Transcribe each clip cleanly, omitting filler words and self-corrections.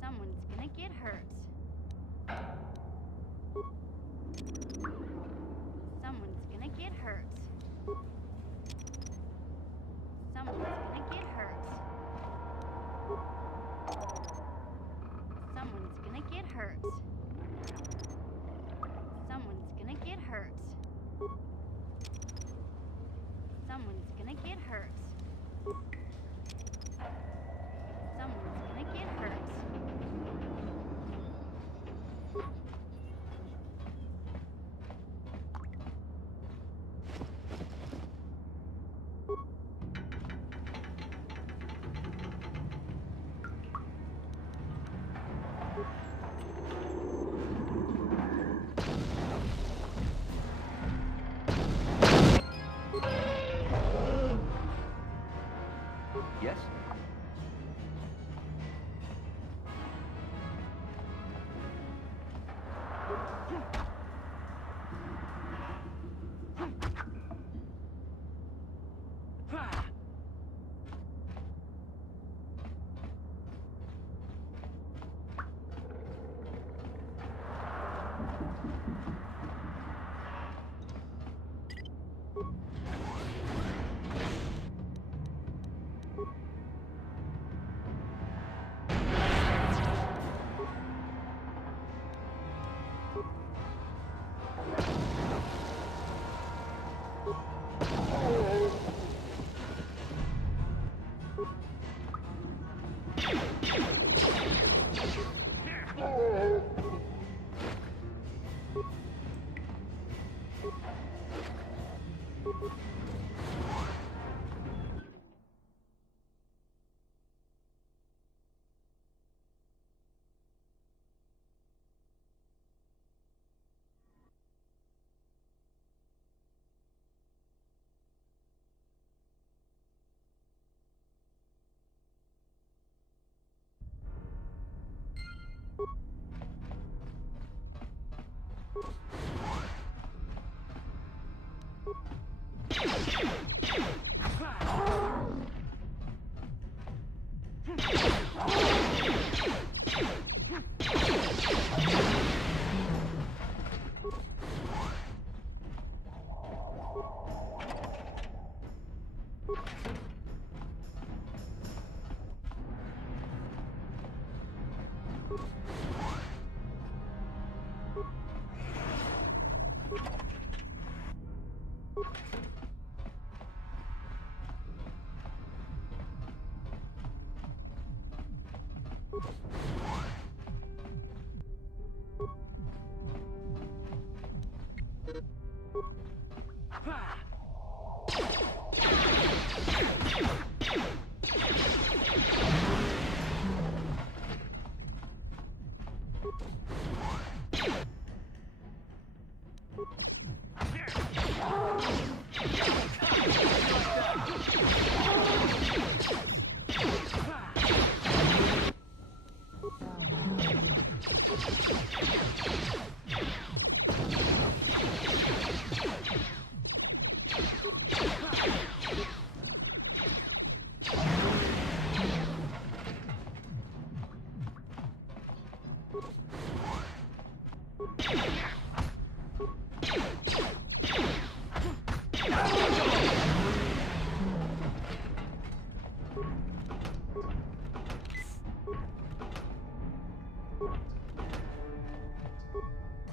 Someone's gonna get hurt. Someone's gonna get hurt. Someone's gonna get hurt. Someone's gonna get hurt. Someone's gonna get hurt. Someone's gonna get hurt. Someone's gonna get hurt. Yes?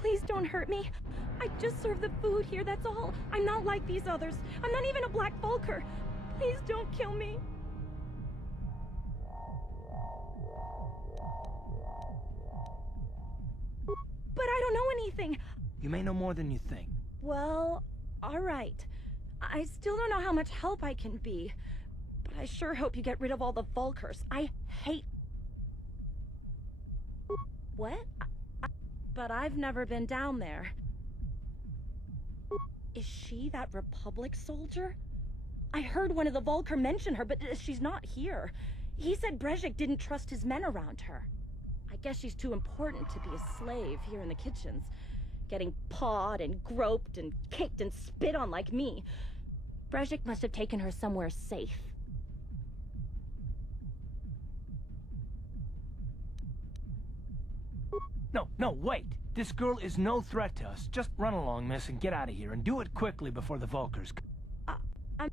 Please don't hurt me. I just serve the food here, that's all. I'm not like these others. I'm not even a black Vulker. Please don't kill me. But I don't know anything. You may know more than you think. Well, all right. I still don't know how much help I can be. But I sure hope you get rid of all the Vulkers. I hate... What? But I've never been down there. Is she that Republic soldier? I heard one of the Vulker mention her, but she's not here. He said Brezhik didn't trust his men around her. I guess she's too important to be a slave here in the kitchens. getting pawed and groped and kicked and spit on like me. Brezhik must have taken her somewhere safe. No, wait! This girl is no threat to us. Just run along, miss, and get out of here, and do it quickly before the Vulkars come. I'm...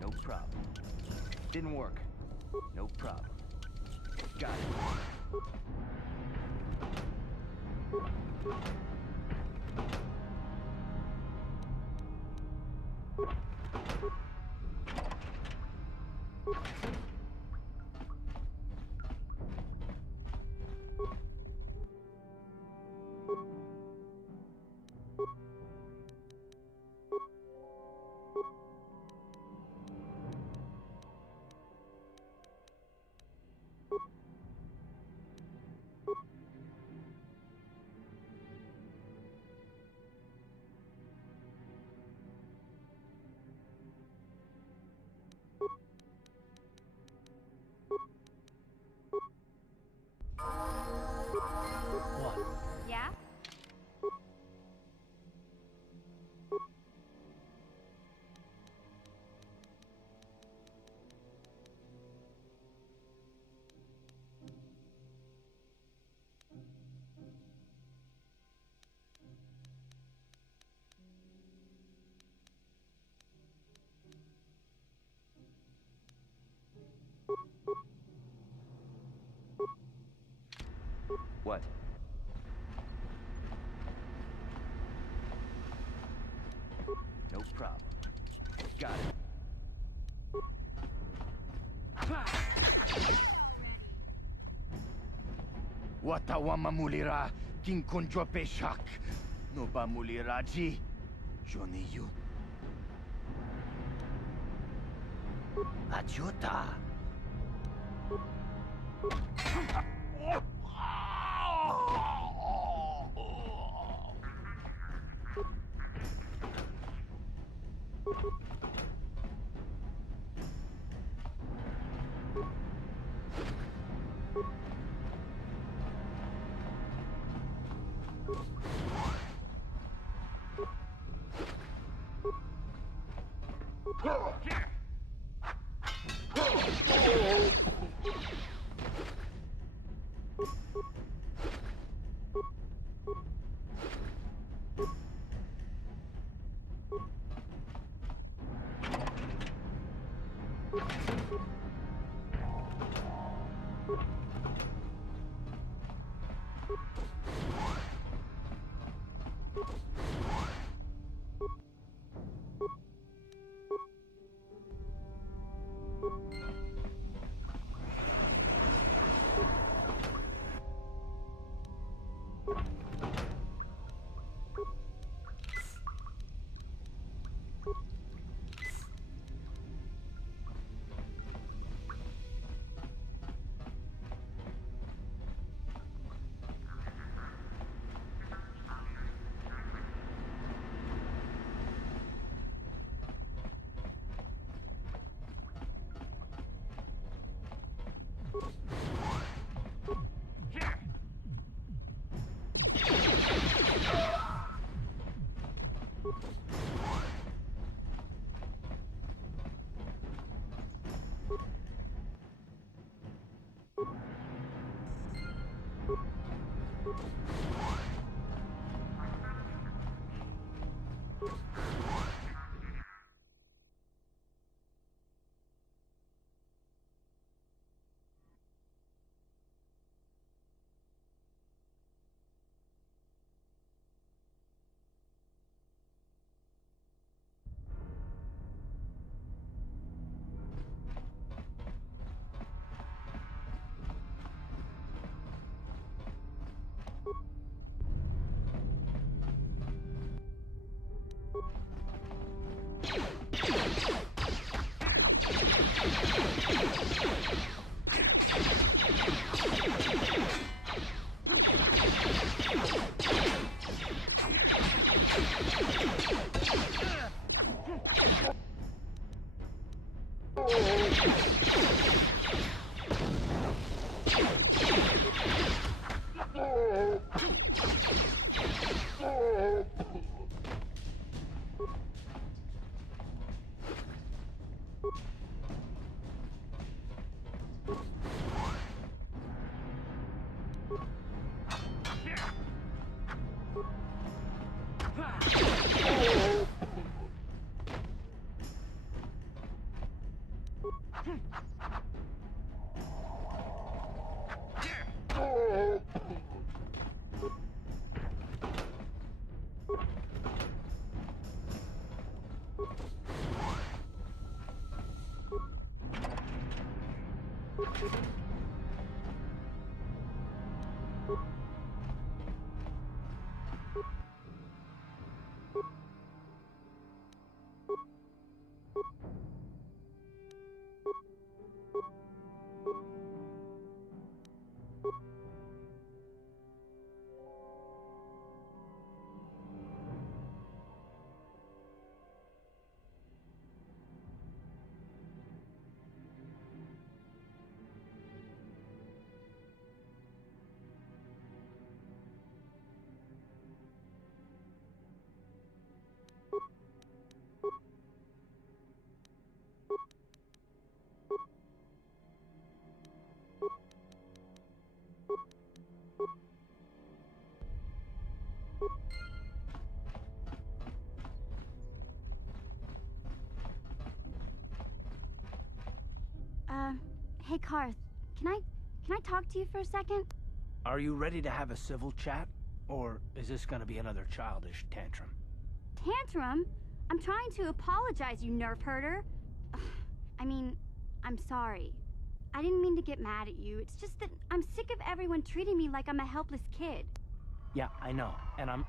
No problem. Didn't work. No problem. Got it. What? Yeah? What? No problem. Got it. Watawa mamulira kinkonjwa peshak. No ba muliraji. Johnny you. Ajuta. Hey Karth, can I talk to you for a second? Are you ready to have a civil chat? Or is this gonna be another childish tantrum? Tantrum? I'm trying to apologize, you nerf herder. I mean, I'm sorry. I didn't mean to get mad at you. It's just that I'm sick of everyone treating me like I'm a helpless kid. Yeah, I know. And I'm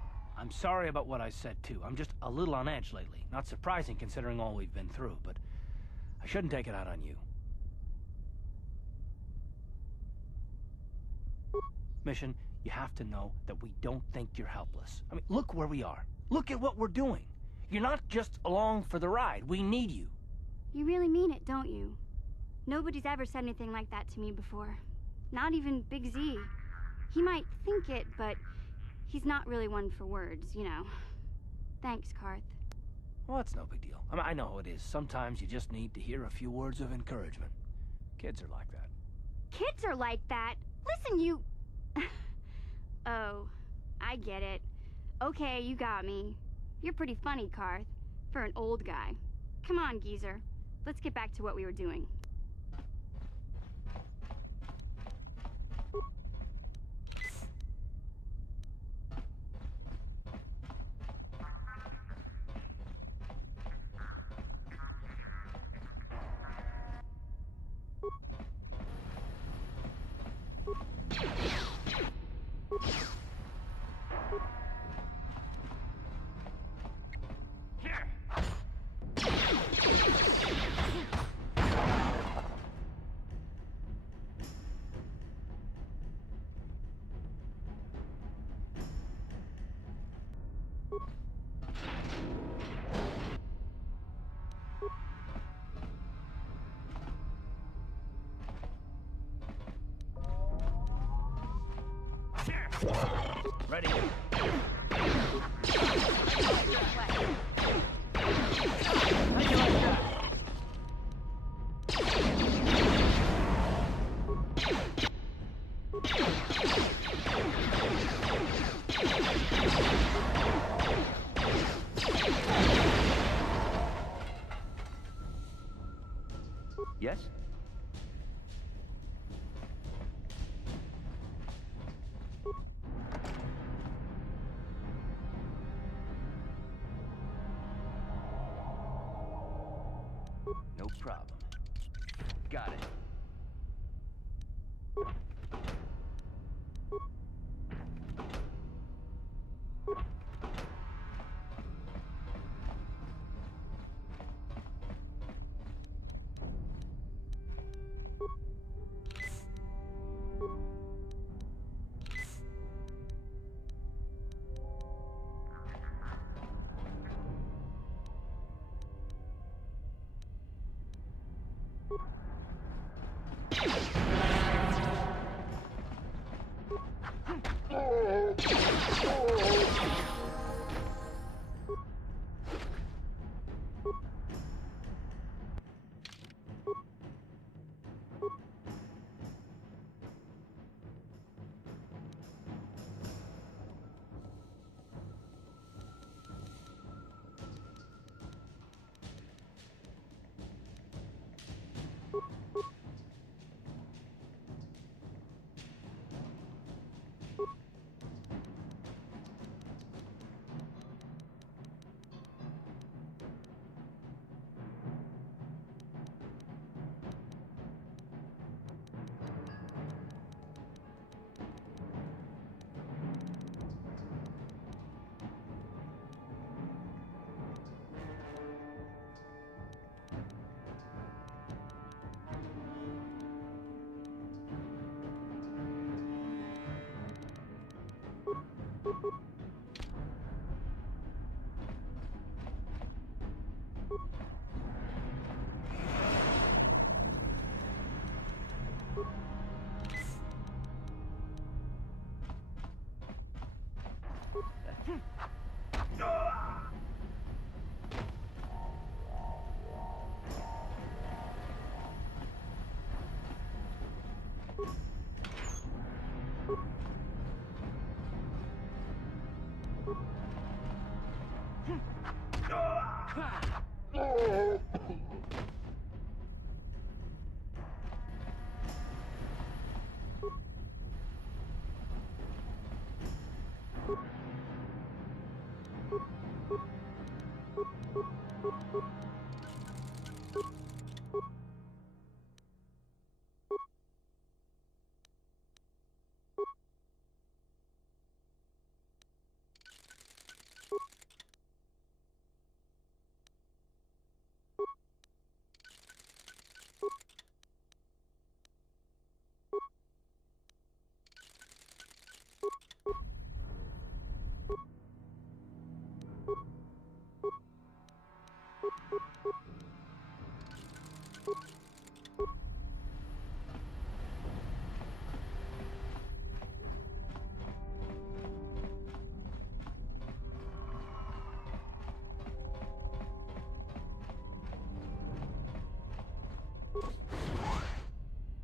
sorry about what I said too. I'm just a little on edge lately. Not surprising considering all we've been through, but I shouldn't take it out on you. Mission, you have to know that we don't think you're helpless. I mean, look where we are. Look at what we're doing. You're not just along for the ride. We need you. You really mean it, don't you? Nobody's ever said anything like that to me before. Not even Big Z. He might think it, but he's not really one for words, you know. Thanks, Karth. Well, it's no big deal. I mean, I know how it is. Sometimes you just need to hear a few words of encouragement. Kids are like that. Kids are like that? Listen, you... Oh, I get it. Okay, you got me. You're pretty funny, Karth, for an old guy. Come on, geezer. Let's get back to what we were doing. Ready? Yes? No problem. Got it.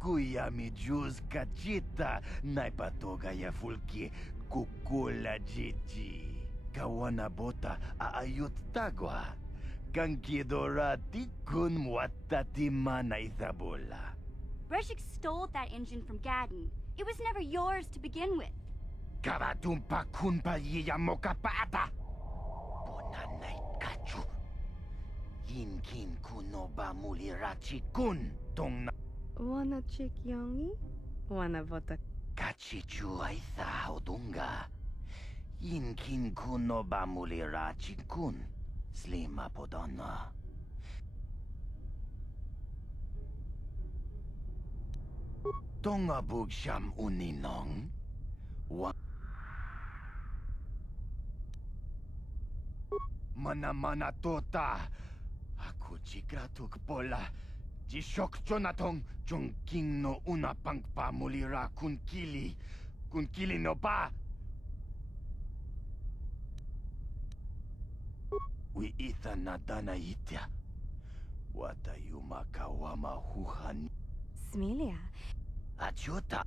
Kuya mi juz kachita naipatoga ya fulki kukula jiji. Kawana bota aayut tagwa. Kankidora tikun mwatatima na ithabola. Breshik stole that engine from Gadden. It was never yours to begin with. Karatumpa kunpa yiyamoka paata. Bonanay kachu. Yinkin kunoba mulirachi kun tong na. Wanna chick yongi? Wanna vota? Kachichu aitha odunga. Yinkin kunoba mulirachi kun. Slima podonna. Tonga bugsham uninong. Mana tota. Aku jigratuk pola. Jishok Jonatong Jongking no una pangpa mulira kunkili. Kunkili no ba. We itha nadana itya. Wata yuma kawama huhan. Smilia. Achota.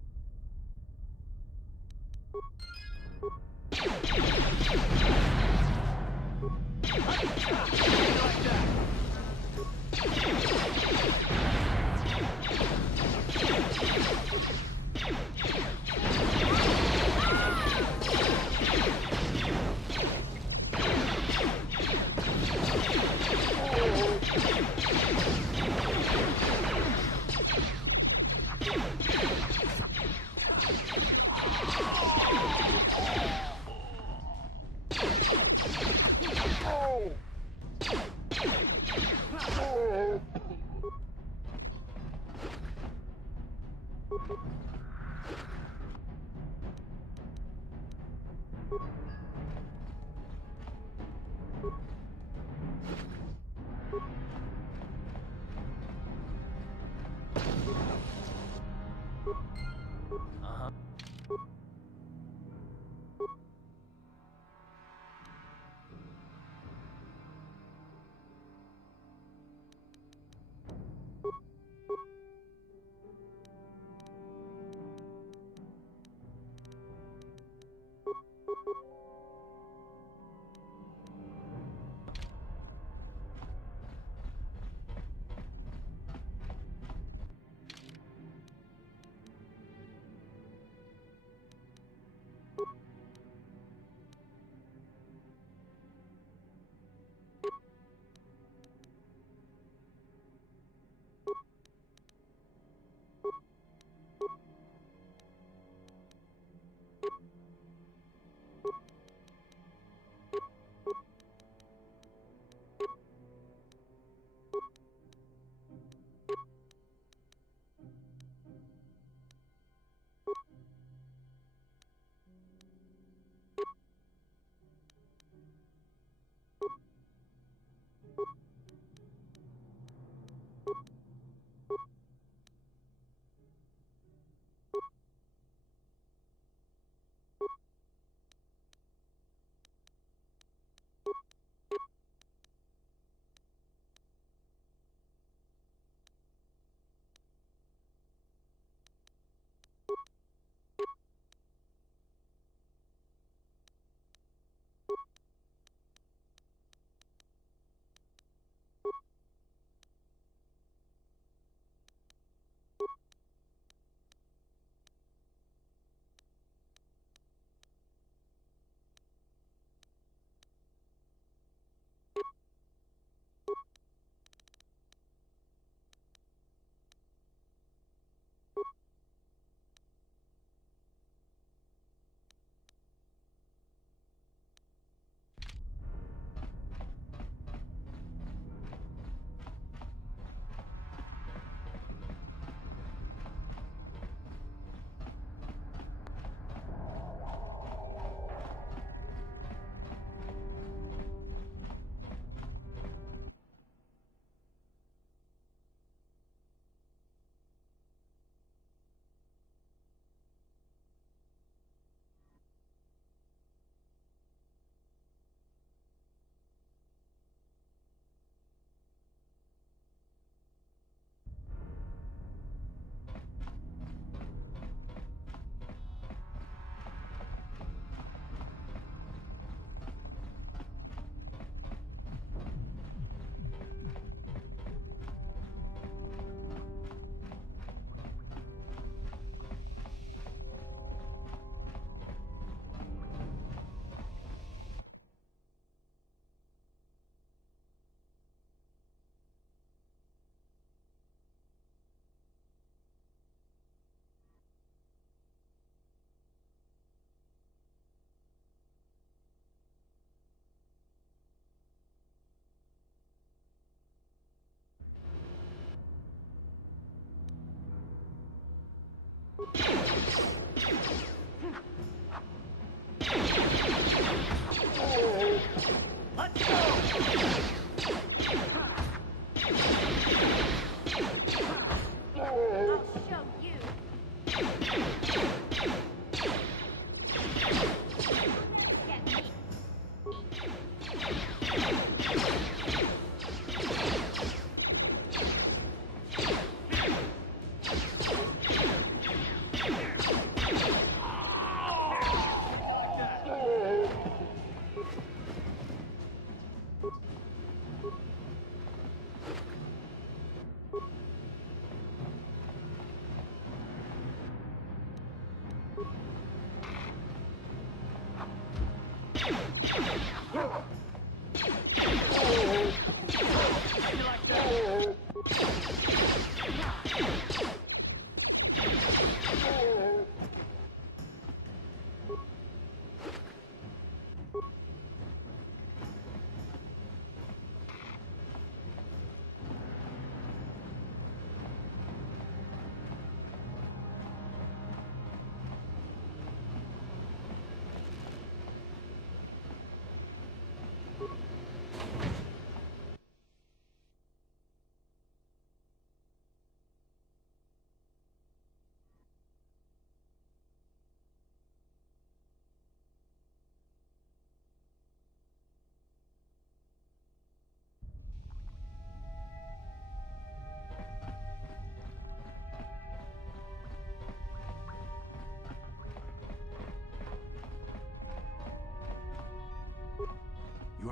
Uh-huh.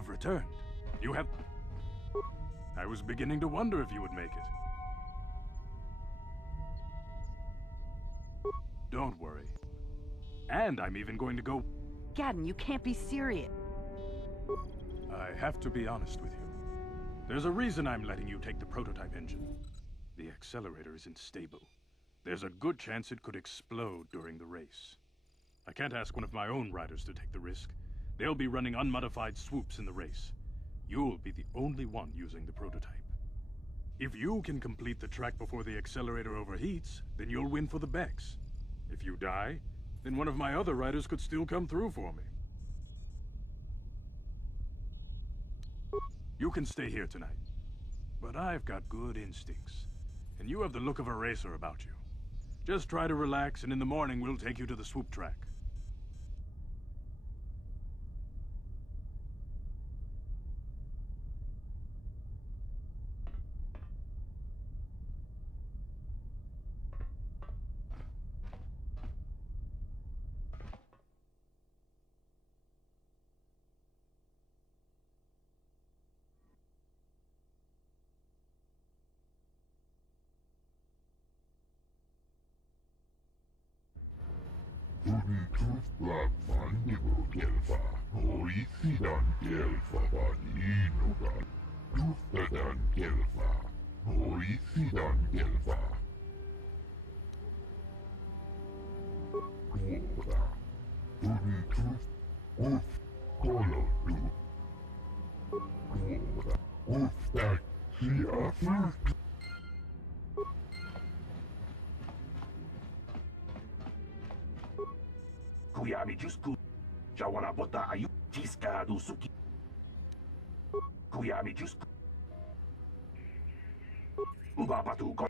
have returned. You have... I was beginning to wonder if you would make it. Don't worry. And I'm even going to go... Gadden, you can't be serious. I have to be honest with you. There's a reason I'm letting you take the prototype engine. The accelerator isn't stable. There's a good chance it could explode during the race. I can't ask one of my own riders to take the risk. They'll be running unmodified swoops in the race. You'll be the only one using the prototype. If you can complete the track before the accelerator overheats, then you'll win for the Bex. If you die, then one of my other riders could still come through for me. You can stay here tonight, but I've got good instincts, and you have the look of a racer about you. Just try to relax, and in the morning we'll take you to the swoop track. Kuyami Jusku Jawana Bota Ayu Tiska Dusuki Kuyami Jusku Ubapatu Kon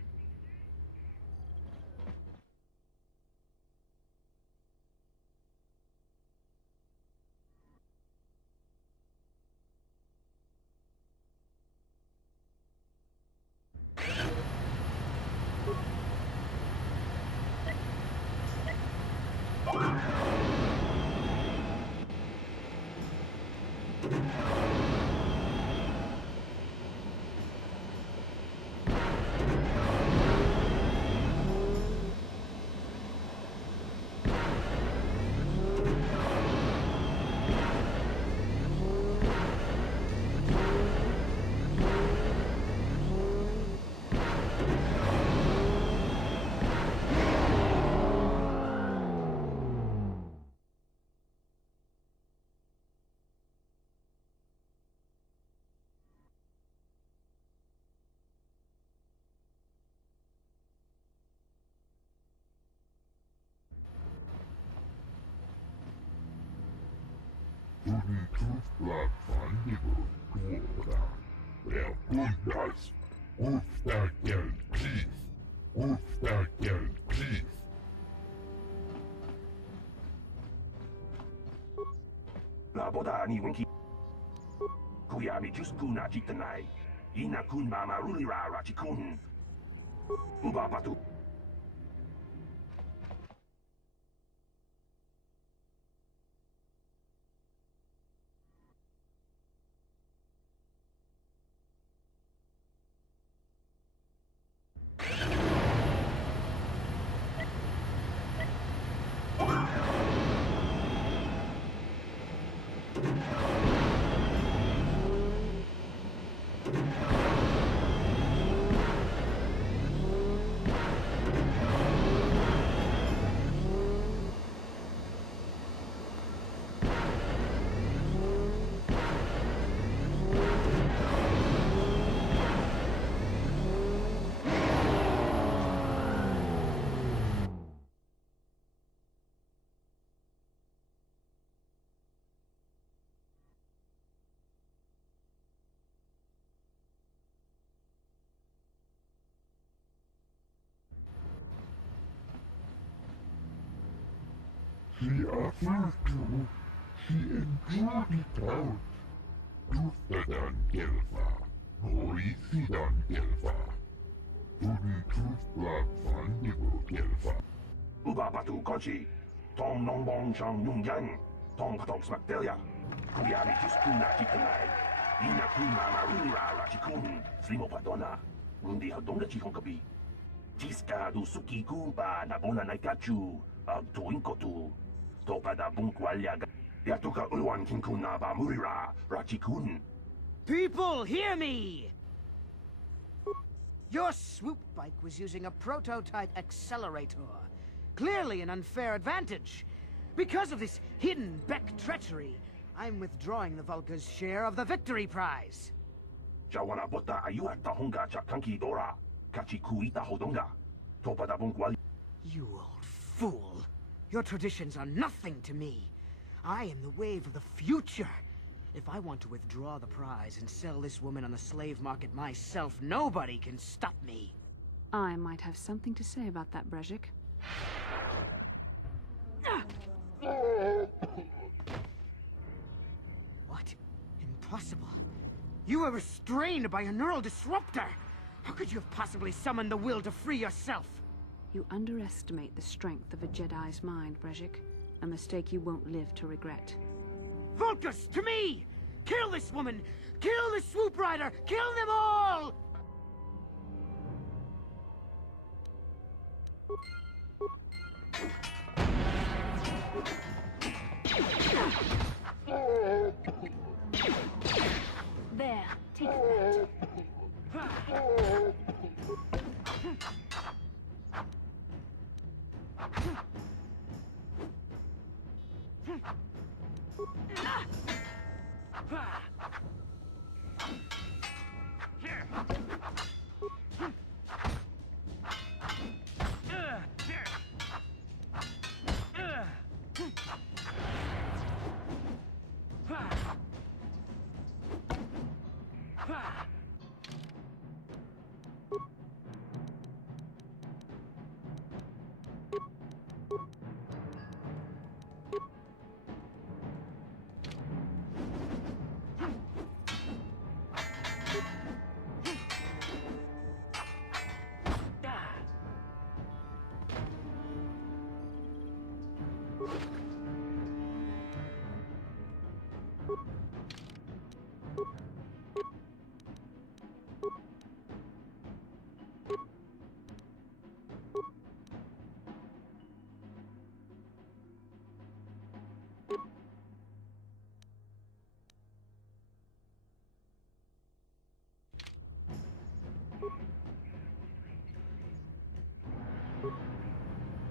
La Boda ni Winky Kuyami Jusku na Jitanai Inakun Mama Rulira Rachikun Ubapatu She offers to, she enjoyed it out. Tustadan gelfa, hoisidan gelfa. Tudin tustblad fandigo gelfa. Ubapatu Kochi Tom Nongbong Chang Yung Yang Tom Patok Smakdelia Kubiami Tiskuna Kitanai. Ina Kuna Marura Rachikun. Slimo Padona. Rundi Hadonga Chihonkabi. Tiska du Suki Kumpa Nabona Naikachu. Tuinkotu. Topa da Bunkwalyaga. Yatuka Ulwan Kinkuna Bamurira Rachikun. People, hear me! Your swoop bike was using a prototype accelerator. Clearly an unfair advantage. Because of this hidden Beck treachery, I'm withdrawing the Vulca's share of the victory prize. Jawana Bota Ayuata Honga Chakanki Dora. Kachikuita Hodonga. Topa da Bunkwal. You old fool. Your traditions are nothing to me. I am the wave of the future. If I want to withdraw the prize and sell this woman on the slave market myself, nobody can stop me. I might have something to say about that, Brezhik. What? Impossible. You were restrained by a neural disruptor. How could you have possibly summoned the will to free yourself? You underestimate the strength of a Jedi's mind, Brezhik. A mistake you won't live to regret. Vulcus, to me! Kill this woman! Kill the swoop rider! Kill them all! There, take that.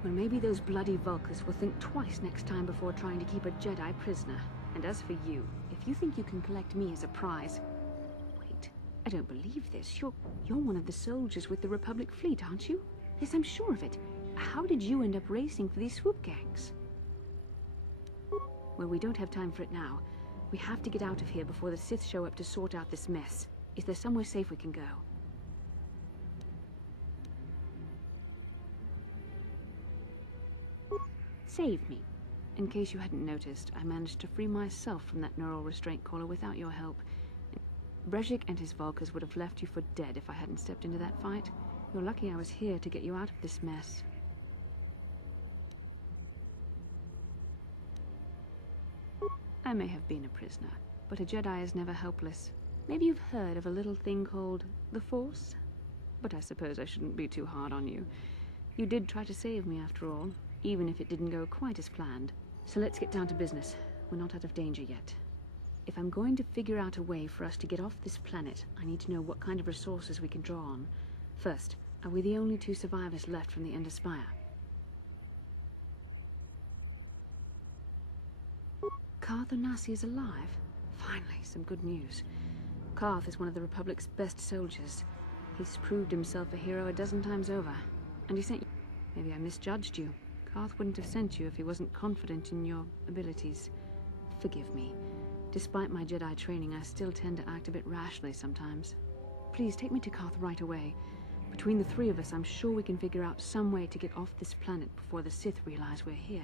Well, maybe those bloody Vulcans will think twice next time before trying to keep a Jedi prisoner. And as for you, if you think you can collect me as a prize... Wait, I don't believe this. You're one of the soldiers with the Republic fleet, aren't you? Yes, I'm sure of it. How did you end up racing for these swoop gangs? Well, we don't have time for it now. We have to get out of here before the Sith show up to sort out this mess. Is there somewhere safe we can go? Save me. In case you hadn't noticed, I managed to free myself from that neural restraint collar without your help. Brezhik and his Vulcans would have left you for dead if I hadn't stepped into that fight. You're lucky I was here to get you out of this mess. I may have been a prisoner, but a Jedi is never helpless. Maybe you've heard of a little thing called the Force? But I suppose I shouldn't be too hard on you. You did try to save me after all, even if it didn't go quite as planned. So let's get down to business. We're not out of danger yet. If I'm going to figure out a way for us to get off this planet, I need to know what kind of resources we can draw on. First, are we the only two survivors left from the Ender Spire? Karth Onasi is alive? Finally, some good news. Karth is one of the Republic's best soldiers. He's proved himself a hero a dozen times over. And he sent you. Maybe I misjudged you. Karth wouldn't have sent you if he wasn't confident in your abilities. Forgive me. Despite my Jedi training, I still tend to act a bit rashly sometimes. Please, take me to Karth right away. Between the three of us, I'm sure we can figure out some way to get off this planet before the Sith realize we're here.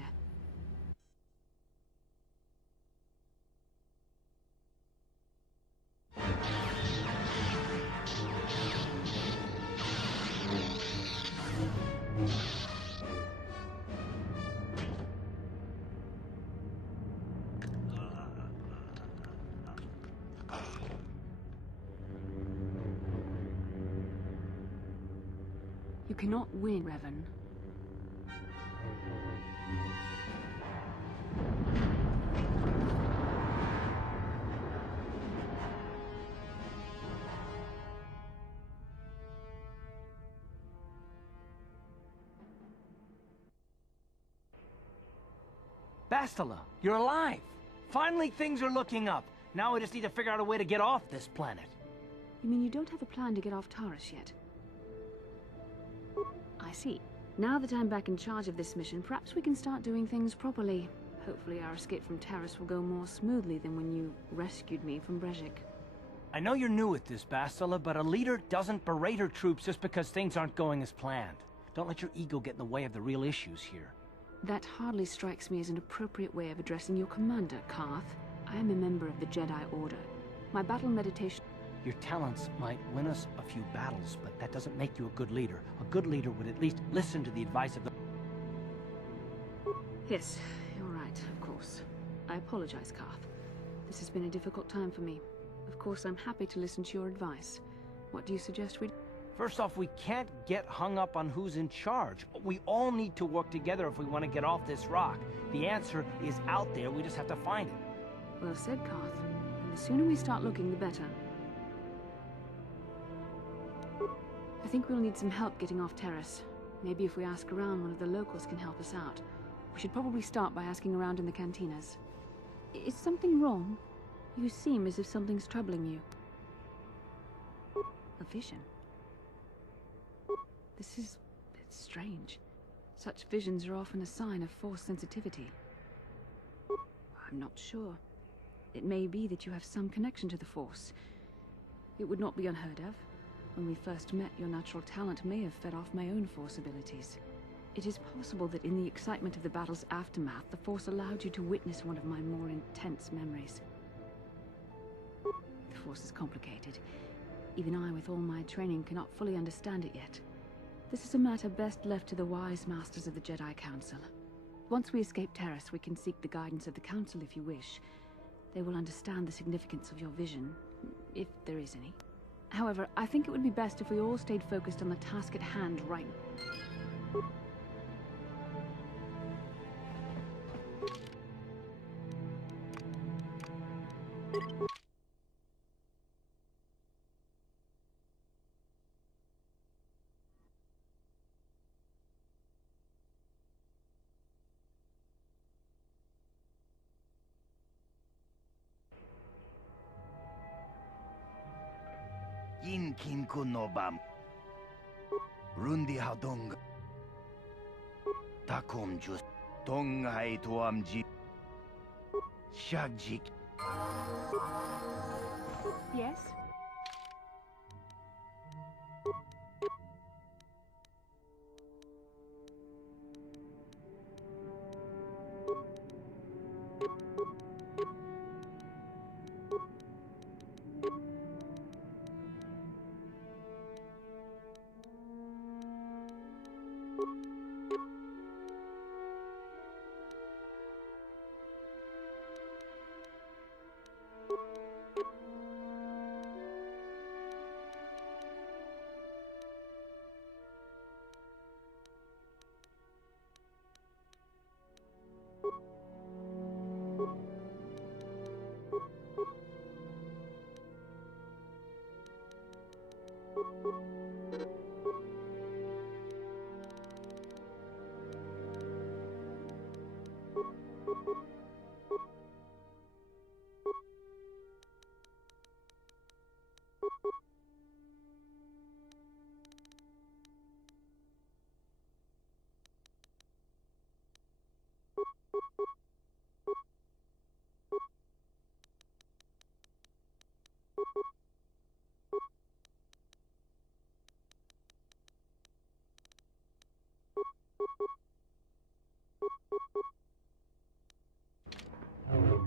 You cannot win, Revan. Bastila, you're alive! Finally, things are looking up. Now we just need to figure out a way to get off this planet. You mean you don't have a plan to get off Taris yet? I see. Now that I'm back in charge of this mission, perhaps we can start doing things properly. Hopefully our escape from Taris will go more smoothly than when you rescued me from Brejik. I know you're new at this, Bastila, but a leader doesn't berate her troops just because things aren't going as planned. Don't let your ego get in the way of the real issues here. That hardly strikes me as an appropriate way of addressing your commander, Koth. I am a member of the Jedi Order. My battle meditation... Your talents might win us a few battles, but that doesn't make you a good leader. A good leader would at least listen to the advice of the... Yes, you're right, of course. I apologize, Koth. This has been a difficult time for me. Of course, I'm happy to listen to your advice. What do you suggest we do? First off, we can't get hung up on who's in charge. We all need to work together if we want to get off this rock. The answer is out there, we just have to find it. Well said, Koth. And the sooner we start looking, the better. I think we'll need some help getting off Taris. Maybe if we ask around, one of the locals can help us out. We should probably start by asking around in the cantinas. Is something wrong? You seem as if something's troubling you. A vision? It's strange. Such visions are often a sign of Force sensitivity. I'm not sure. It may be that you have some connection to the Force. It would not be unheard of. When we first met, your natural talent may have fed off my own Force abilities. It is possible that in the excitement of the battle's aftermath, the Force allowed you to witness one of my more intense memories. The Force is complicated. Even I, with all my training, cannot fully understand it yet. This is a matter best left to the wise masters of the Jedi Council. Once we escape Taris, we can seek the guidance of the Council if you wish. They will understand the significance of your vision, if there is any. However, I think it would be best if we all stayed focused on the task at hand right now. Yin Kinku no Bam. Rundi Hadong. Takum Jus. Tong Hai Tuam Ji. Shagjik. Yes?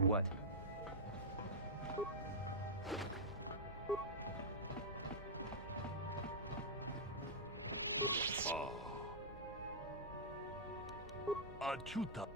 What? Achuta.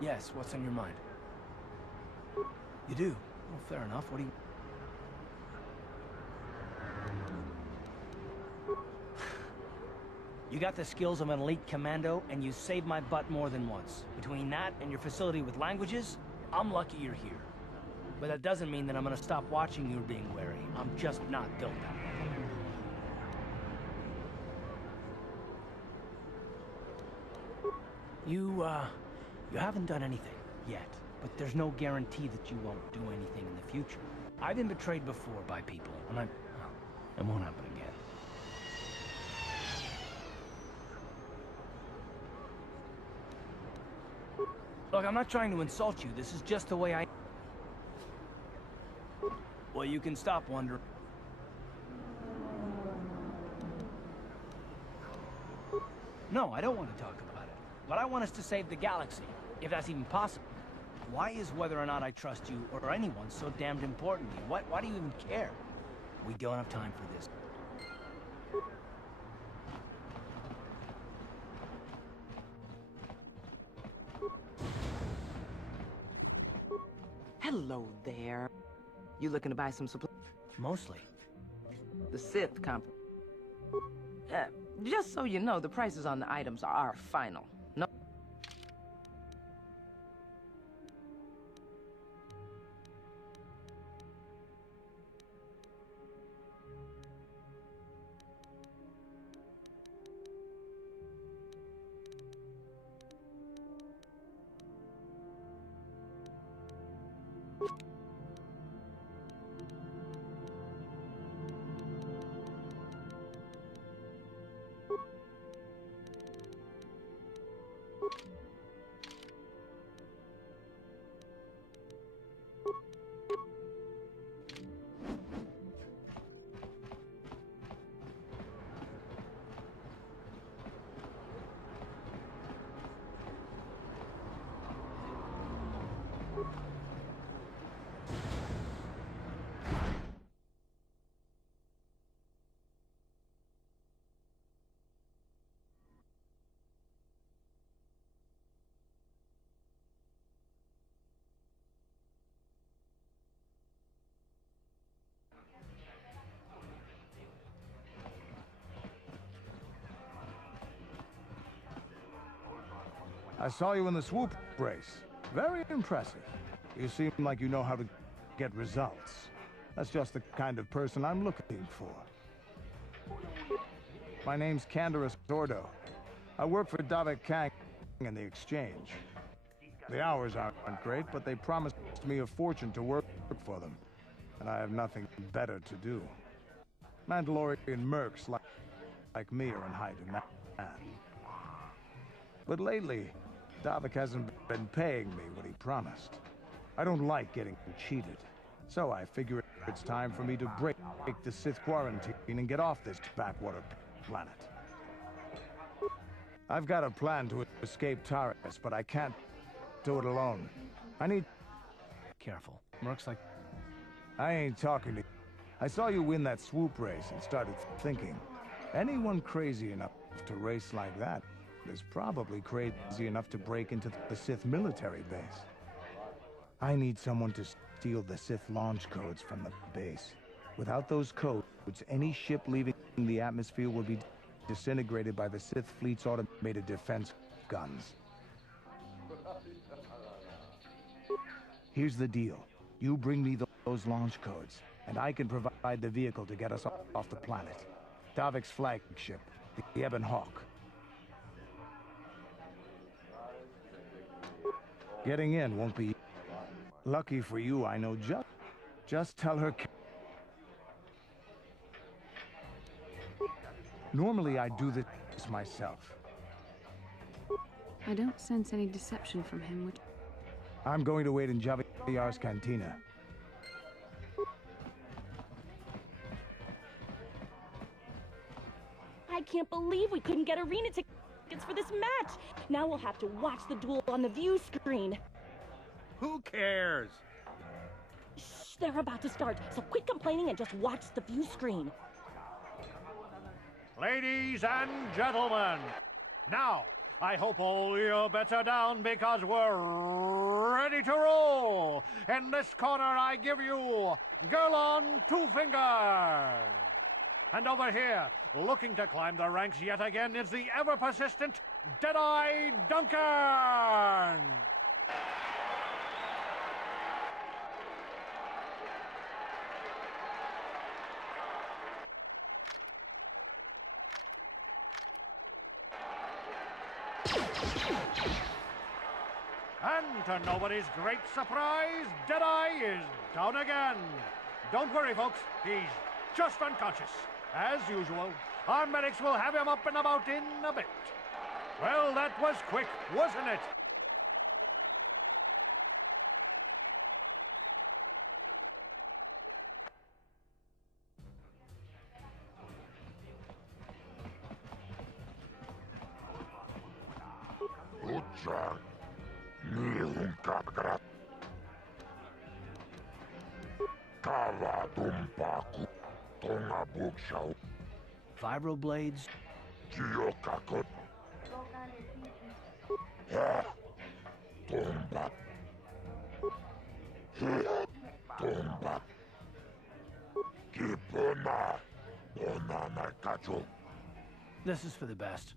Yes, what's on your mind? You do? Well, fair enough. What do you... You got the skills of an elite commando, and you saved my butt more than once. Between that and your facility with languages, I'm lucky you're here. But that doesn't mean that I'm gonna stop watching you being wary. I'm just not built that way. You haven't done anything yet, but there's no guarantee that you won't do anything in the future. I've been betrayed before by people, and it won't happen again. Look, I'm not trying to insult you. This is just the way I... Well, you can stop wondering. No, I don't want to talk about it. But I want us to save the galaxy, if that's even possible. Why is whether or not I trust you or anyone so damned important to you? Why do you even care? We don't have time for this. Hello there. You looking to buy some supplies? Mostly. The Sith comp... just so you know, the prices on the items are final. No... I saw you in the swoop race. Very impressive. You seem like you know how to get results. That's just the kind of person I'm looking for. My name's Taris Ordo. I work for Davik Kang in the exchange. The hours aren't great, but they promised me a fortune to work for them. And I have nothing better to do. Mandalorian mercs like me are in high demand. But lately, Davik hasn't been paying me what he promised. I don't like getting cheated. So I figure it's time for me to break the Sith quarantine and get off this backwater planet. I've got a plan to escape Taris, but I can't do it alone. I need... Careful. Mercs like... I ain't talking to you. I saw you win that swoop race and started thinking. Anyone crazy enough to race like that is probably crazy enough to break into the Sith military base. I need someone to steal the Sith launch codes from the base. Without those codes, any ship leaving the atmosphere will be disintegrated by the Sith fleet's automated defense guns. Here's the deal. You bring me those launch codes, and I can provide the vehicle to get us off the planet. Davik's flagship, the Ebon Hawk. Getting in won't be... Lucky for you, I know just tell her... Normally, I do this myself. I don't sense any deception from him, which... I'm going to wait in Javier's cantina. I can't believe we couldn't get arena tickets for this match. Now we'll have to watch the duel on the view screen. Who cares? Shh, they're about to start, so quit complaining and just watch the view screen. Ladies and gentlemen, now, I hope all your bets are down because we're ready to roll. In this corner, I give you Girl on Two Fingers. And over here, looking to climb the ranks yet again, is the ever-persistent Deadeye Duncan. And to nobody's great surprise, Deadeye is down again. Don't worry, folks. He's just unconscious. As usual, our medics will have him up and about in a bit. Well, that was quick, wasn't it? Vibroblades? This is for the best.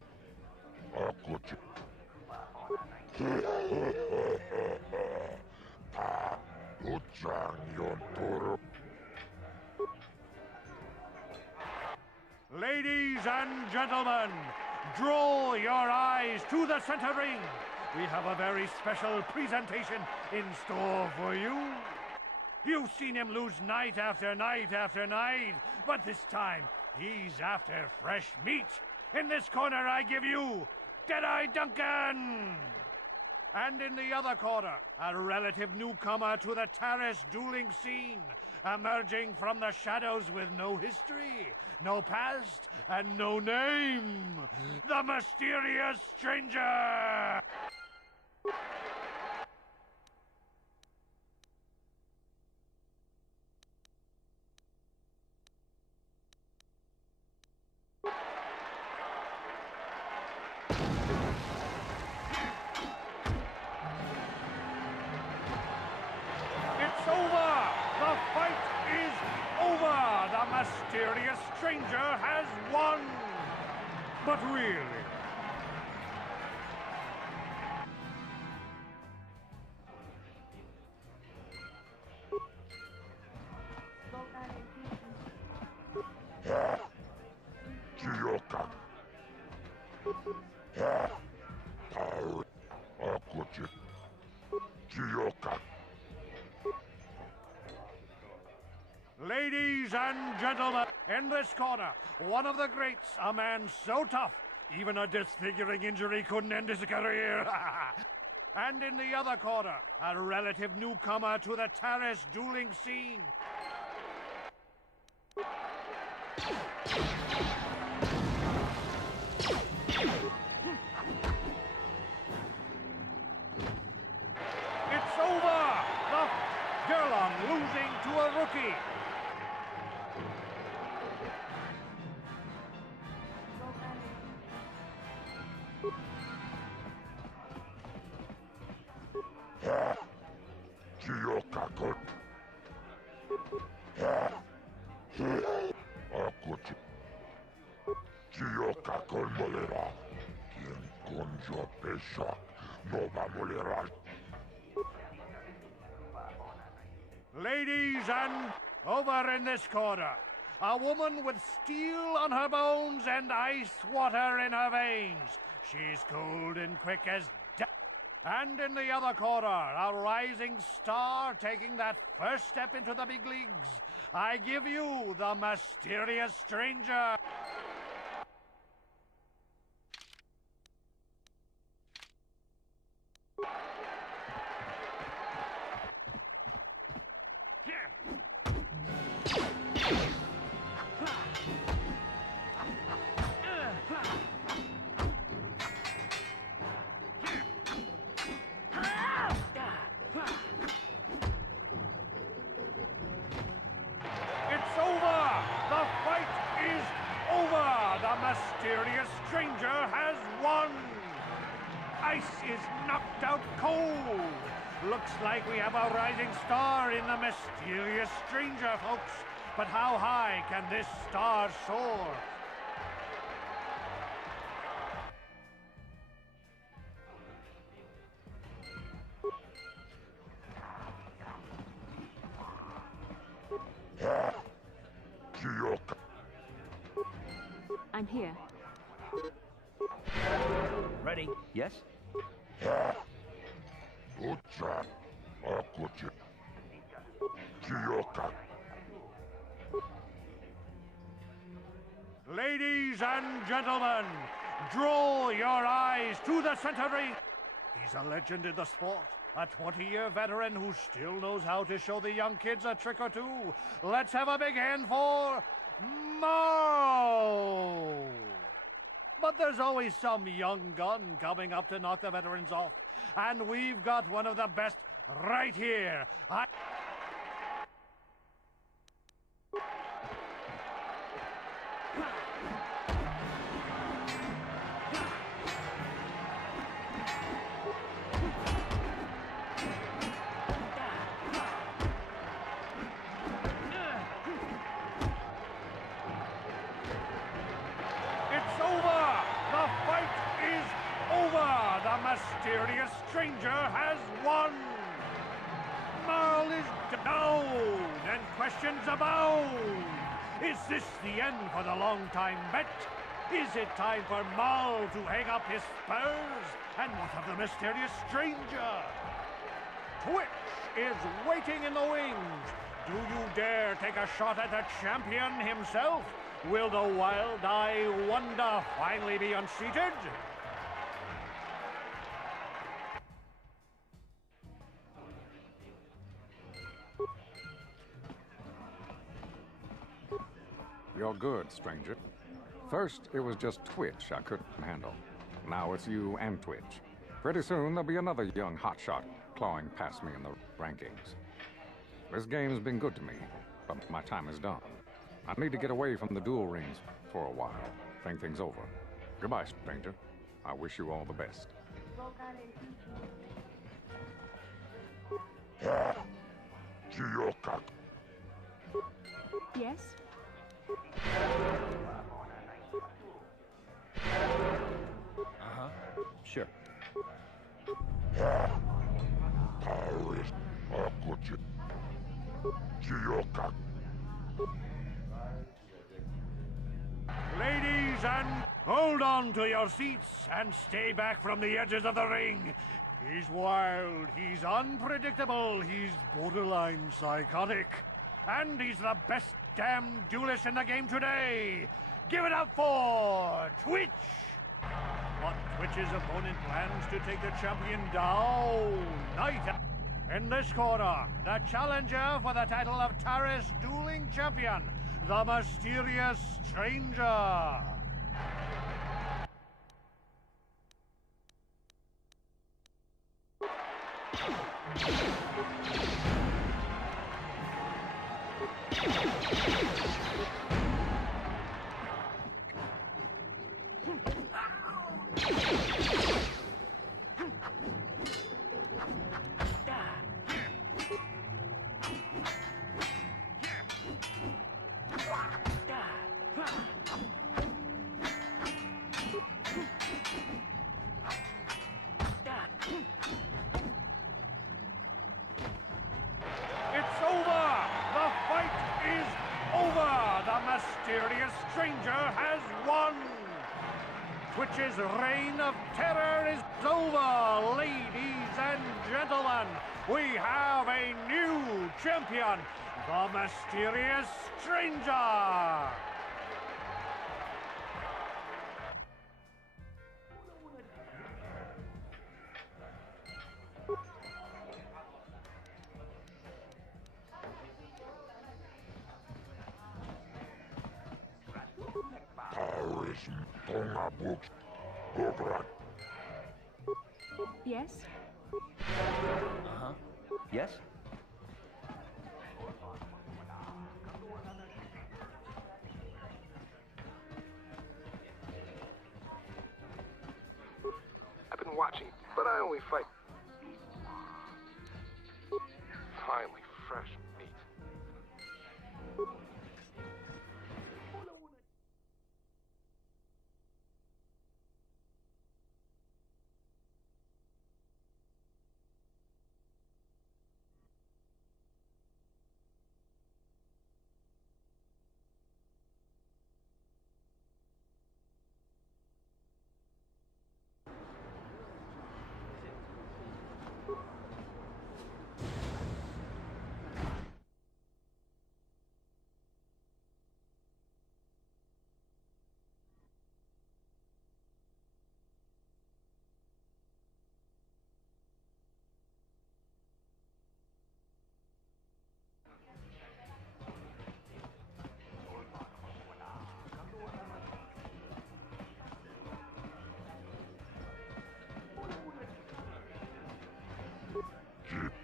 Ladies and gentlemen, draw your eyes to the center ring. We have a very special presentation in store for you. You've seen him lose night after night after night, but this time he's after fresh meat. In this corner, I give you Deadeye Duncan. And in the other corner, a relative newcomer to the Taris dueling scene, emerging from the shadows with no history, no past, and no name, the mysterious stranger! It's over! The fight is over! The mysterious stranger has won! But really... Ladies and gentlemen, in this corner, one of the greats, a man so tough, even a disfiguring injury couldn't end his career. And in the other corner, a relative newcomer to the Taris dueling scene. It's over! The Gerlong losing to a rookie. Ladies and over in this corner, a woman with steel on her bones and ice water in her veins. She's cold and quick as death. And in the other corner, a rising star taking that first step into the big leagues. I give you the mysterious stranger. It's over! The fight is over! The mysterious stranger has won! ice is knocked out cold. Looks like we have a rising star in the mysterious stranger, folks. But how high can this star soar? I'm here. Ready? Yes? Ladies and gentlemen, draw your eyes to the center ring. He's a legend in the sport, a 20-year veteran who still knows how to show the young kids a trick or two. Let's have a big hand for Marl! But there's always some young gun coming up to knock the veterans off. And we've got one of the best right here. It's over! The fight is over! The mysterious stranger has won! Marl is down, and questions abound. Is this the end for the long-time bet? Is it time for Marl to hang up his spurs? And what of the mysterious stranger? Twitch is waiting in the wings. Do you dare take a shot at the champion himself? Will the wild-eye wonder finally be unseated? You're good, stranger. First, it was just Twitch I couldn't handle. Now it's you and Twitch. Pretty soon, there'll be another young hotshot clawing past me in the rankings. This game's been good to me, but my time is done. I need to get away from the duel rings for a while. Think things over. Goodbye, stranger. I wish you all the best. Yes? Uh-huh. Sure. Ladies and hold on to your seats and stay back from the edges of the ring. He's wild, he's unpredictable, he's borderline psychotic. And he's the best damn duelist in the game today. Give it up for Twitch. But Twitch's opponent plans to take the champion down. In this corner, the challenger for the title of Taris dueling champion, the mysterious stranger. Mysterious stranger has won! Twitch's reign of terror is over, ladies and gentlemen. We have a new champion, the mysterious stranger! Yes? Uh-huh. Yes? I've been watching don't we fight? Finally, fresh meat.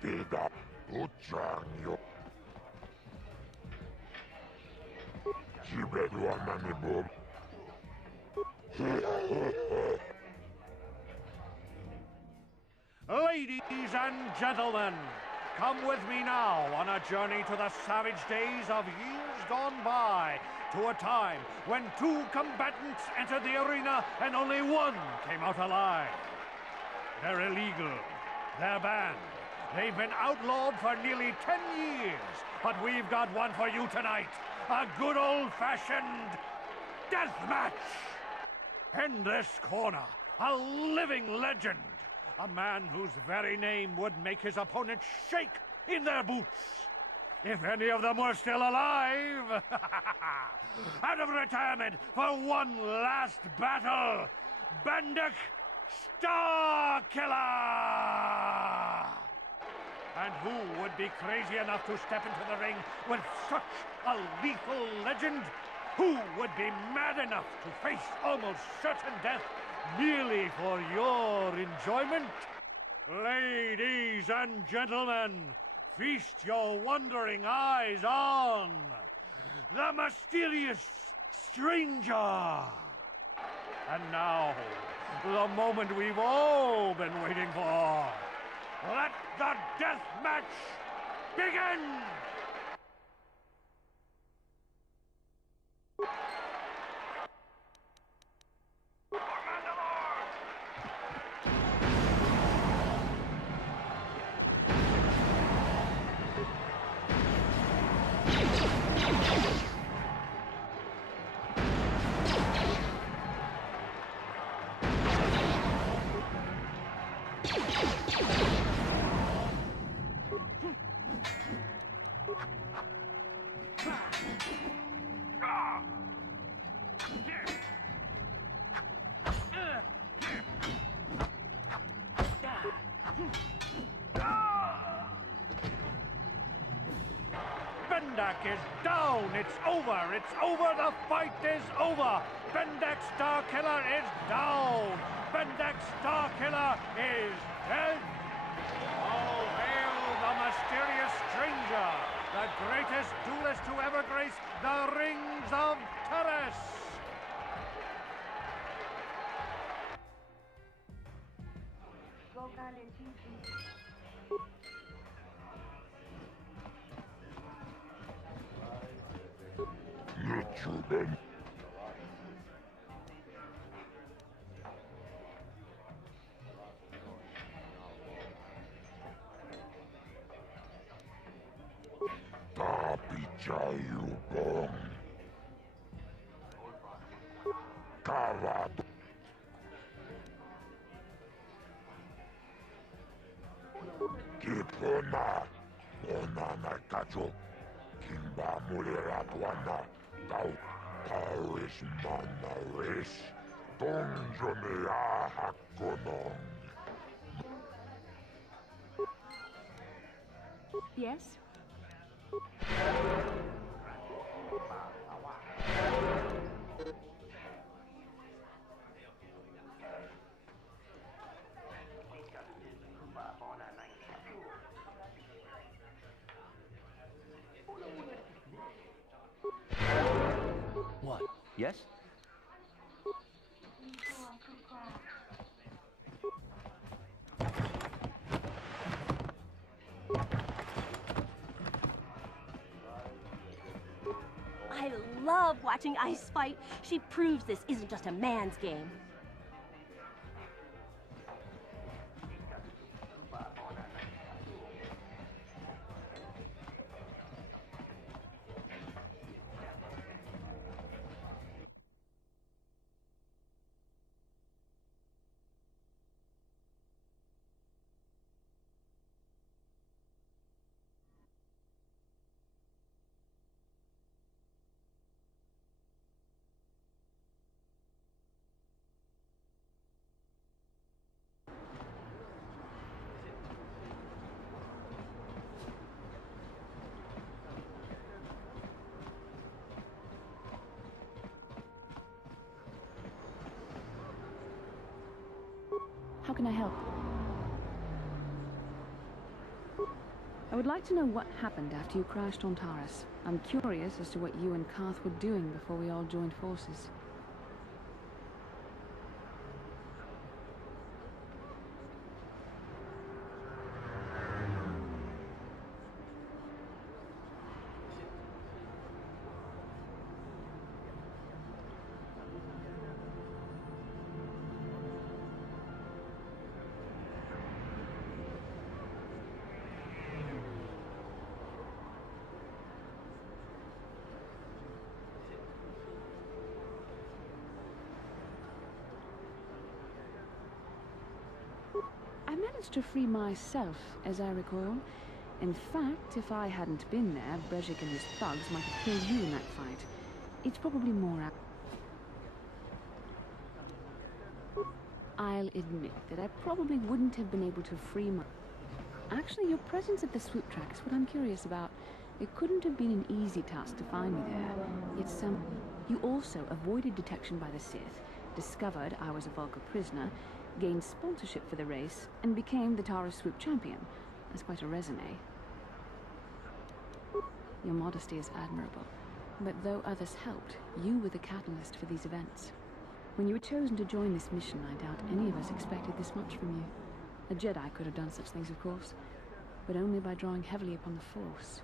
Pida Uchangyo. Chibeduananibum. Ladies and gentlemen, come with me now on a journey to the savage days of years gone by, to a time when 2 combatants entered the arena and only 1 came out alive. They're illegal. They're banned. They've been outlawed for nearly 10 years, but we've got one for you tonight. A good old-fashioned death match. In this corner, a living legend. A man whose very name would make his opponent shake in their boots. If any of them were still alive. Out of retirement for one last battle, Bendik Starkiller! And who would be crazy enough to step into the ring with such a lethal legend? Who would be mad enough to face almost certain death merely for your enjoyment? Ladies and gentlemen, feast your wondering eyes on the mysterious stranger. And now, the moment we've all been waiting for. Let the death match begin! Bendak is down. It's over. It's over. The fight is over. Bendak Starkiller is down. Bendak Starkiller is dead. All hail the mysterious stranger, the greatest duelist to ever grace the rings of Taris. YouTuben. Tapicayubong. Kawado. Kipona. Ona nakacho. Kimba muliratuana. Taris manaris. Tonjomea hakonong. Yes? What? Yes? love watching Ice fight. She proves this isn't just a man's game. How can I help? I would like to know what happened after you crashed on Taris. I'm curious as to what you and Koth were doing before we all joined forces. I managed to free myself, as I recall. In fact, if I hadn't been there, Brejik and his thugs might have killed you in that fight. It's probably more I'll admit that I probably wouldn't have been able to free my... Actually, your presence at the swoop track is what I'm curious about. It couldn't have been an easy task to find me there. Yet you also avoided detection by the Sith, discovered I was a Vulcan prisoner, gained sponsorship for the race, and became the Taris swoop champion. That's quite a resume. Your modesty is admirable. But though others helped, you were the catalyst for these events. When you were chosen to join this mission, I doubt any of us expected this much from you. A Jedi could have done such things, of course, but only by drawing heavily upon the Force.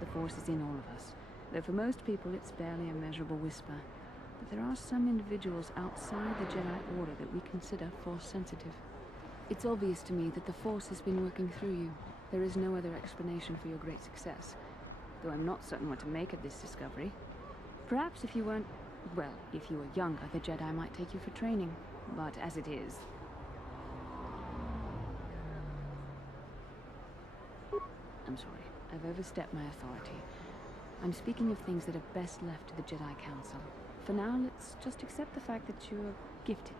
The Force is in all of us, though for most people it's barely a measurable whisper. But there are some individuals outside the Jedi Order that we consider Force-sensitive. It's obvious to me that the Force has been working through you. There is no other explanation for your great success, though I'm not certain what to make of this discovery. Perhaps if you weren't... well, if you were younger, the Jedi might take you for training. But as it is... I'm sorry. I've overstepped my authority. I'm speaking of things that are best left to the Jedi Council. For now, let's just accept the fact that you're gifted.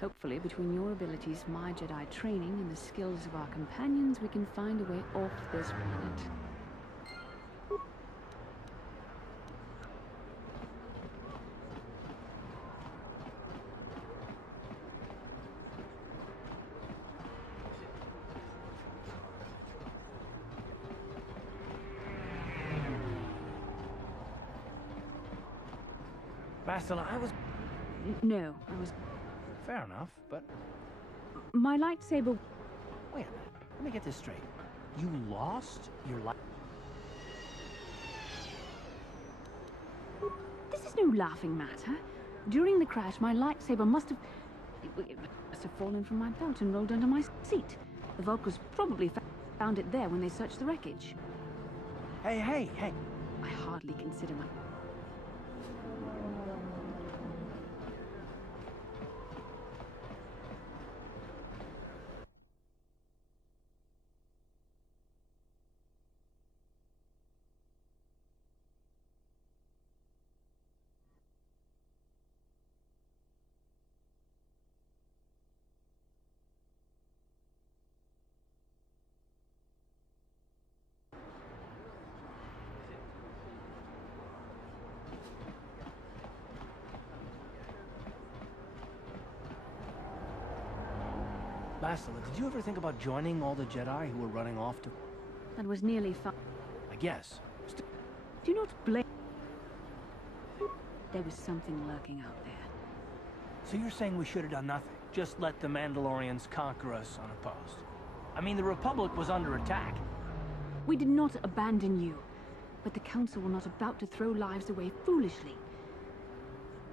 Hopefully, between your abilities, my Jedi training, and the skills of our companions, we can find a way off this planet. Bastila, I was... No, I was... Fair enough, but... My lightsaber... Wait a minute. Let me get this straight. You lost your life... This is no laughing matter. During the crash, my lightsaber must have... It must have fallen from my belt and rolled under my seat. The Vulcans probably found it there when they searched the wreckage. Hey! I hardly consider my... Bastila, did you ever think about joining all the Jedi who were running off to... That was nearly fun. I guess. Do not blame... There was something lurking out there. So you're saying we should have done nothing? Just let the Mandalorians conquer us unopposed? I mean, the Republic was under attack. We did not abandon you. but the Council were not about to throw lives away foolishly.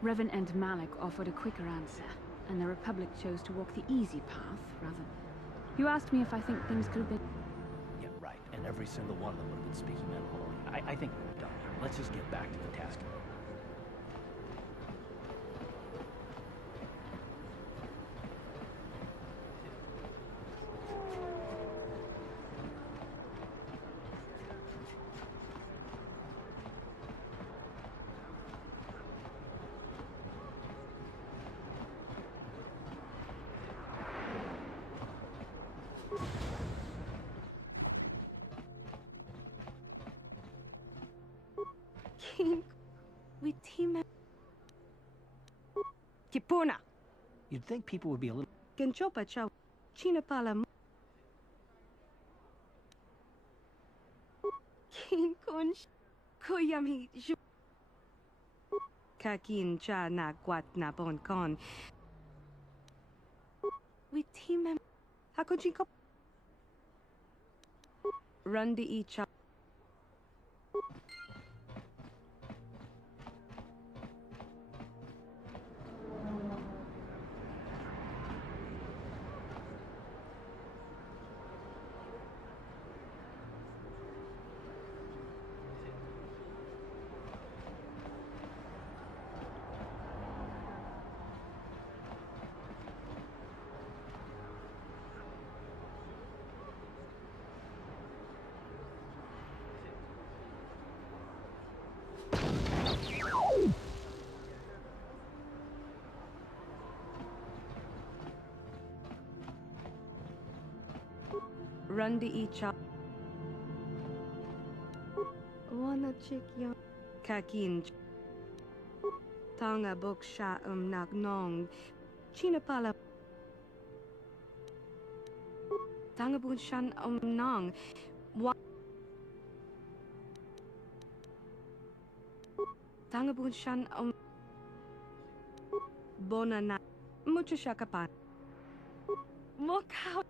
Revan and Malik offered a quicker answer, and the Republic chose to walk the easy path, rather. You asked me if I think things could have been... Yeah, right. And every single one of them would have been speaking Mandalorian. I think we're done here. Let's just get back to the task. King, we team. Kipuna. You'd think people would be a little... Genchopa chow. Chinapala. King Kunsh. Kuyami. Kakin cha na kwat na bon kon. We team. Hakojiko. Rundi icha. Rundi icha. Wana chick young. Kakin. Tonga bok sha nak nong. Chinapala. Tanga bun shan nong. Wa. Tanga bun shan Bonana. Mucho shakapan. Mokau.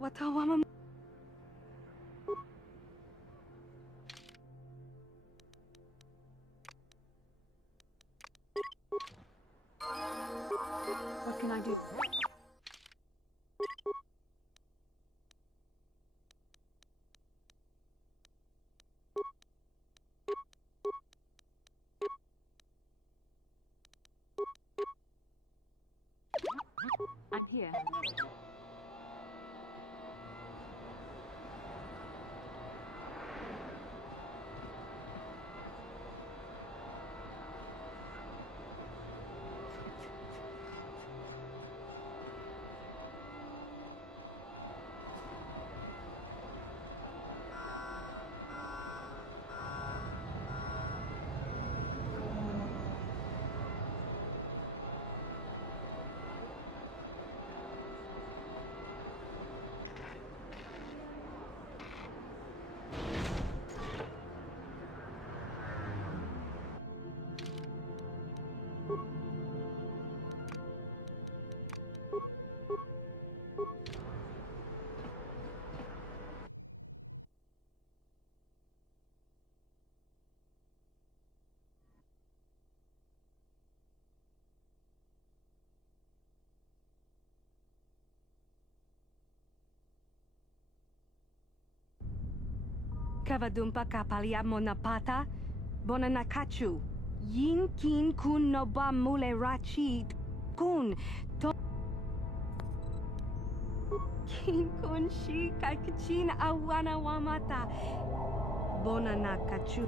Watawama. What can I do? I'm here. Kavadumpa kapalia monapata. Bonanakachu. Yin kin kun noba mule rachi. Kun. To. Kin kun shi kakachin awana wamata. Bonanakachu.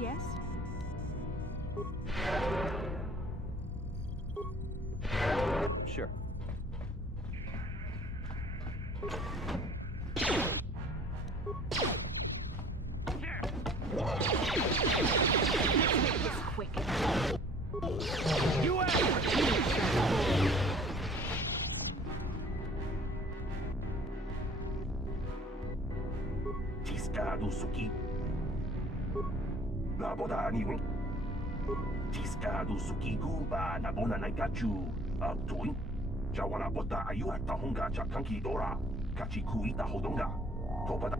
Yes? Sure. Quick. You Tiska do suki. Naboda ni wing. Tiska do suki kumba nabona naikachu. Dantooine. Jawana bota ayu atahonga jakanki dora. Kachiku ita hodonga. Topada.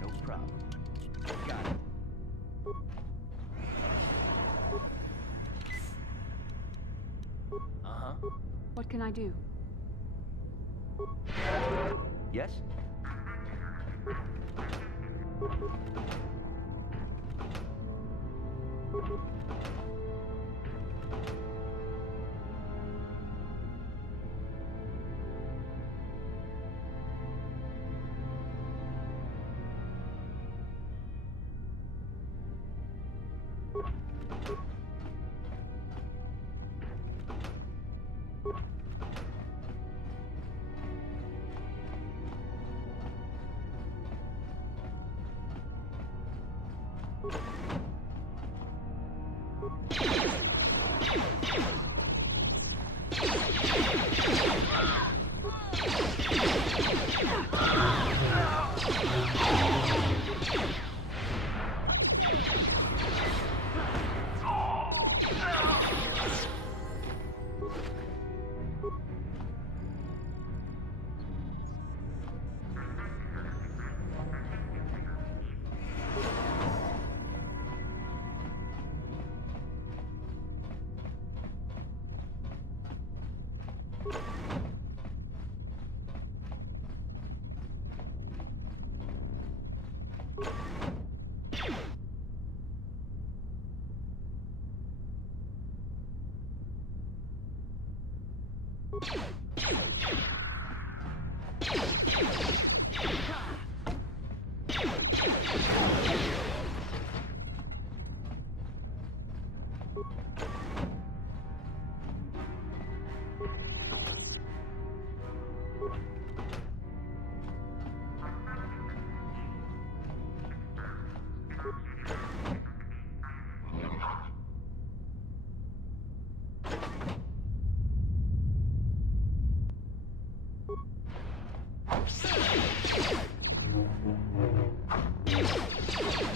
No problem. Got it. Uh-huh. What can I do? Yes?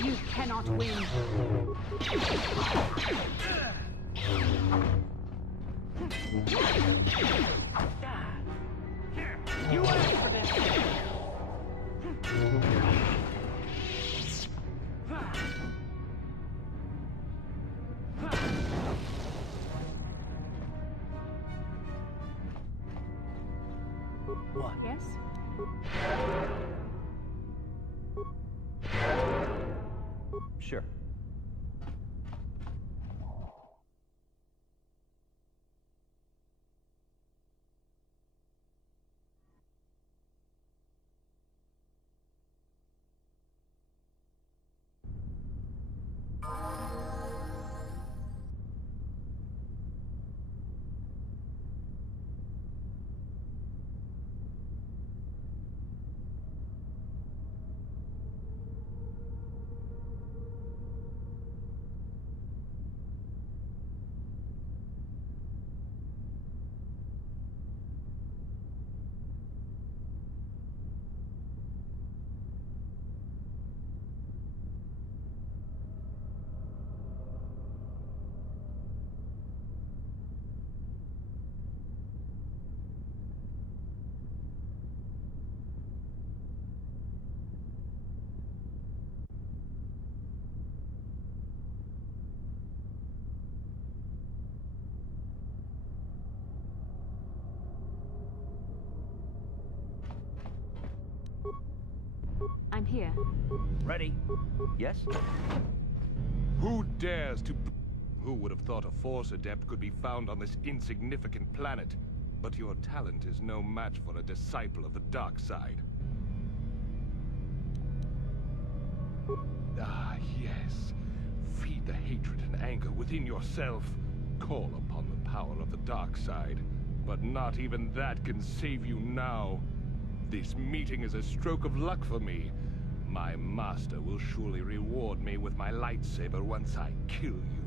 You cannot win. You asked for this! What? Yes? Sure. I'm here. Ready? Yes? Who dares to... Who would have thought a Force Adept could be found on this insignificant planet? But your talent is no match for a disciple of the dark side. Ah, yes. Feed the hatred and anger within yourself. Call upon the power of the dark side. But not even that can save you now. This meeting is a stroke of luck for me. My master will surely reward me with my lightsaber once I kill you.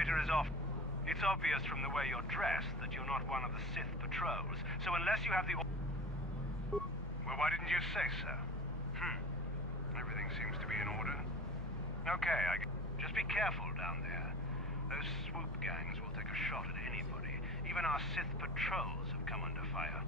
elevator is off. It's obvious from the way you're dressed that you're not one of the Sith patrols, so unless you have the... Well, why didn't you say so? Everything seems to be in order. Okay, just be careful down there. Those swoop gangs will take a shot at anybody. Even our Sith patrols have come under fire.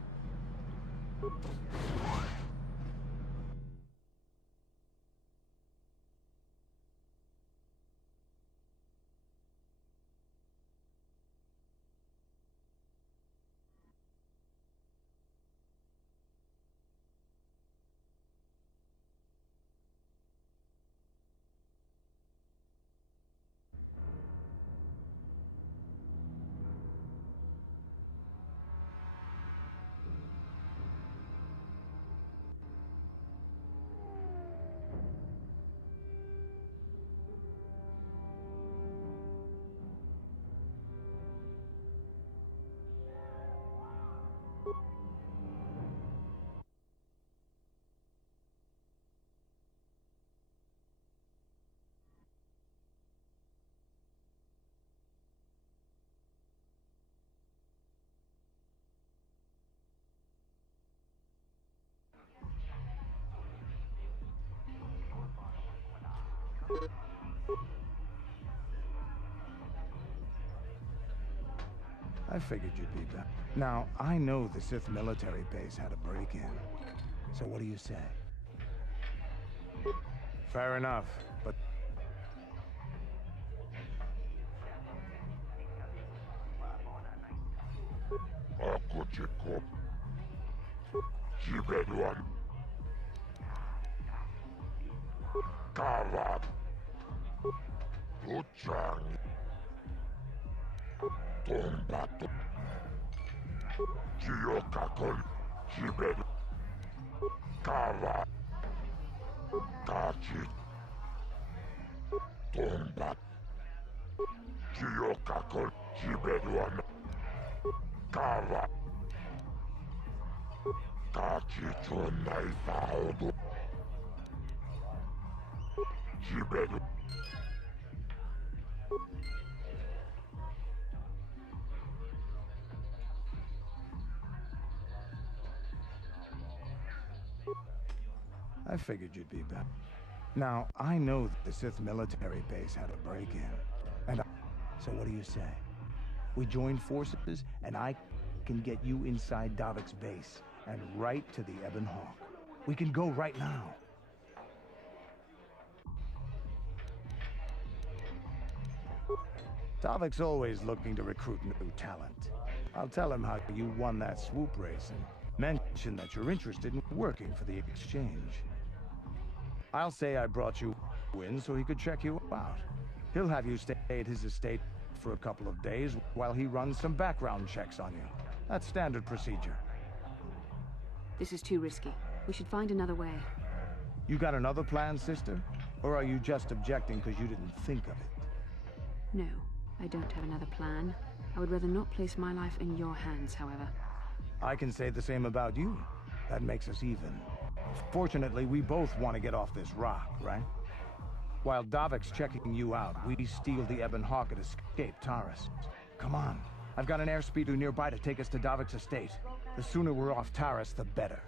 I figured you'd be back. Now, I know the Sith military base had a break-in. So what do you say? Fair enough, but... Ako Jacob. Jibeluan. Kavat. Tuchang. Tombato. Jiyokakol. Jibelu. Kavat. Kachit. Tombat. Jiyokakol. Jibeluan. Kavat. Kachit naifaudo. Jibelu. I figured you'd be back. Now, I know that the Sith military base had a break-in. So what do you say? We join forces, and I can get you inside Davik's base, and right to the Ebon Hawk. We can go right now. Davik's always looking to recruit new talent. I'll tell him how you won that swoop race, and mention that you're interested in working for the exchange. I'll say I brought you in so he could check you out. He'll have you stay at his estate for a couple of days while he runs some background checks on you. That's standard procedure. This is too risky. We should find another way. You got another plan, sister? Or are you just objecting because you didn't think of it? No, I don't have another plan. I would rather not place my life in your hands, however. I can say the same about you. That makes us even. Fortunately, we both want to get off this rock, right? While Davik's checking you out, we steal the Ebon Hawk and escape Taris. Come on. I've got an airspeeder nearby to take us to Davik's estate. The sooner we're off Taris, the better.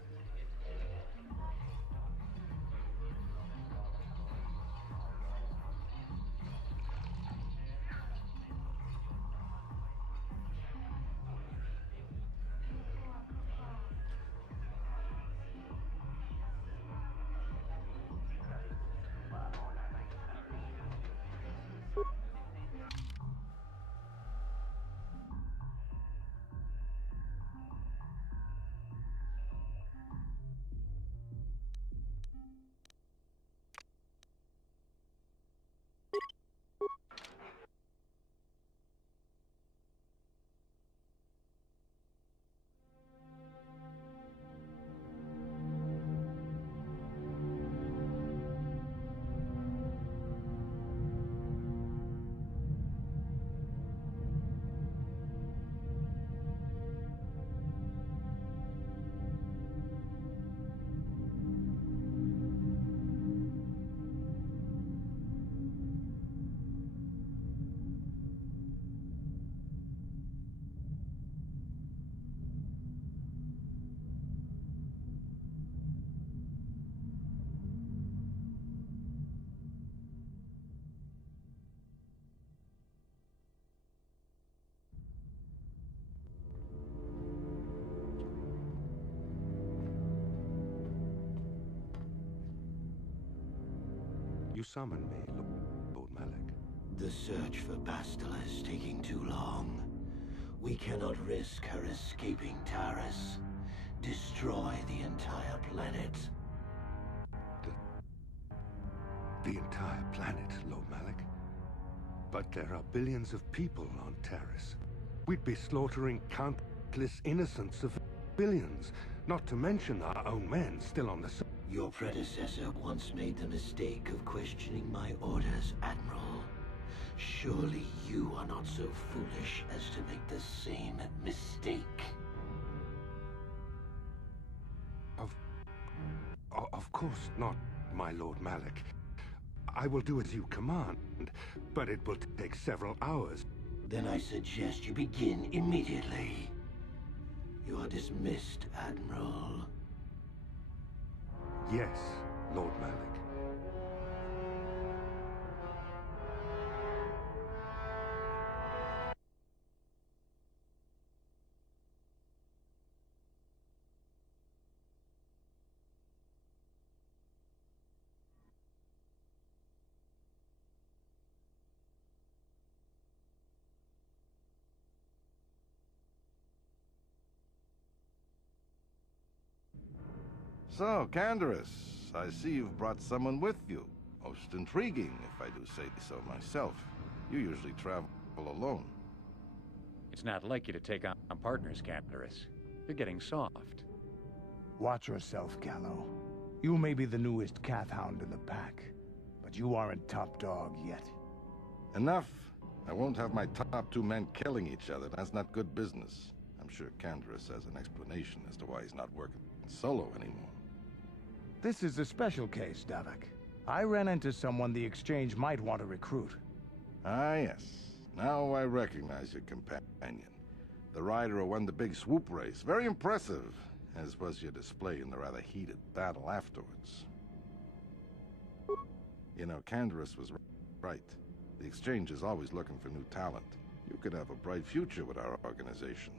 summon me, Lord Malik? The search for Bastila is taking too long. We cannot risk her escaping Taris. Destroy the entire planet. The entire planet, Lord Malik? But there are billions of people on Taris. We'd be slaughtering countless innocents of billions, not to mention our own men still on the... Your predecessor once made the mistake of questioning my orders, Admiral. Surely you are not so foolish as to make the same mistake. Of course not, my Lord Malik. I will do as you command, but it will take several hours. Then I suggest you begin immediately. You are dismissed, Admiral. Yes, Lord Malik. So, Candaris, I see you've brought someone with you. Most intriguing, if I do say so myself. You usually travel alone. It's not like you to take on partners, Candaris. You're getting soft. Watch yourself, Gallo. You may be the newest Cath Hound in the pack, but you aren't top dog yet. Enough. I won't have my top two men killing each other. That's not good business. I'm sure Candaris has an explanation as to why he's not working solo anymore. This is a special case, Davik. I ran into someone the Exchange might want to recruit. Ah, yes. Now I recognize your companion. The rider who won the big swoop race. Very impressive, as was your display in the rather heated battle afterwards. You know, Candaris was right. The Exchange is always looking for new talent. You could have a bright future with our organization.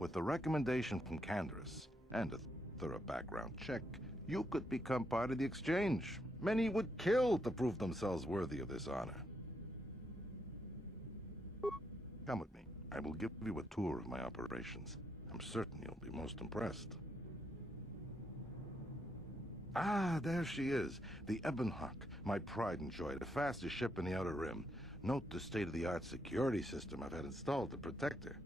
With the recommendation from Candaris, and a thorough background check, you could become part of the Exchange. Many would kill to prove themselves worthy of this honor. Come with me. I will give you a tour of my operations. I'm certain you'll be most impressed. Ah, there she is. The Ebonhawk, my pride and joy, the fastest ship in the Outer Rim. Note the state-of-the-art security system I've had installed to protect her.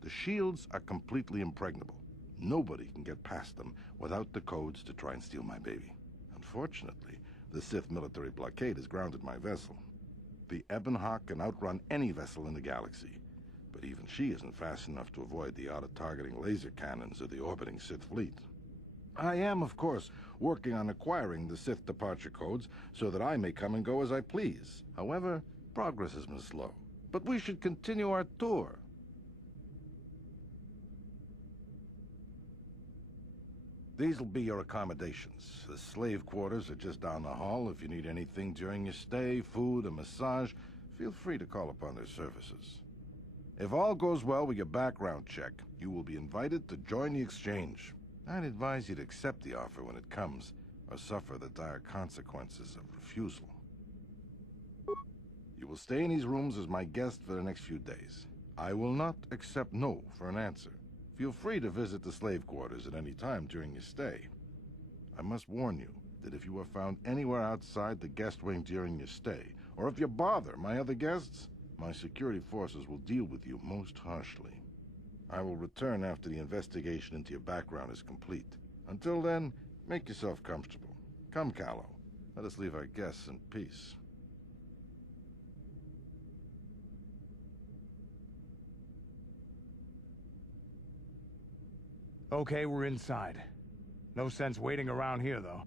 The shields are completely impregnable. Nobody can get past them without the codes to try and steal my baby. Unfortunately, the Sith military blockade has grounded my vessel. The Ebonhawk can outrun any vessel in the galaxy, but even she isn't fast enough to avoid the auto-targeting laser cannons of the orbiting Sith fleet. I am, of course, working on acquiring the Sith departure codes so that I may come and go as I please. However, progress has been slow. But we should continue our tour. These will be your accommodations. The slave quarters are just down the hall. If you need anything during your stay, food, a massage, feel free to call upon their services. If all goes well with your background check, you will be invited to join the Exchange. I'd advise you to accept the offer when it comes, or suffer the dire consequences of refusal. You will stay in these rooms as my guest for the next few days. I will not accept no for an answer. Feel free to visit the slave quarters at any time during your stay. I must warn you that if you are found anywhere outside the guest wing during your stay, or if you bother my other guests, my security forces will deal with you most harshly. I will return after the investigation into your background is complete. Until then, make yourself comfortable. Come, Callow. Let us leave our guests in peace. Okay, we're inside. No sense waiting around here, though.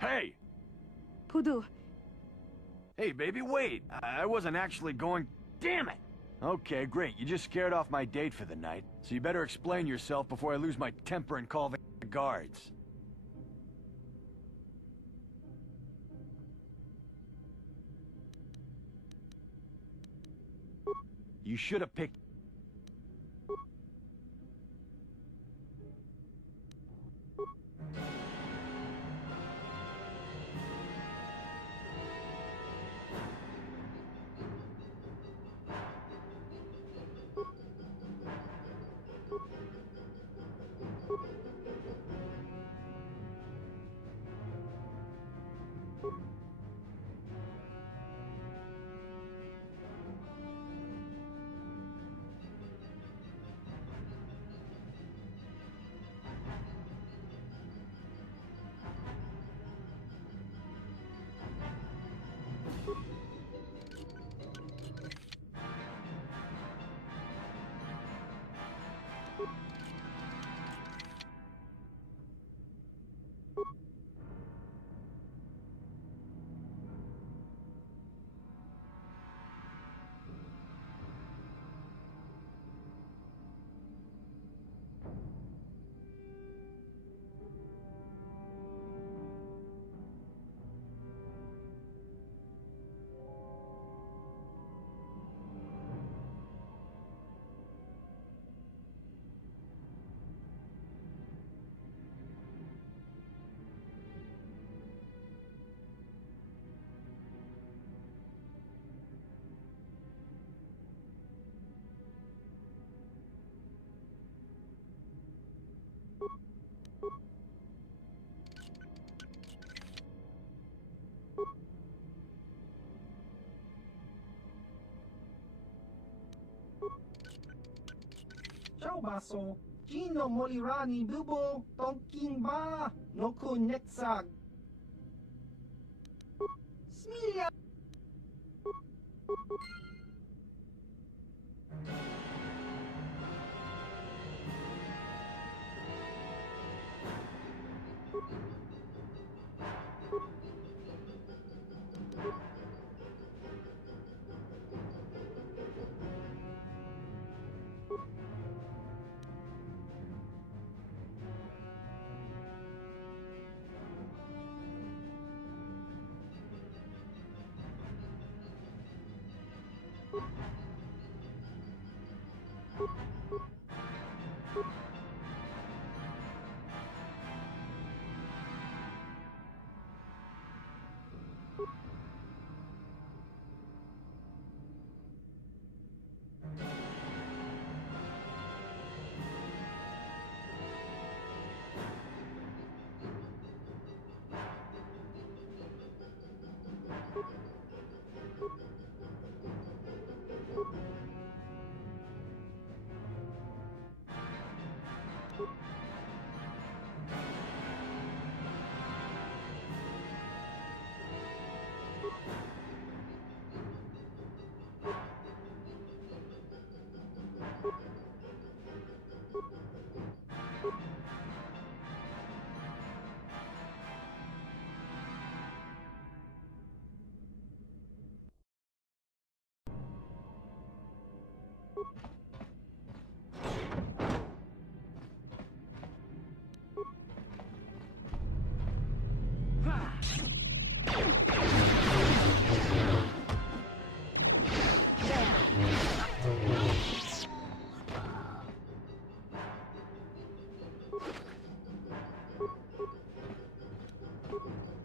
Hey! Pudu. Hey, baby, wait! I wasn't actually going... Damn it! Okay, great. You just scared off my date for the night, so you better explain yourself before I lose my temper and call the guards. You should have picked... Ciao baso, Gino Molirani Bubo, Tonkin Ba, Noku Netsag. Smilia!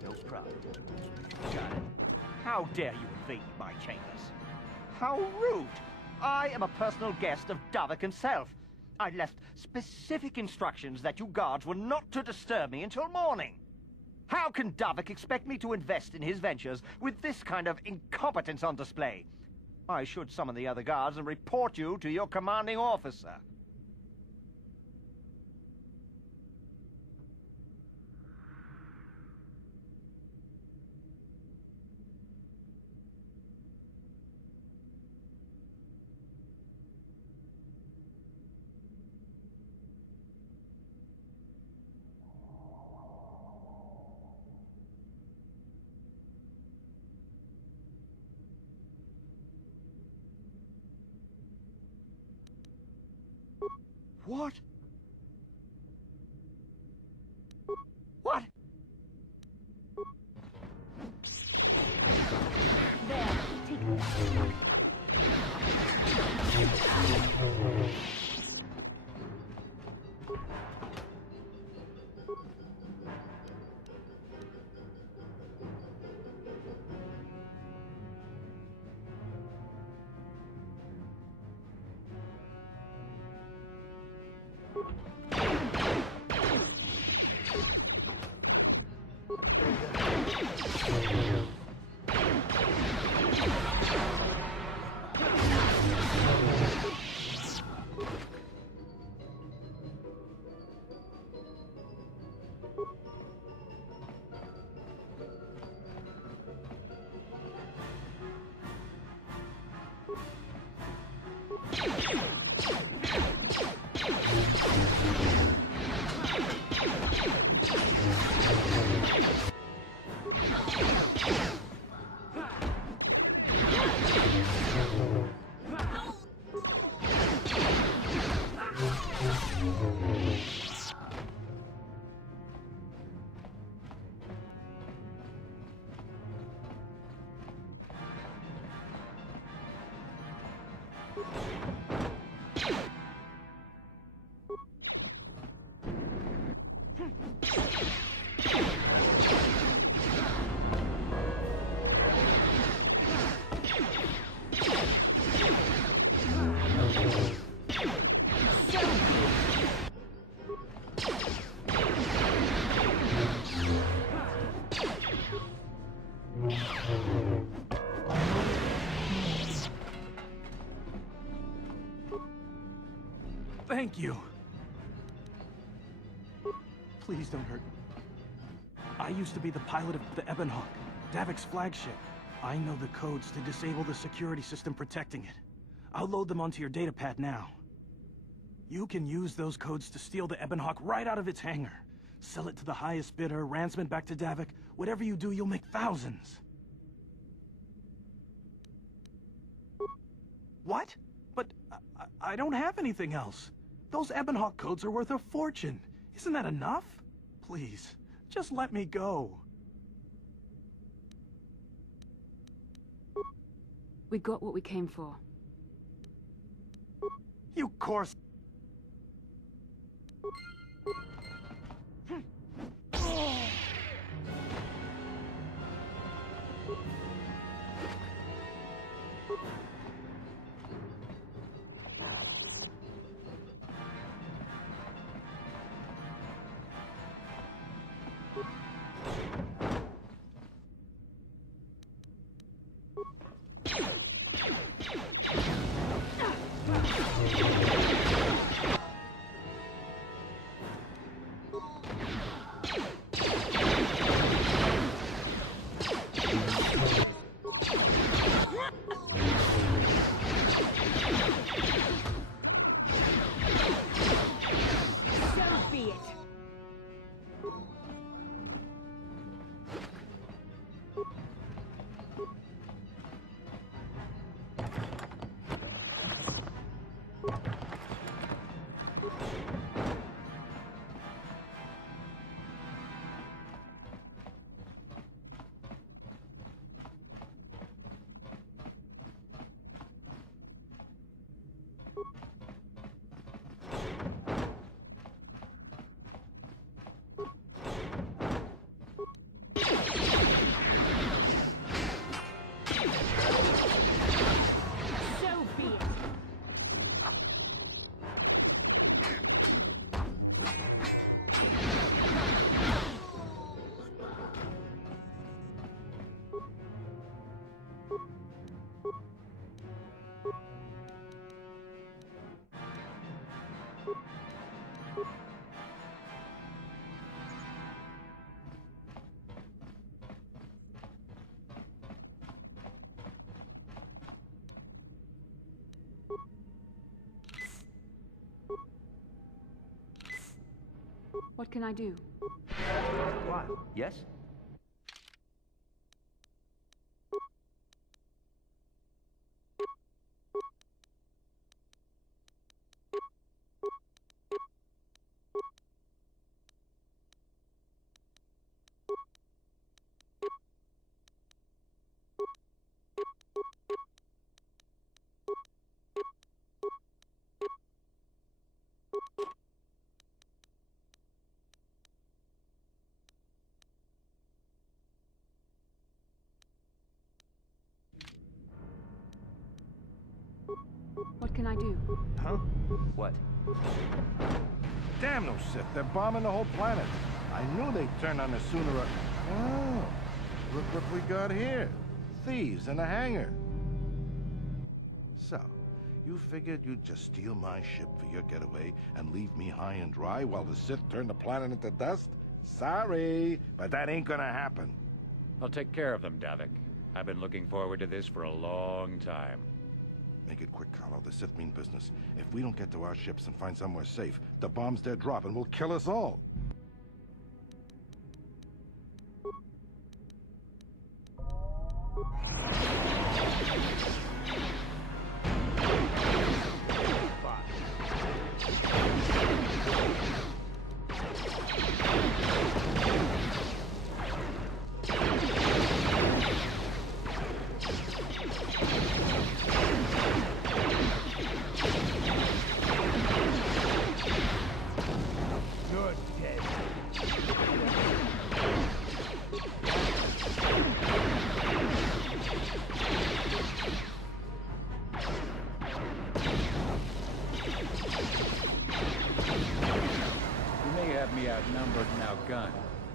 No problem. Got it. How dare you invade my chambers? How rude! I am a personal guest of Davik himself. I left specific instructions that you guards were not to disturb me until morning. How can Davik expect me to invest in his ventures with this kind of incompetence on display? I should summon the other guards and report you to your commanding officer. What? What? There, take that. Thank you. Please don't hurt me. I used to be the pilot of the Ebonhawk, Davik's flagship. I know the codes to disable the security system protecting it. I'll load them onto your datapad now. You can use those codes to steal the Ebonhawk right out of its hangar. Sell it to the highest bidder, ransom it back to Davik. Whatever you do, you'll make thousands. What? But I don't have anything else. Those Ebonhawk codes are worth a fortune. Isn't that enough? Please, just let me go. We got what we came for. You course. What can I do? What? Yes? I do? Huh? What? Damn those Sith, they're bombing the whole planet. I knew they'd turn on us sooner or... Wow, look what we got here. Thieves in a hangar. So, you figured you'd just steal my ship for your getaway and leave me high and dry while the Sith turn the planet into dust? Sorry, but that ain't gonna happen. I'll take care of them, Davik. I've been looking forward to this for a long time. Make it quick, Carlo. The Sith mean business. If we don't get to our ships and find somewhere safe, the bombs they're dropping will kill us all. Me outnumbered and outgunned.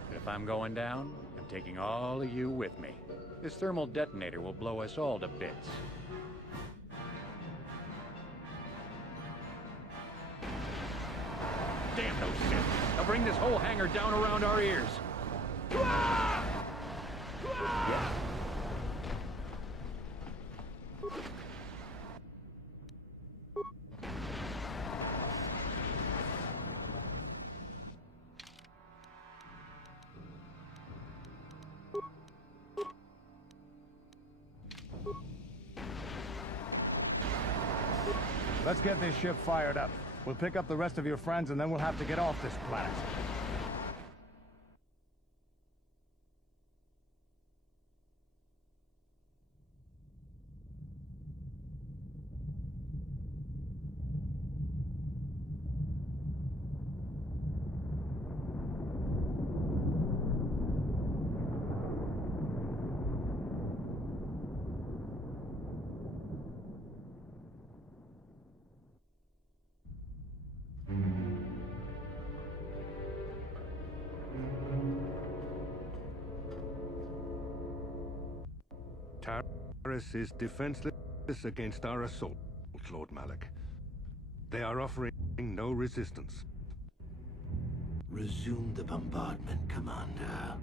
But if I'm going down, I'm taking all of you with me. This thermal detonator will blow us all to bits. Damn those Sith! They'll bring this whole hangar down around our ears. Yeah. Let's get this ship fired up. We'll pick up the rest of your friends and then we'll have to get off this planet. Taris is defenseless against our assault, Lord Malak. They are offering no resistance. Resume the bombardment, Commander.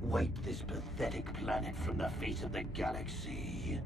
Wipe this pathetic planet from the face of the galaxy.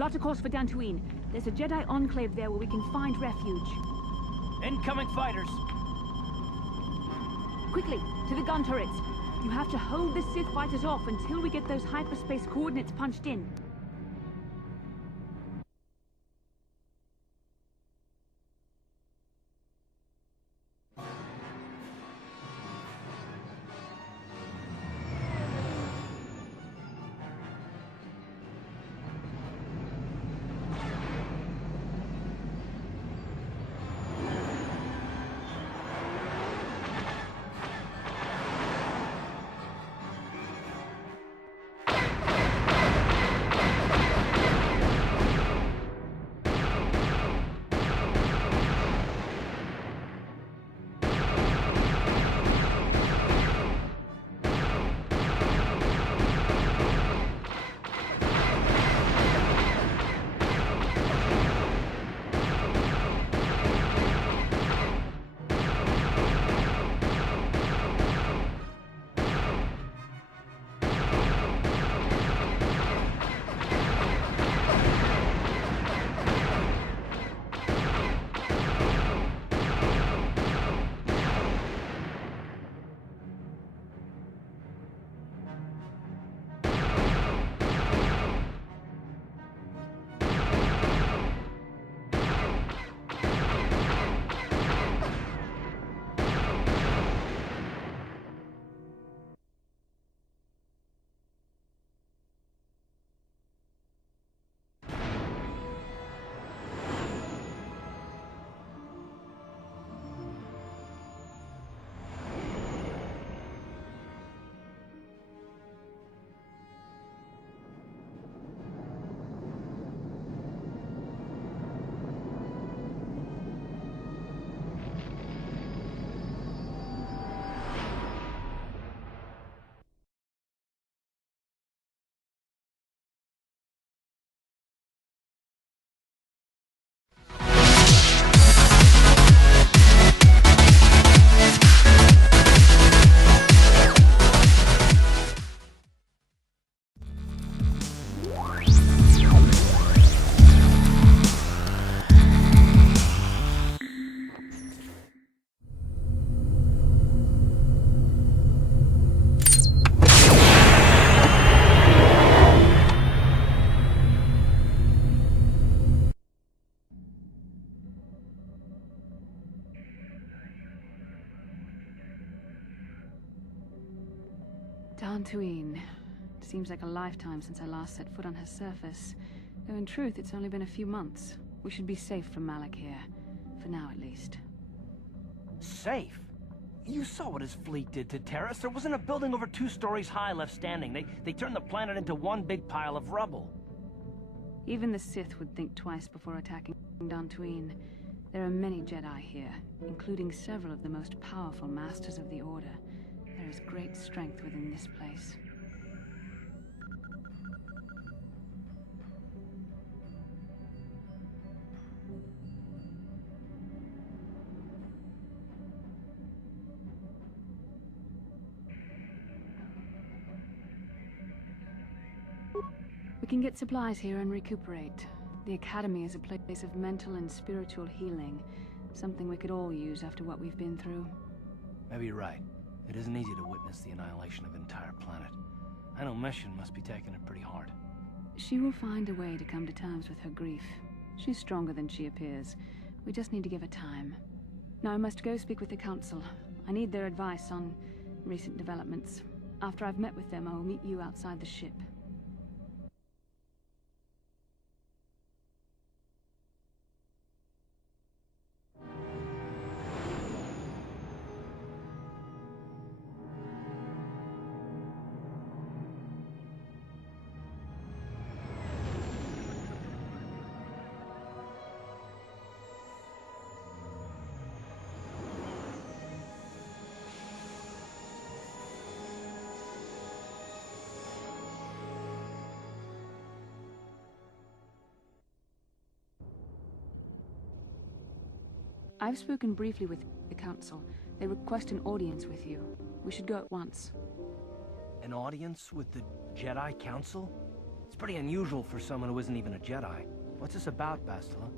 Plot a course for Dantooine. There's a Jedi enclave there where we can find refuge. Incoming fighters! Quickly, to the gun turrets. You have to hold the Sith fighters off until we get those hyperspace coordinates punched in. Dantooine. It seems like a lifetime since I last set foot on her surface. Though in truth, it's only been a few months. We should be safe from Malik here. For now, at least. Safe? You saw what his fleet did to Taris. There wasn't a building over 2 stories high left standing. They turned the planet into one big pile of rubble. Even the Sith would think twice before attacking Dantooine. There are many Jedi here, including several of the most powerful Masters of the Order. There is great strength within this place. We can get supplies here and recuperate. The Academy is a place of mental and spiritual healing. Something we could all use after what we've been through. Maybe you're right. It isn't easy to witness the annihilation of an entire planet. I know Mission must be taking it pretty hard. She will find a way to come to terms with her grief. She's stronger than she appears. We just need to give her time. Now I must go speak with the Council. I need their advice on recent developments. After I've met with them, I will meet you outside the ship. I've spoken briefly with the Council. They request an audience with you. We should go at once. An audience with the Jedi Council? It's pretty unusual for someone who isn't even a Jedi. What's this about, Bastila?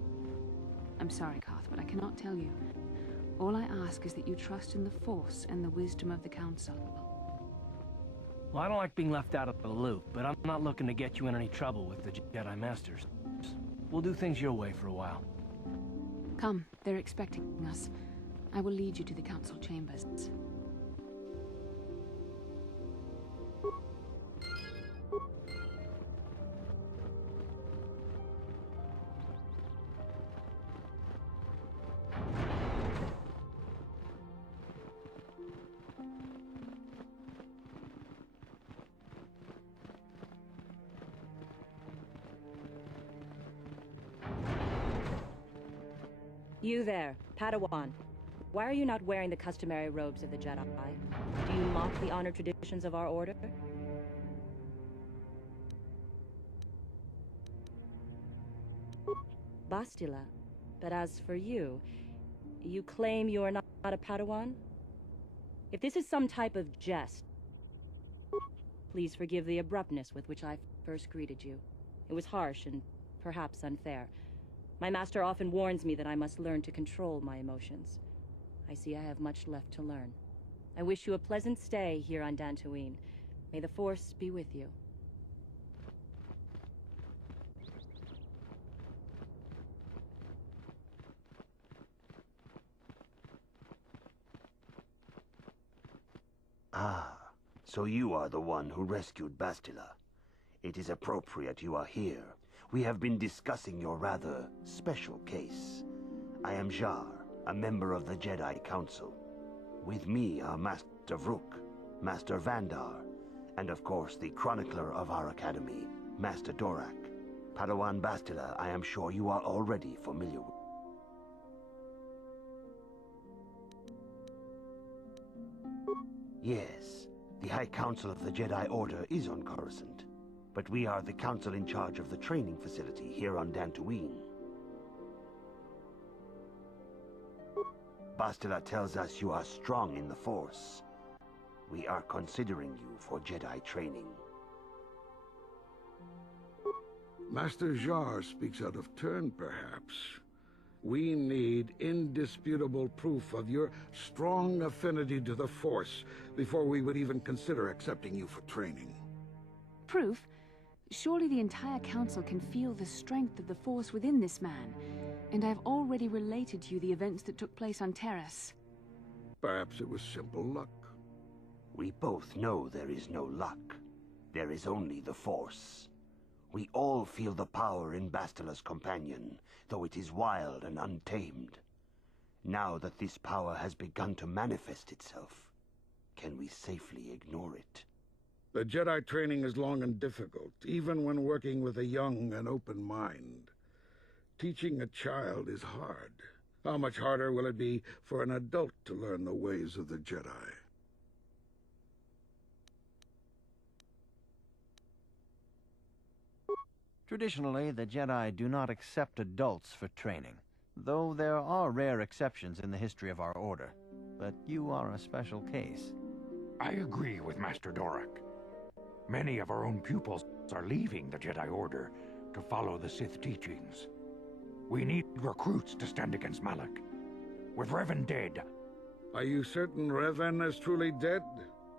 I'm sorry, Koth, but I cannot tell you. All I ask is that you trust in the Force and the wisdom of the Council. Well, I don't like being left out of the loop, but I'm not looking to get you in any trouble with the Jedi Masters. We'll do things your way for a while. Come, they're expecting us. I will lead you to the Council chambers. You there, Padawan. Why are you not wearing the customary robes of the Jedi? Do you mock the honor traditions of our order? Bastila. But as for you, you claim you are not a Padawan? If this is some type of jest, please forgive the abruptness with which I first greeted you. It was harsh and perhaps unfair. My master often warns me that I must learn to control my emotions. I see I have much left to learn. I wish you a pleasant stay here on Dantooine. May the Force be with you. Ah, so you are the one who rescued Bastila. It is appropriate you are here. We have been discussing your rather special case. I am Jar, a member of the Jedi Council. With me are Master Vrook, Master Vandar, and of course the chronicler of our academy, Master Dorak. Padawan Bastila, I am sure you are already familiar with. Yes, the High Council of the Jedi Order is on Coruscant. But we are the council in charge of the training facility here on Dantooine. Bastila tells us you are strong in the Force. We are considering you for Jedi training. Master Jar speaks out of turn, perhaps. We need indisputable proof of your strong affinity to the Force before we would even consider accepting you for training. Proof? Surely the entire Council can feel the strength of the Force within this man. And I've already related to you the events that took place on Taris. Perhaps it was simple luck. We both know there is no luck. There is only the Force. We all feel the power in Bastila's companion, though it is wild and untamed. Now that this power has begun to manifest itself, can we safely ignore it? The Jedi training is long and difficult, even when working with a young and open mind. Teaching a child is hard. How much harder will it be for an adult to learn the ways of the Jedi? Traditionally, the Jedi do not accept adults for training, though there are rare exceptions in the history of our order. But you are a special case. I agree with Master Doric. Many of our own pupils are leaving the Jedi Order to follow the Sith teachings. We need recruits to stand against Malak. With Revan dead... Are you certain Revan is truly dead?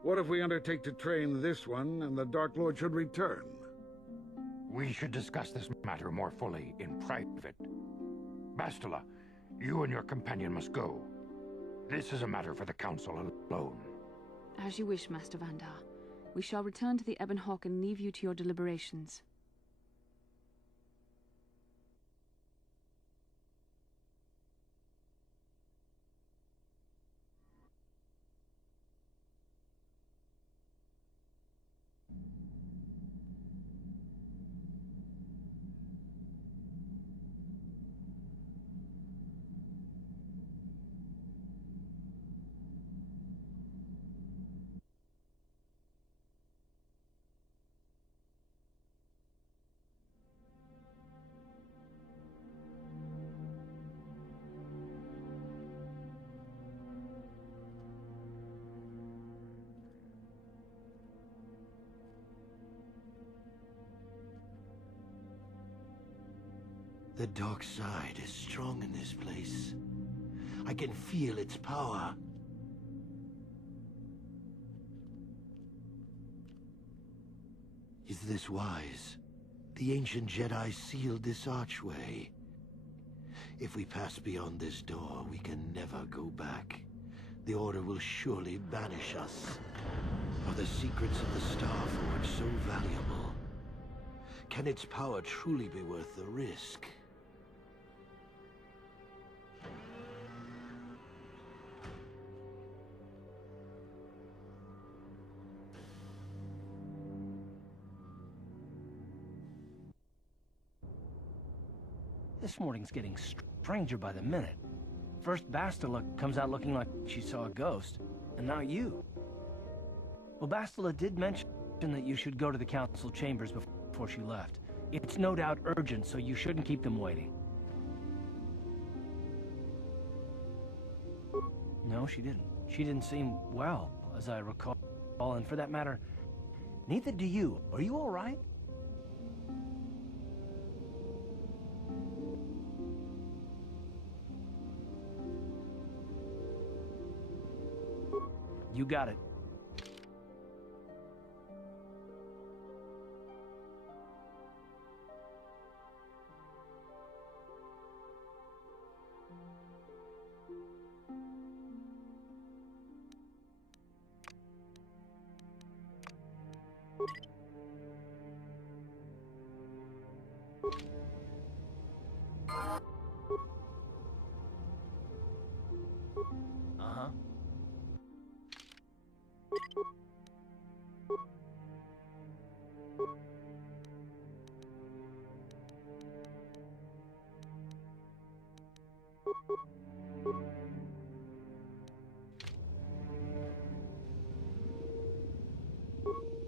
What if we undertake to train this one and the Dark Lord should return? We should discuss this matter more fully in private. Bastila, you and your companion must go. This is a matter for the Council alone. As you wish, Master Vandar. We shall return to the Ebon Hawk and leave you to your deliberations. The dark side is strong in this place. I can feel its power. Is this wise? The ancient Jedi sealed this archway. If we pass beyond this door, we can never go back. The Order will surely banish us. Are the secrets of the Star Forge so valuable? Can its power truly be worth the risk? This morning's getting stranger by the minute. First Bastila comes out looking like she saw a ghost, and now you. Well, Bastila did mention that you should go to the council chambers before she left. It's no doubt urgent, so you shouldn't keep them waiting. No, she didn't. She didn't seem well, as I recall, and for that matter, neither do you. Are you all right? You got it. Uh-huh.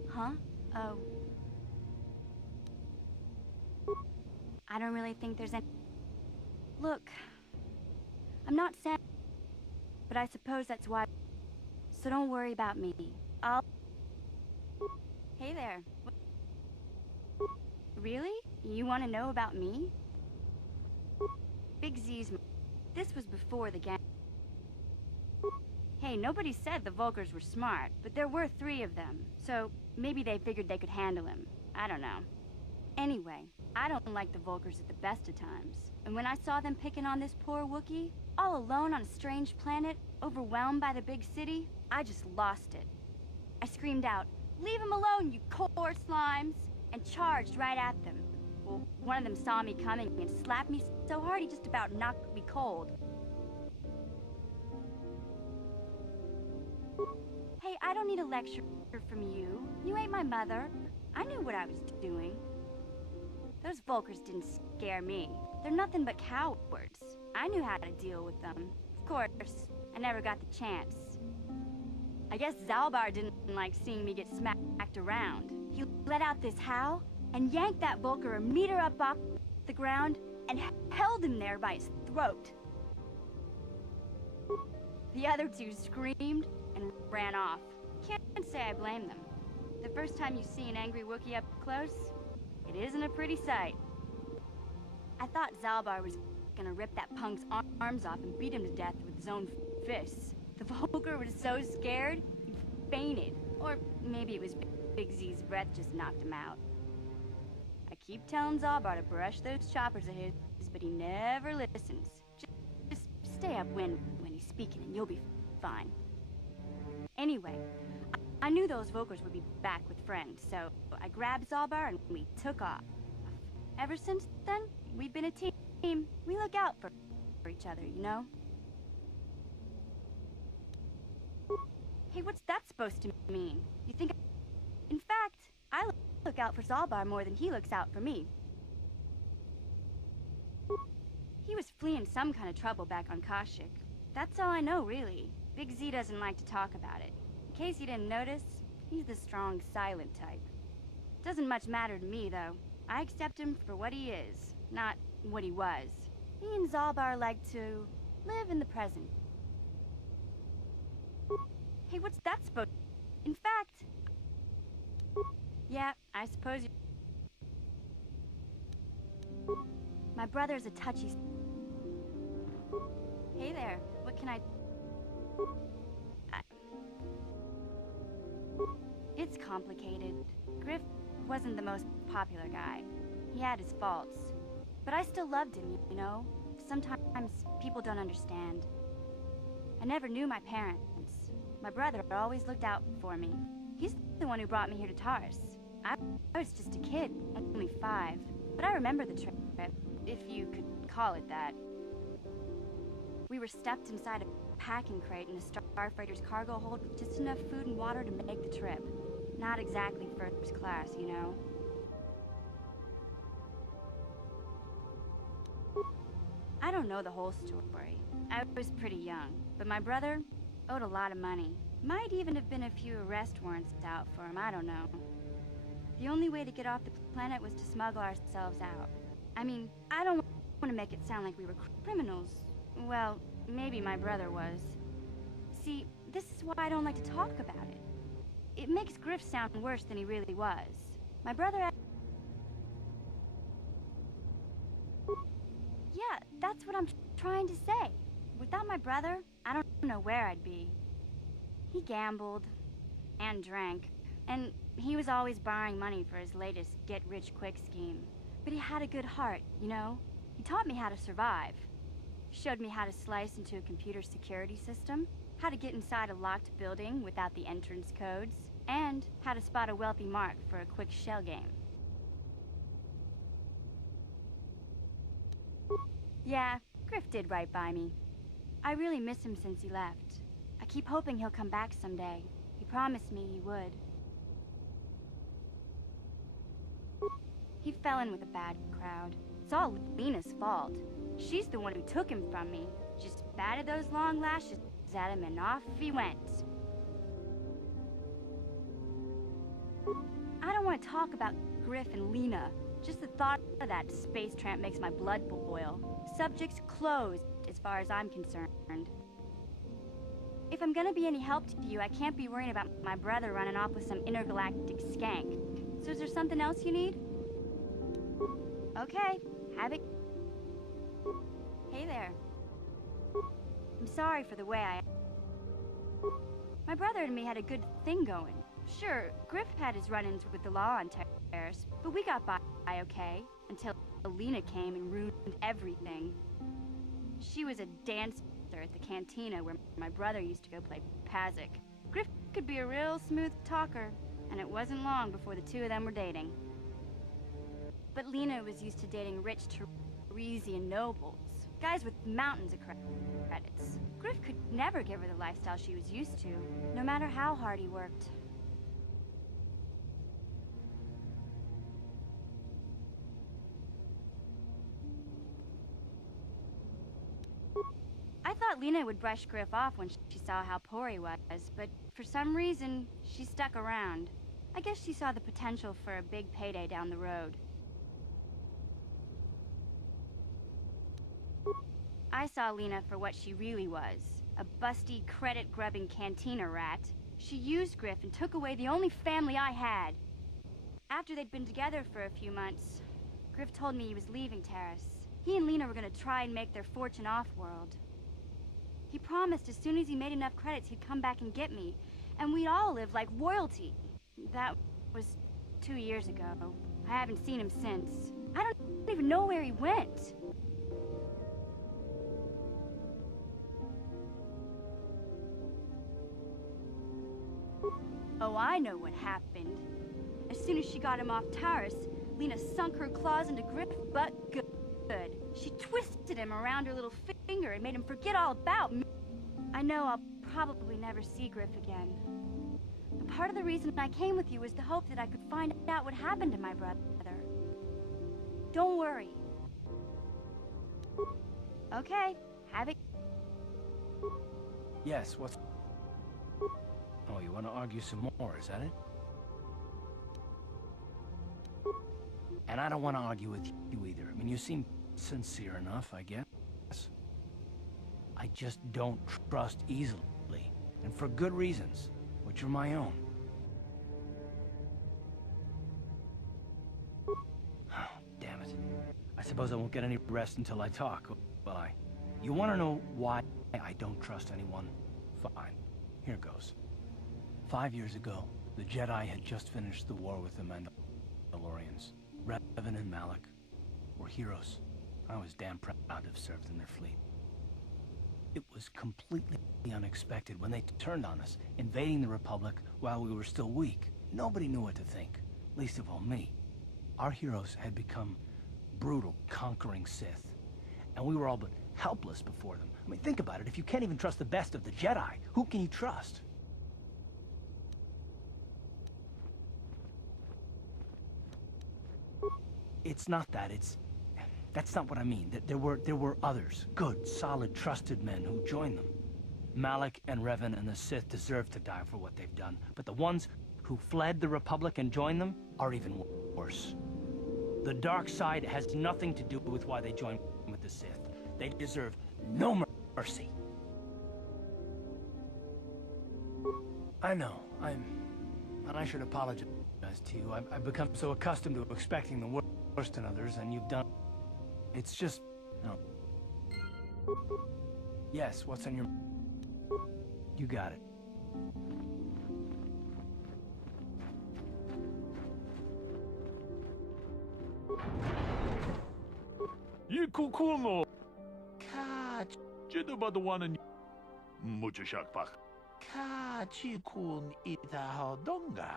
Huh? Oh. I don't really think there's any... Look, I'm not sad, but I suppose that's why... So don't worry about me. I'll... Hey there. Really? You want to know about me? Big Z's... This was before the gang... Hey, nobody said the Vulcars were smart, but there were 3 of them, so maybe they figured they could handle him. I don't know. Anyway, I don't like the Vulcars at the best of times. And when I saw them picking on this poor Wookiee, all alone on a strange planet, overwhelmed by the big city, I just lost it. I screamed out, "Leave him alone, you KotOR slimes!" and charged right at them. Well, one of them saw me coming and slapped me so hard he just about knocked me cold. Hey, I don't need a lecture from you. You ain't my mother. I knew what I was doing. Those Volkers didn't scare me. They're nothing but cowards. I knew how to deal with them. Of course, I never got the chance. I guess Zalbar didn't like seeing me get smacked around. He let out this howl and yanked that Volker a meter up off the ground and held him there by his throat. The other two screamed and ran off. Can't say I blame them. The first time you see an angry Wookiee up close, it isn't a pretty sight. I thought Zalbar was gonna rip that punk's arms off and beat him to death with his own fists. The Volker was so scared, he fainted. Or maybe it was Big Z's breath just knocked him out. I keep telling Zalbar to brush those choppers of his, but he never listens. Just stay up when he's speaking and you'll be fine. Anyway, I knew those Volkers would be back with friends, so I grabbed Zalbar and we took off. Ever since then, we've been a team. We look out for each other, you know? Hey, what's that supposed to mean? You think... In fact, I look out for Zalbar more than he looks out for me. He was fleeing some kind of trouble back on Kashyyyk. That's all I know, really. Big Z doesn't like to talk about it. In case you didn't notice, he's the strong, silent type. Doesn't much matter to me, though. I accept him for what he is, not what he was. Me and Zalbar like to live in the present. Hey, what's that supposed to... In fact... Yeah, I suppose you... My brother's a touchy... Hey there, what can I... It's complicated. Griff wasn't the most popular guy. He had his faults. But I still loved him, you know? Sometimes people don't understand. I never knew my parents. My brother always looked out for me. He's the one who brought me here to Taris. I was just a kid, only 5. But I remember the trip, if you could call it that. We were stuffed inside a packing crate in a starfreighter's cargo hold with just enough food and water to make the trip. Not exactly first class, you know? I don't know the whole story. I was pretty young, but my brother owed a lot of money. Might even have been a few arrest warrants out for him, I don't know. The only way to get off the planet was to smuggle ourselves out. I mean, I don't want to make it sound like we were criminals. Well, maybe my brother was. See, this is why I don't like to talk about it. It makes Griff sound worse than he really was. My brother... Yeah, that's what I'm trying to say. Without my brother, I don't know where I'd be. He gambled and drank, and he was always borrowing money for his latest get-rich-quick scheme. But he had a good heart, you know? He taught me how to survive. Showed me how to slice into a computer security system, how to get inside a locked building without the entrance codes, and how to spot a wealthy mark for a quick shell game. Yeah, Griff did right by me. I really miss him since he left. I keep hoping he'll come back someday. He promised me he would. He fell in with a bad crowd. It's all Lena's fault. She's the one who took him from me. Just batted those long lashes at him and off he went. I don't want to talk about Griff and Lena. Just the thought of that space tramp makes my blood boil. Subject's closed, as far as I'm concerned. If I'm gonna be any help to you, I can't be worrying about my brother running off with some intergalactic skank. So is there something else you need? Okay, have it. Hey there. I'm sorry for the way I... My brother and me had a good thing going. Sure, Griff had his run-ins with the law on Taris, but we got by okay, until Lena came and ruined everything. She was a dancer at the cantina where my brother used to go play Pazik. Griff could be a real smooth talker, and it wasn't long before the two of them were dating. But Lena was used to dating rich Tarisian nobles, guys with mountains of credits. Griff could never give her the lifestyle she was used to, no matter how hard he worked. I thought Lena would brush Griff off when she saw how poor he was, but for some reason, she stuck around. I guess she saw the potential for a big payday down the road. I saw Lena for what she really was, a busty, credit-grubbing cantina rat. She used Griff and took away the only family I had. After they'd been together for a few months, Griff told me he was leaving Taris. He and Lena were gonna try and make their fortune off-world. He promised as soon as he made enough credits he'd come back and get me, and we'd all live like royalty. That was 2 years ago. I haven't seen him since. I don't even know where he went. Oh, I know what happened. As soon as she got him off Taris, Lena sunk her claws into Griff's butt good. She twisted him around her little finger and made him forget all about me. I know I'll probably never see Griff again. But part of the reason I came with you was the hope that I could find out what happened to my brother. Don't worry. Okay, have it. Yes, what's... Oh, you want to argue some more, is that it? And I don't want to argue with you either. I mean, you seem sincere enough, I guess. I just don't trust easily, and for good reasons, which are my own. Oh, damn it. I suppose I won't get any rest until I talk, will I? You want to know why I don't trust anyone? Fine. Here goes. 5 years ago, the Jedi had just finished the war with the Mandalorians. Revan and Malak were heroes. I was damn proud to have served in their fleet. It was completely unexpected when they turned on us, invading the Republic while we were still weak. Nobody knew what to think, least of all me. Our heroes had become brutal, conquering Sith, and we were all but helpless before them. I mean, think about it. If you can't even trust the best of the Jedi, who can you trust? It's not that, that's not what I mean. There were others, good, solid, trusted men who joined them. Malak and Revan and the Sith deserve to die for what they've done, but the ones who fled the Republic and joined them are even worse. The dark side has nothing to do with why they joined with the Sith. They deserve no mercy. I know, and I should apologize to you. I've become so accustomed to expecting the worst in others, and you've done... It's just... no. Yes, what's on your... You got it. Yikukuno. Catch. Jedubadwanan. Muchashakpak. Kachikun itahadonga.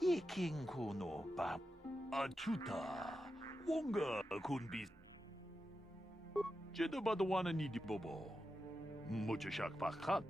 Yikinkuno bab. Achuta. Wonga kunbi. Jedubadwana nidibobo. Muchashakpak.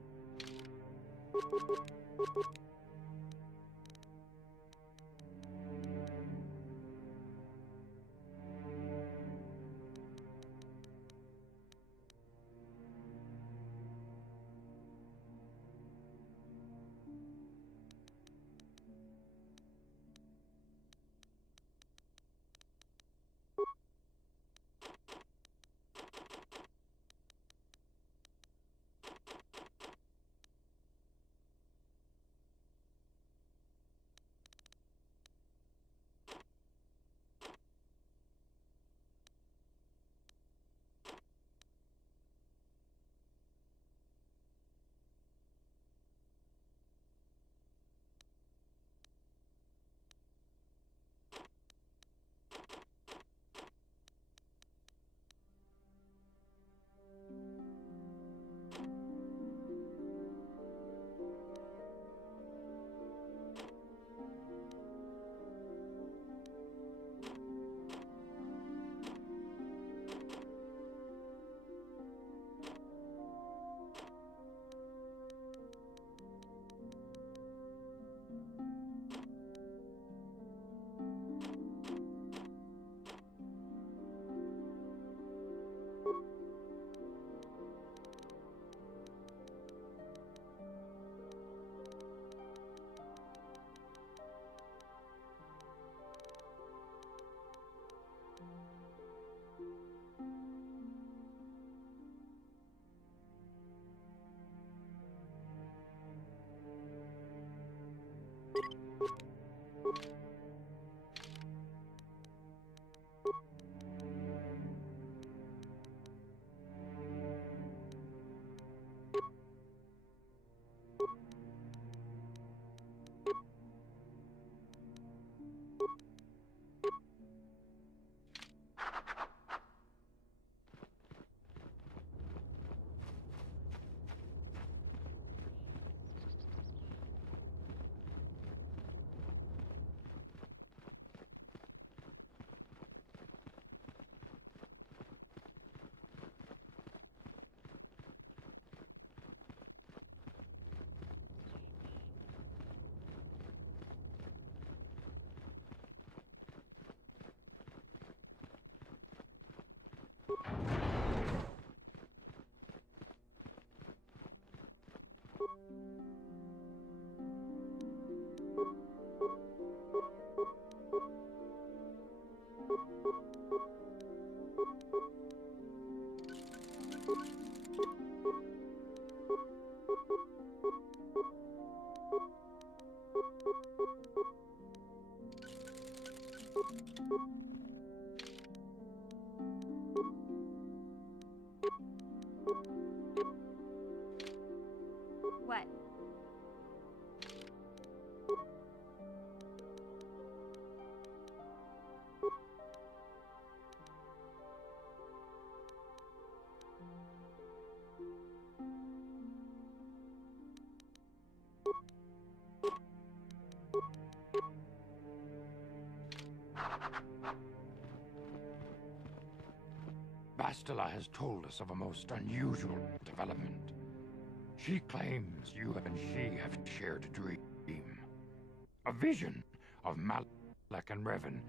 What? Bastila has told us of a most unusual development. She claims you and she have shared a dream. A vision of Malak and Revan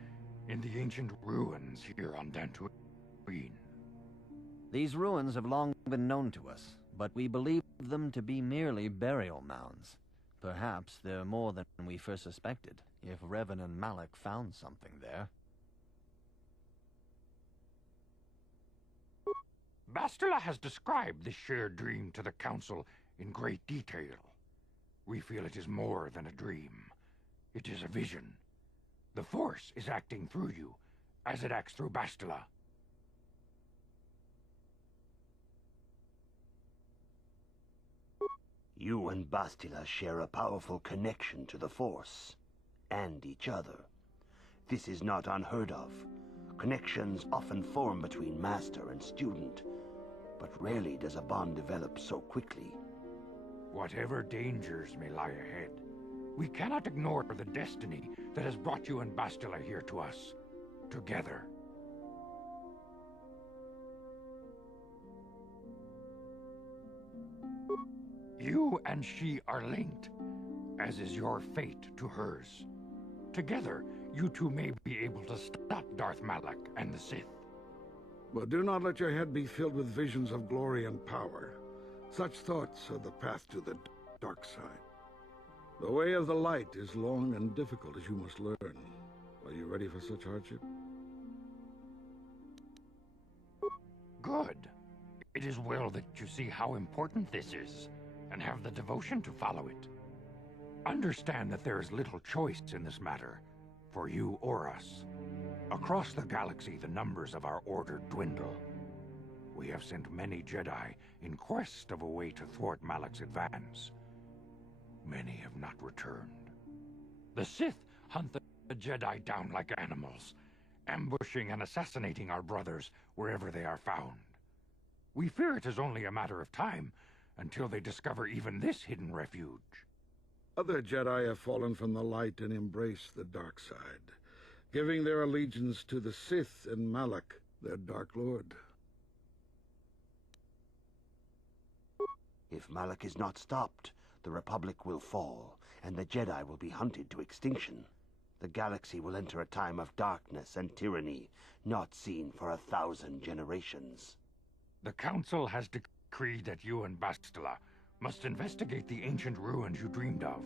in the ancient ruins here on Dantooine. These ruins have long been known to us, but we believe them to be merely burial mounds. Perhaps they're more than we first suspected, if Revan and Malak found something there. Bastila has described this shared dream to the Council in great detail. We feel it is more than a dream. It is a vision. The Force is acting through you, as it acts through Bastila. You and Bastila share a powerful connection to the Force, and each other. This is not unheard of. Connections often form between master and student, but rarely does a bond develop so quickly. Whatever dangers may lie ahead, we cannot ignore the destiny that has brought you and Bastila here to us, together. You and she are linked, as is your fate to hers. Together, you two may be able to stop Darth Malak and the Sith. But do not let your head be filled with visions of glory and power. Such thoughts are the path to the dark side. The way of the light is long and difficult, as you must learn. Are you ready for such hardship? Good. It is well that you see how important this is, and have the devotion to follow it. Understand that there is little choice in this matter, for you or us. Across the galaxy, the numbers of our order dwindle. We have sent many Jedi in quest of a way to thwart Malak's advance. Many have not returned. The Sith hunt the Jedi down like animals, ambushing and assassinating our brothers wherever they are found. We fear it is only a matter of time until they discover even this hidden refuge. Other Jedi have fallen from the light and embraced the dark side, giving their allegiance to the Sith and Malak, their Dark Lord. If Malak is not stopped, the Republic will fall, and the Jedi will be hunted to extinction. The galaxy will enter a time of darkness and tyranny, not seen for 1,000 generations. The Council has decreed that you and Bastila must investigate the ancient ruins you dreamed of,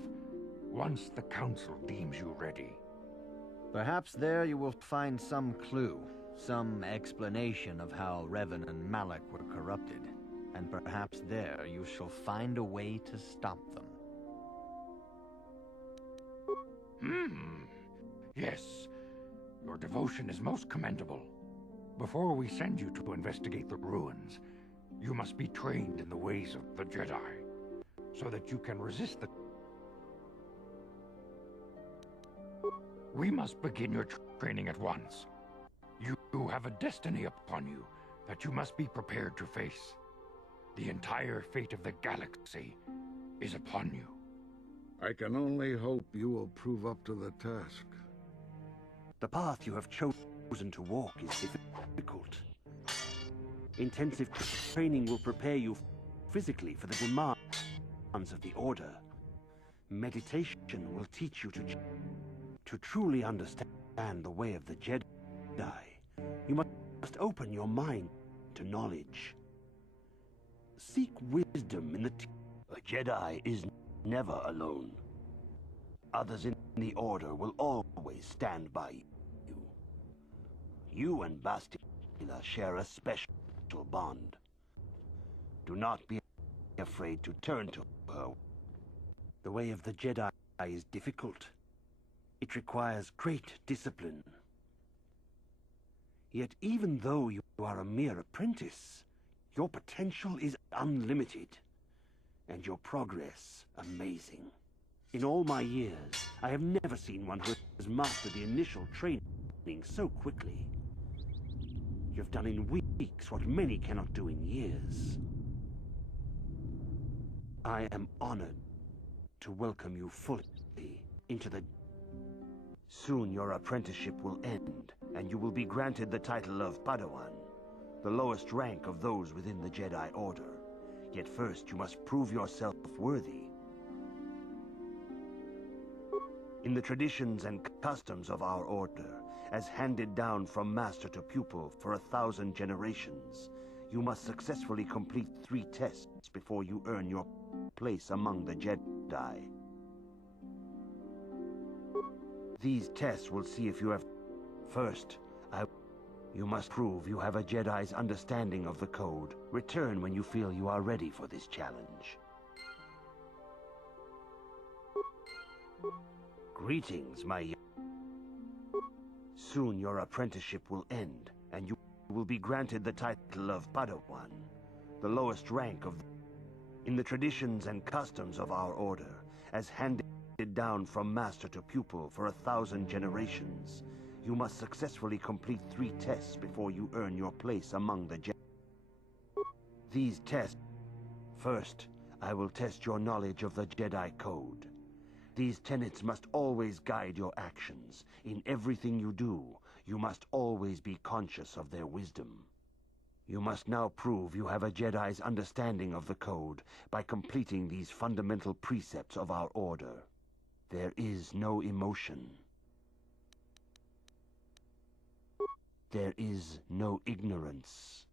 once the Council deems you ready. Perhaps there you will find some clue, some explanation of how Revan and Malak were corrupted, and perhaps there you shall find a way to stop them. Yes, your devotion is most commendable. Before we send you to investigate the ruins, you must be trained in the ways of the Jedi, so that you can resist the... We must begin your training at once. You have a destiny upon you that you must be prepared to face. The entire fate of the galaxy is upon you. I can only hope you will prove up to the task. The path you have chosen to walk is difficult. Intensive training will prepare you physically for the demands of the Order. Meditation will teach you to truly understand the way of the Jedi. You must open your mind to knowledge. Seek wisdom in the... A Jedi is never alone. Others in the Order will always stand by you. You and Bastila share a special bond. Do not be afraid to turn to her. The way of the Jedi is difficult. It requires great discipline Yet even though you are a mere apprentice, your potential is unlimited, and your progress amazing. In all my years, I have never seen one who has mastered the initial training so quickly. You've done in weeks what many cannot do in years. I am honored to welcome you fully into the... Soon your apprenticeship will end, and you will be granted the title of Padawan, the lowest rank of those within the Jedi Order. Yet first you must prove yourself worthy. In the traditions and customs of our order, as handed down from master to pupil for 1,000 generations, you must successfully complete 3 tests before you earn your place among the Jedi. These tests will see if you have... First, you must prove you have a Jedi's understanding of the code. Return when you feel you are ready for this challenge. Greetings, my... Soon your apprenticeship will end, and you will be granted the title of Padawan, the lowest rank of... In the traditions and customs of our order, as handed down from master to pupil for 1,000 generations, you must successfully complete 3 tests before you earn your place among the Jedi. These tests... First, I will test your knowledge of the Jedi Code. These tenets must always guide your actions. In everything you do, you must always be conscious of their wisdom. You must now prove you have a Jedi's understanding of the code by completing these fundamental precepts of our order. There is no emotion. There is no ignorance.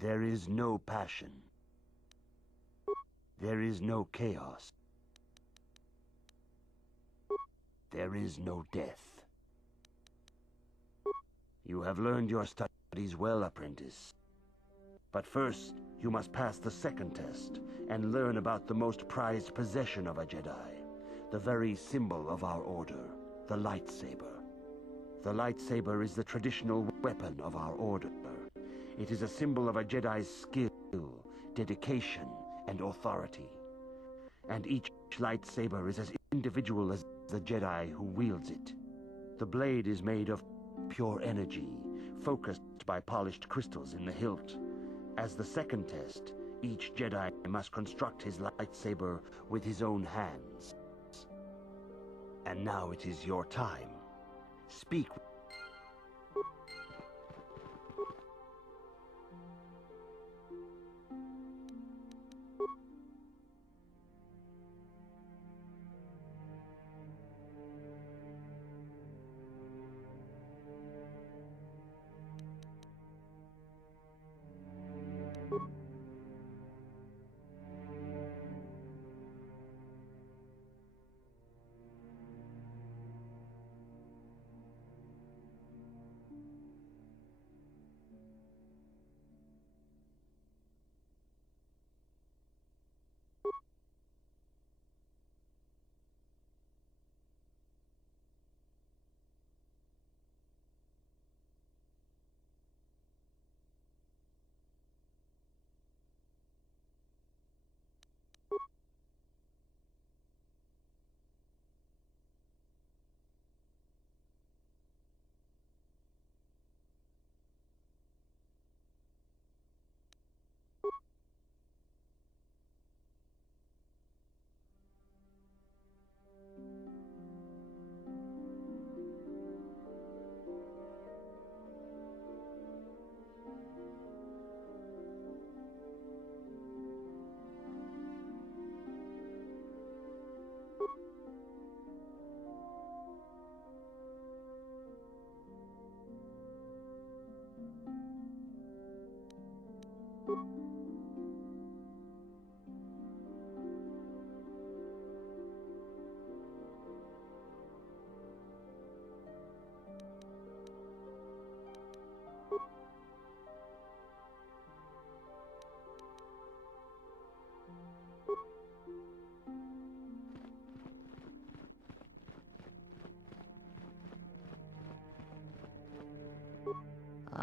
There is no passion. There is no chaos. There is no death. You have learned your studies well, apprentice. But first, you must pass the second test and learn about the most prized possession of a Jedi, the very symbol of our order, the lightsaber. The lightsaber is the traditional weapon of our order. It is a symbol of a Jedi's skill, dedication, and authority. And each lightsaber is as individual as the Jedi who wields it. The blade is made of pure energy, focused by polished crystals in the hilt. As the second test, each Jedi must construct his lightsaber with his own hands. And now it is your time. Speak.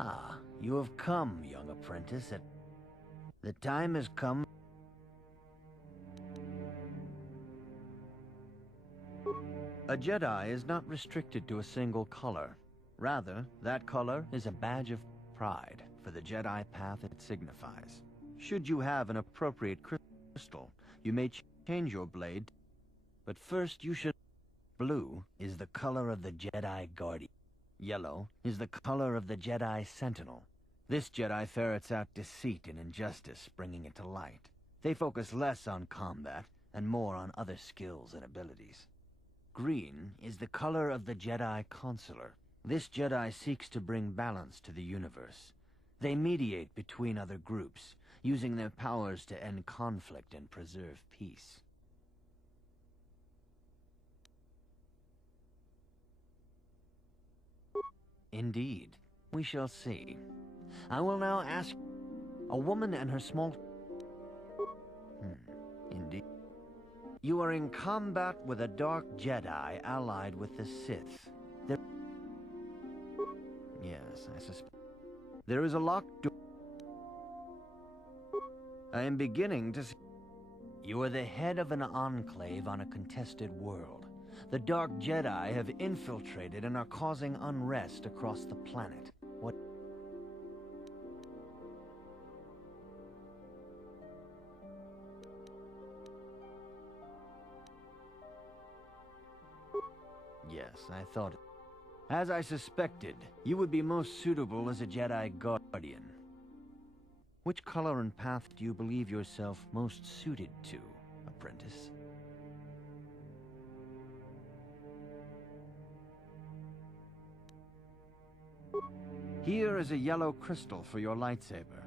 Ah, you have come, young apprentice. The time has come. A Jedi is not restricted to a single color. Rather, that color is a badge of pride for the Jedi path it signifies. Should you have an appropriate crystal, you may change your blade, but first you should... Blue is the color of the Jedi Guardian. Yellow is the color of the Jedi Sentinel. This Jedi ferrets out deceit and injustice, bringing it to light. They focus less on combat and more on other skills and abilities. Green is the color of the Jedi Consular. This Jedi seeks to bring balance to the universe. They mediate between other groups, using their powers to end conflict and preserve peace. Indeed. We shall see. I will now ask... A woman and her small... Indeed. You are in combat with a dark Jedi allied with the Sith. Yes, I suspect. There is a locked door. I am beginning to see... You are the head of an enclave on a contested world. The Dark Jedi have infiltrated and are causing unrest across the planet. What... Yes, I thought it. As I suspected, you would be most suitable as a Jedi Guardian. Which color and path do you believe yourself most suited to, apprentice? Here is a yellow crystal for your lightsaber.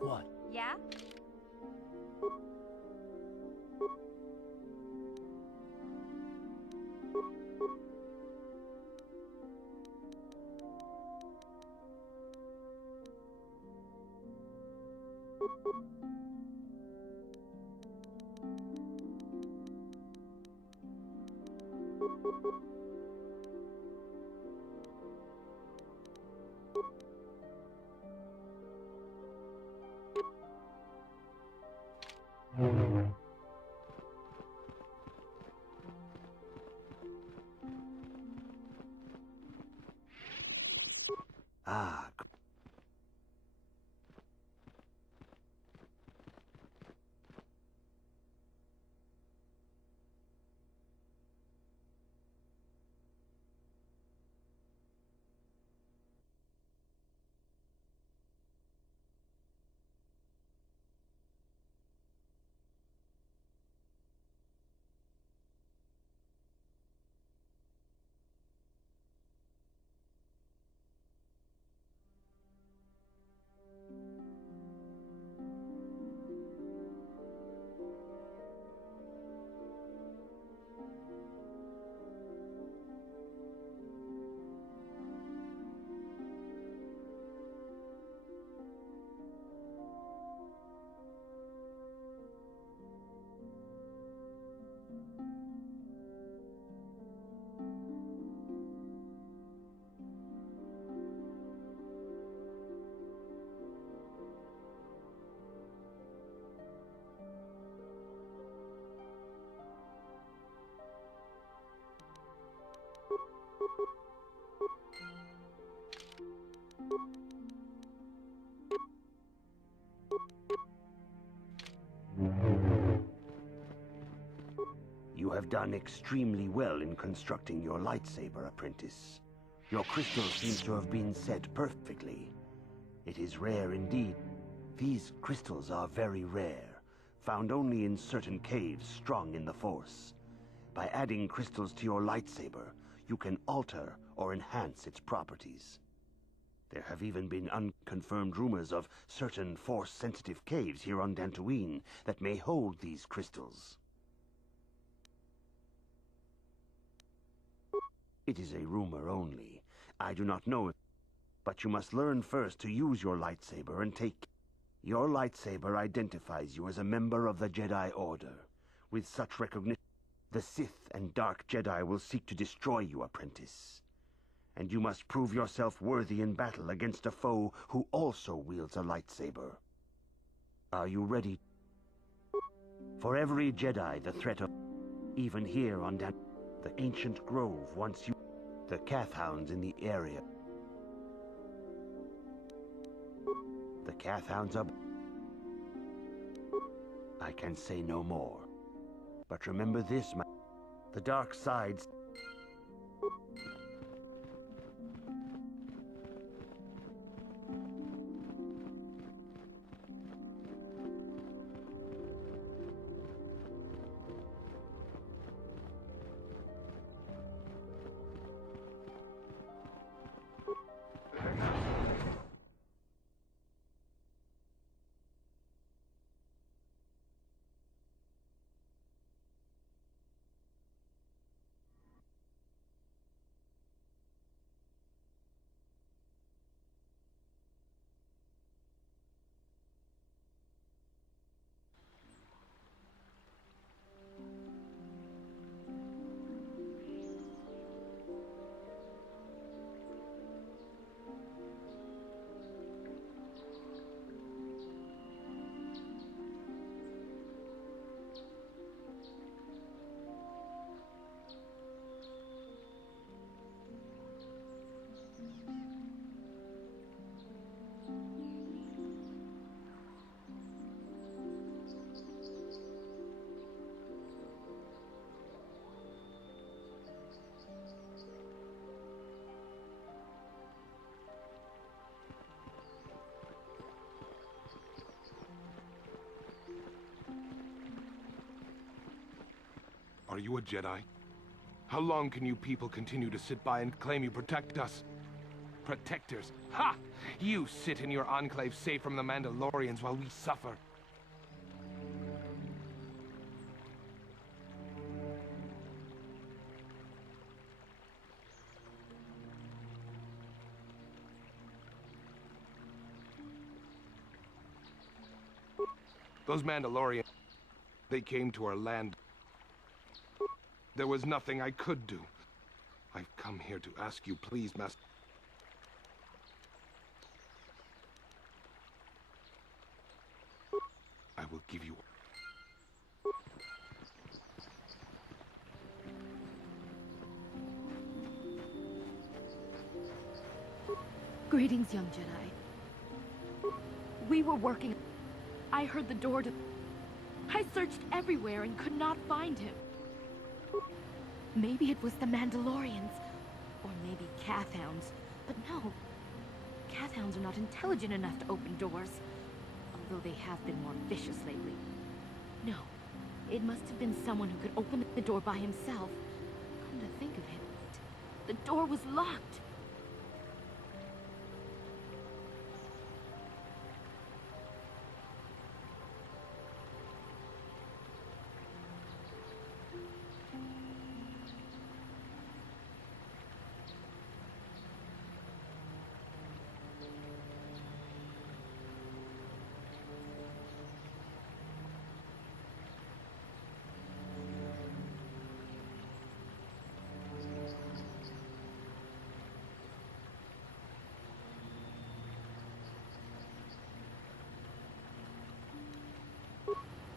What? Yeah? Ah, have done extremely well in constructing your lightsaber, apprentice. Your crystal seems to have been set perfectly. It is rare indeed. These crystals are very rare, found only in certain caves strong in the Force. By adding crystals to your lightsaber, you can alter or enhance its properties. There have even been unconfirmed rumors of certain Force-sensitive caves here on Dantooine that may hold these crystals. It is a rumor only. I do not know, but you must learn first to use your lightsaber and take... Your lightsaber identifies you as a member of the Jedi Order. With such recognition, the Sith and Dark Jedi will seek to destroy you, apprentice. And you must prove yourself worthy in battle against a foe who also wields a lightsaber. Are you ready? For every Jedi, the threat of... Even here on the ancient grove once you... The Kath-hounds in the area. The Kath-hounds are... I can say no more. But remember this, the dark sides... Are you a Jedi? How long can you people continue to sit by and claim you protect us? Protectors? Ha! You sit in your enclave safe from the Mandalorians while we suffer. Those Mandalorians, they came to our land. There was nothing I could do. I've come here to ask you, please, Master. I will give you... Greetings, young Jedi. We were working... I heard the door to... I searched everywhere and could not find him. Maybe it was the Mandalorians, or maybe Kath-hounds, but no. Kath-hounds are not intelligent enough to open doors, although they have been more vicious lately. No, it must have been someone who could open the door by himself. Come to think of it, the door was locked.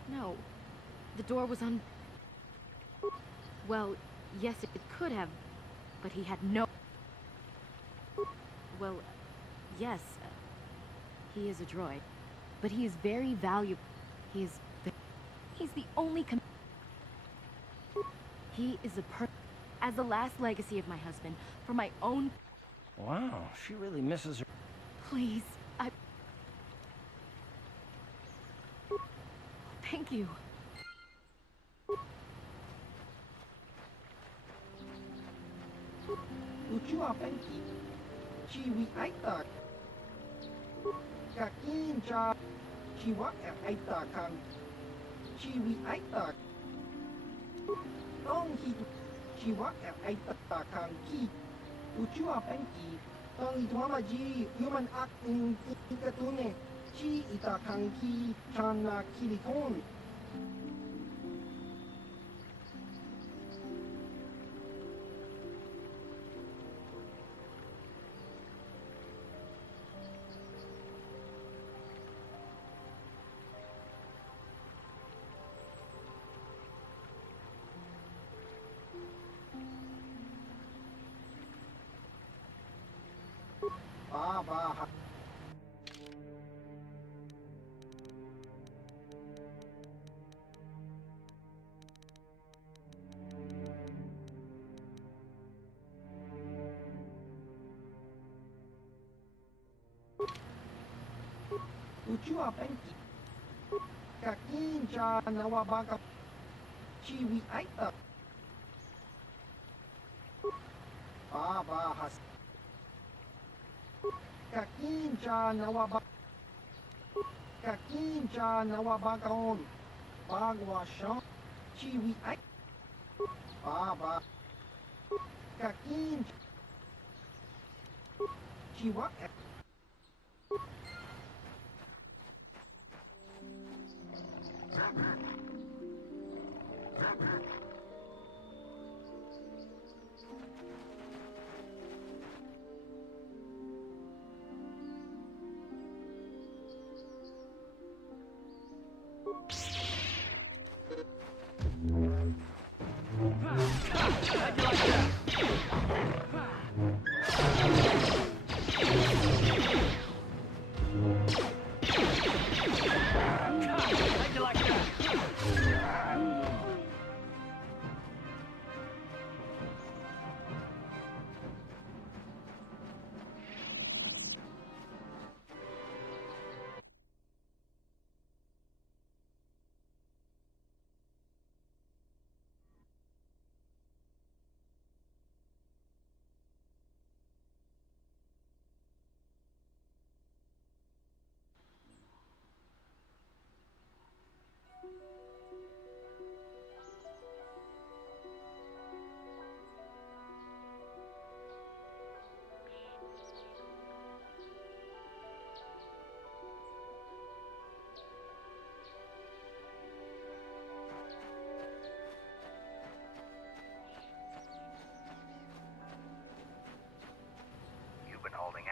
No, the door was on... Well, yes, it could have, but he had no... Well, yes, he is a droid, but he is very valuable. He's the only He is as the last legacy of my husband, for my own... Wow, she really misses her. Please, Thank you. Uchiwa Penki. Chiwi Aita. Kakinja. Chiwa Aita Kan. Chiwi Aita. Tong Hit. Chiwa Aita Kan Ki. Uchiwa Penki. Tong Ituamaji. Human act in Ikatune. Chi Ita Kan Ki. Chana Kilikon. Baba. Uchiwa Penki. Kakinja Nawabaka. Chiwi Aita. Baba has. Kakinja Nawabakaon. Bagwa Shan. Chiwi Aita. Baba. Kakinja. Chiwa.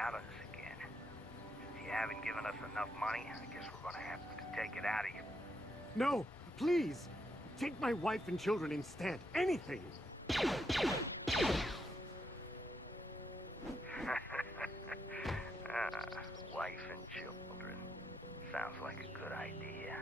Out of this again. Since you haven't given us enough money, I guess we're gonna have to take it out of you. No, please! Take my wife and children instead. Anything! Wife and children. Sounds like a good idea.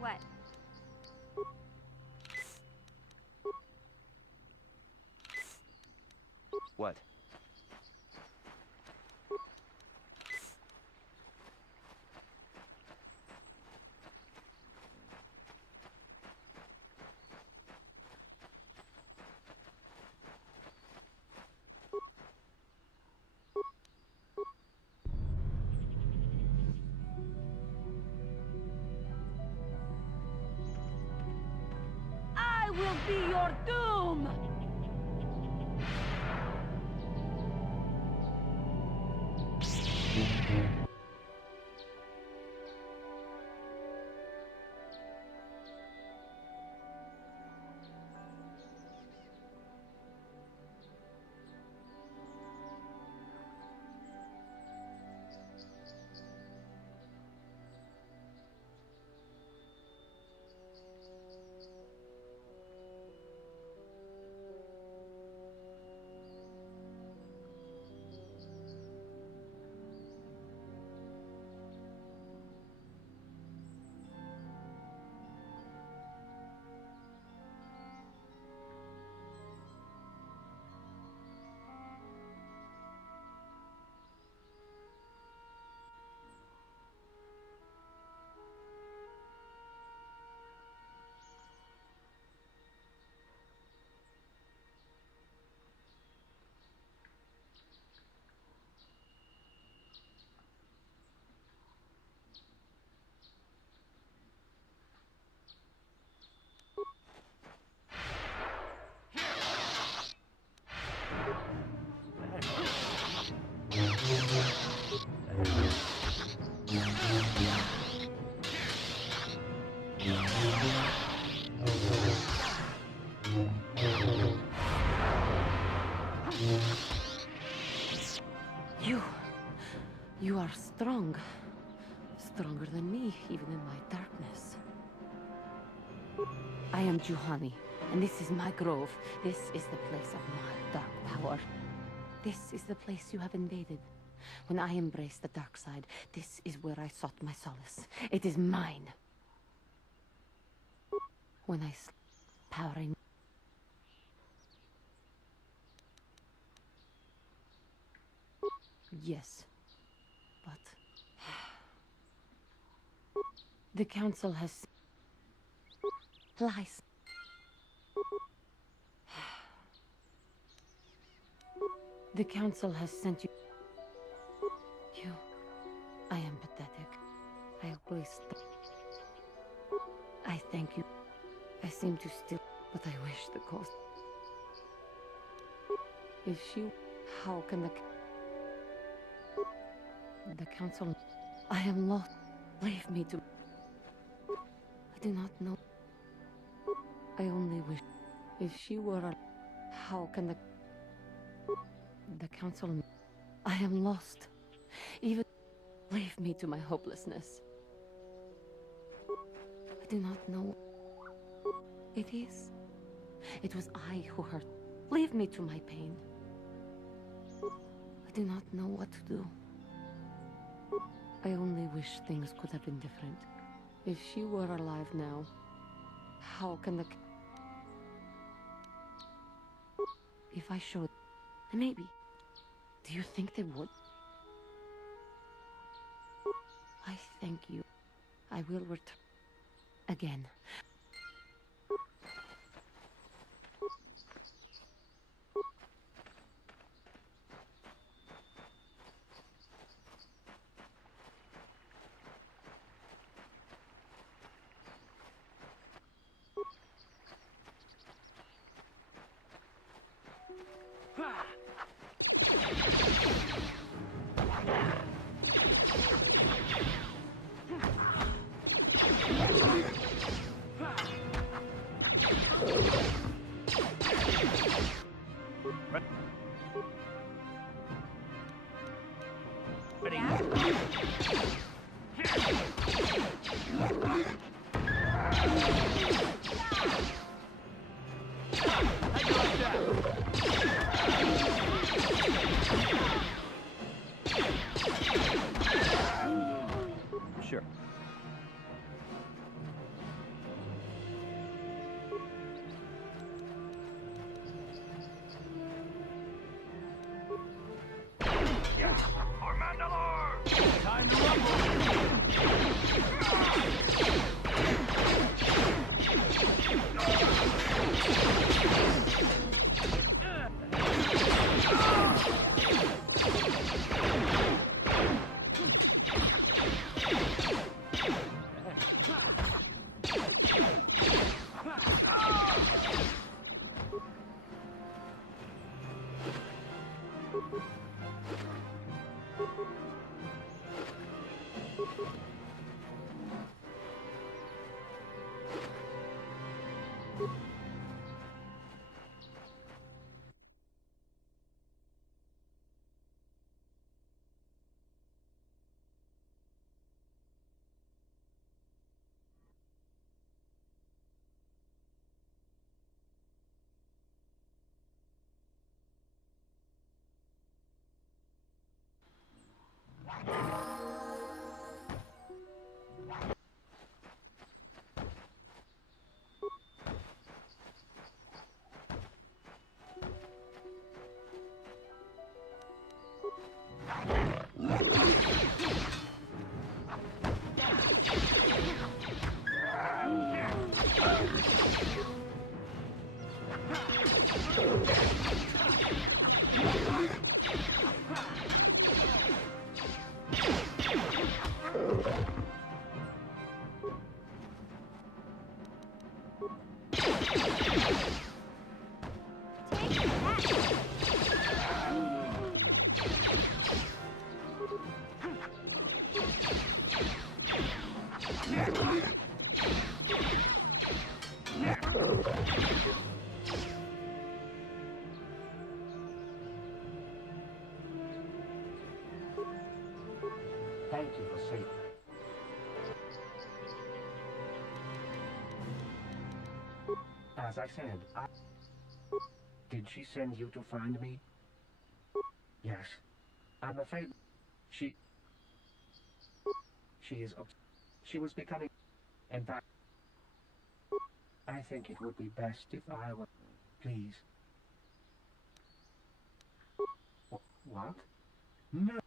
What? What? I will be your doom! are strong. Stronger than me, even in my darkness. I am Juhani, and this is my grove. This is the place of my dark power. This is the place you have invaded. When I embraced the dark side, this is where I sought my solace. It is mine. When I sleep, power I... Yes, but... The Council has... lies. The Council has sent you... I am pathetic. I always... I thank you. I seem to still... But I wish the cost... If she... How can the Council... I am lost. Leave me to... I do not know. I only wish... If she were a... How can the Council... I am lost. Even... Leave me to my hopelessness. I do not know... It is. It was I who hurt. Leave me to my pain. I do not know what to do. I only wish things could have been different. If she were alive now, how can the... If I showed... Maybe. Do you think they would? I thank you. I will return. Again. As I said, Did she send you to find me? Yes. I'm afraid she is she was becoming... In fact, I think it would be best if I were... Please. What? No.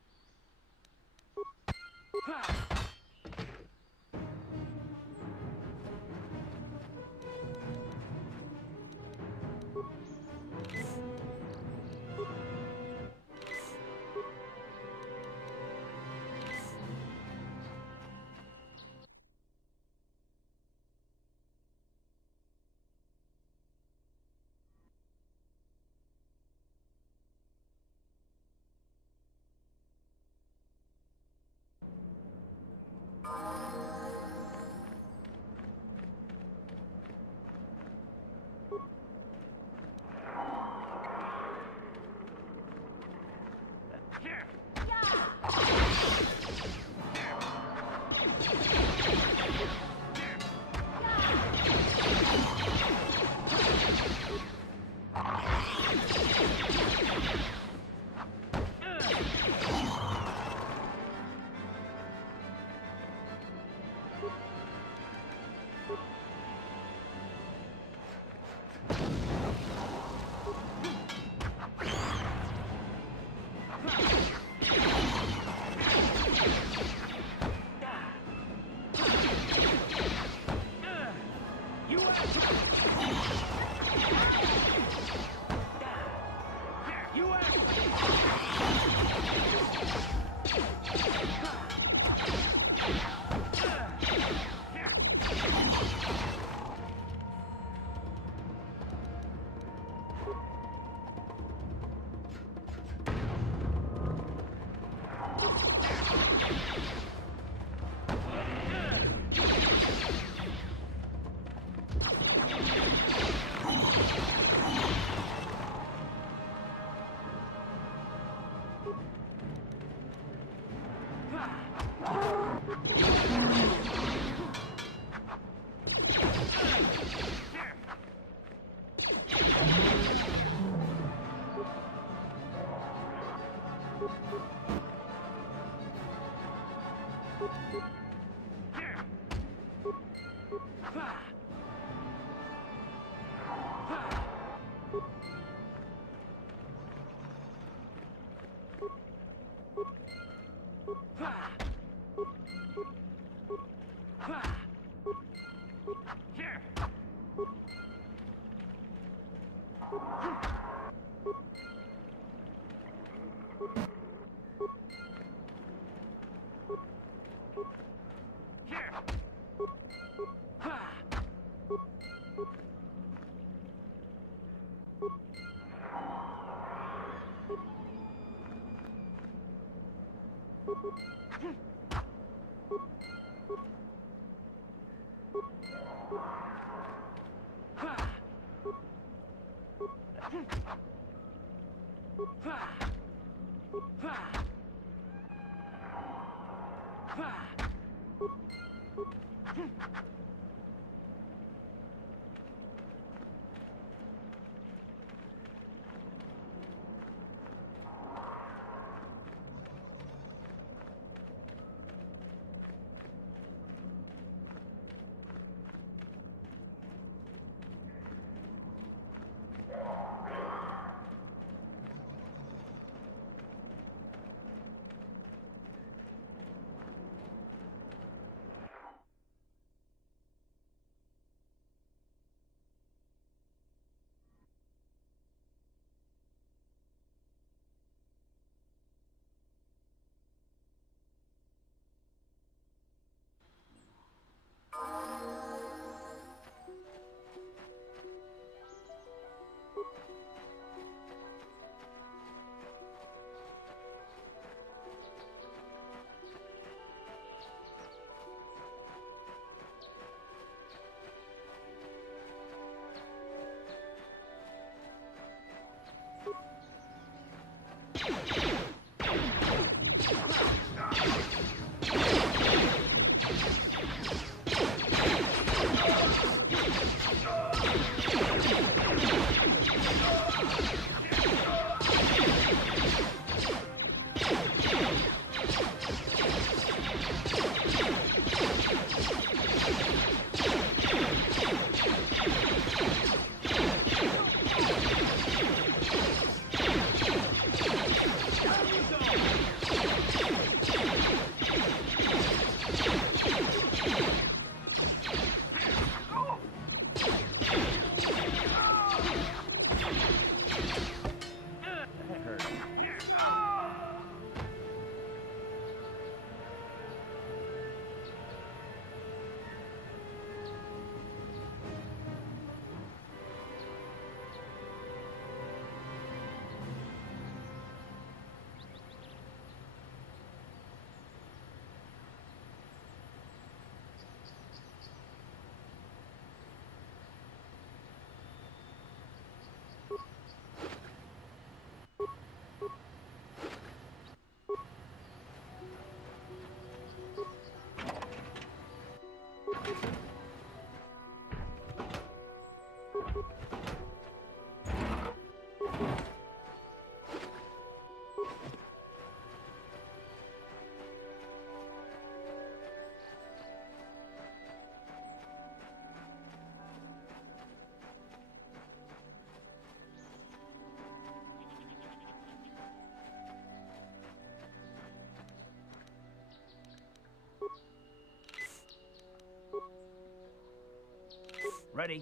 Ready?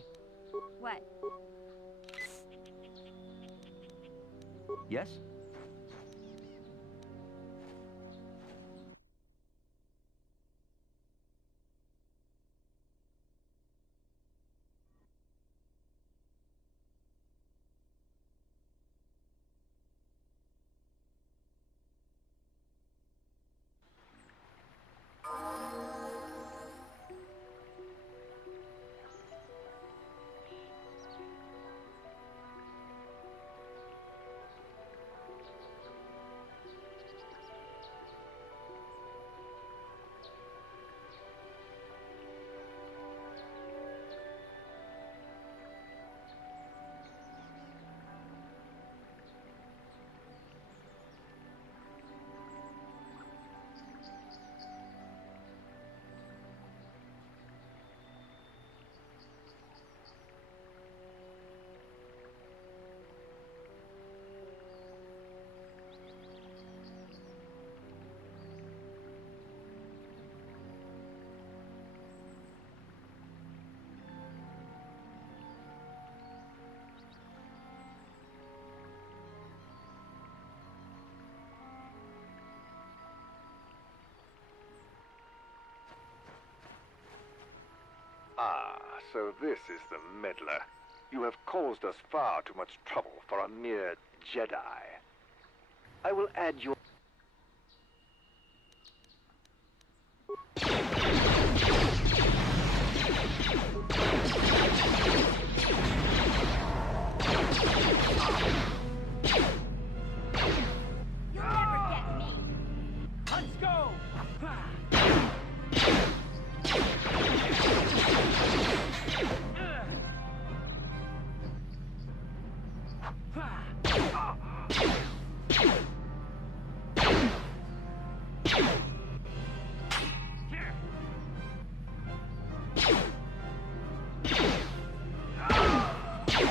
What? Yes? Ah, so this is the meddler. You have caused us far too much trouble for a mere Jedi. I will add your... Let's go!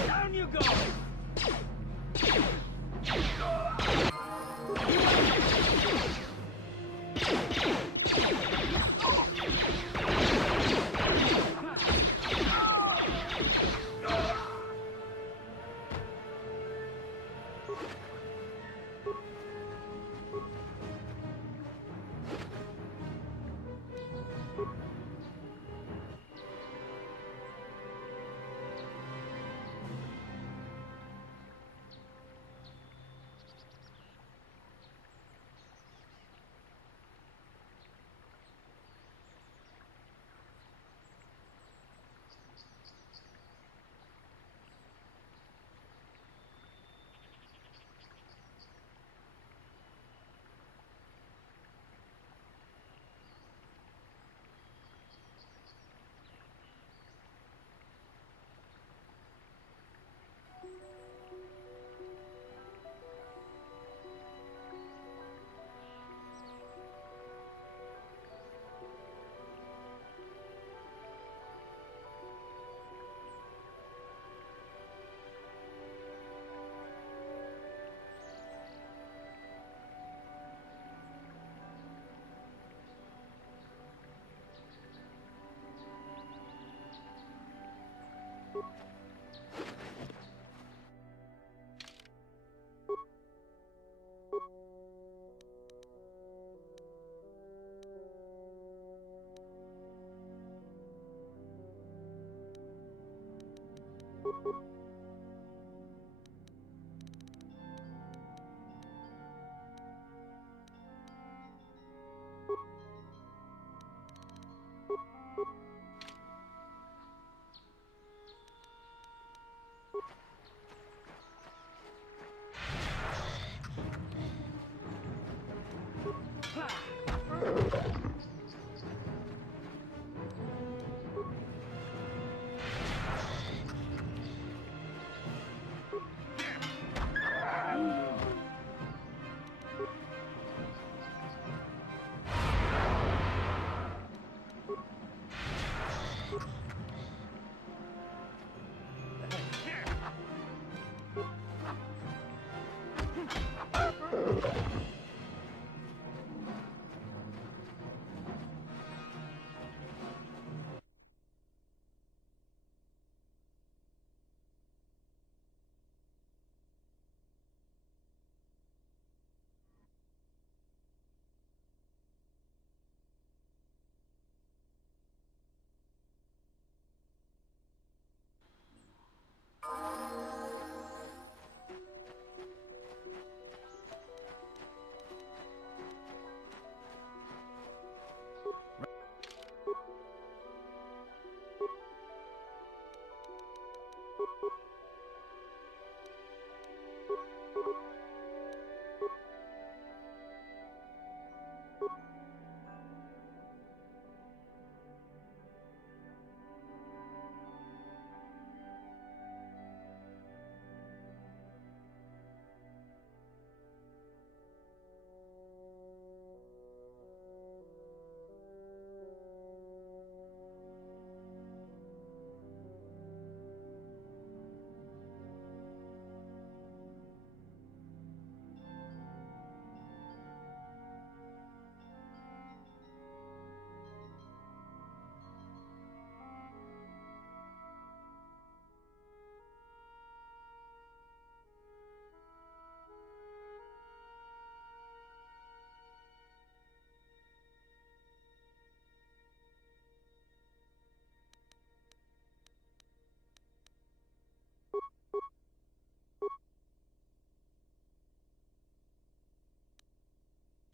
Down you go!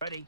Ready?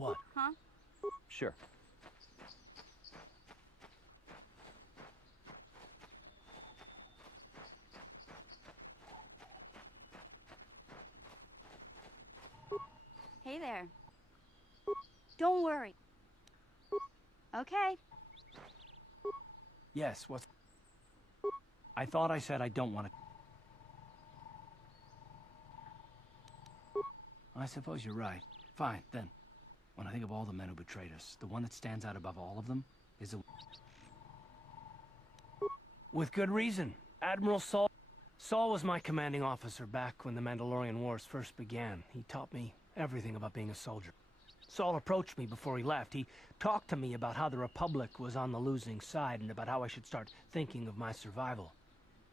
What? Huh? Sure. Hey there. Don't worry. Okay. Yes, what's... I thought I said I don't want to... I suppose you're right. Fine, then. When I think of all the men who betrayed us, the one that stands out above all of them is a... With good reason. Admiral Saul. Saul was my commanding officer back when the Mandalorian Wars first began. He taught me everything about being a soldier. Saul approached me before he left. He talked to me about how the Republic was on the losing side and about how I should start thinking of my survival.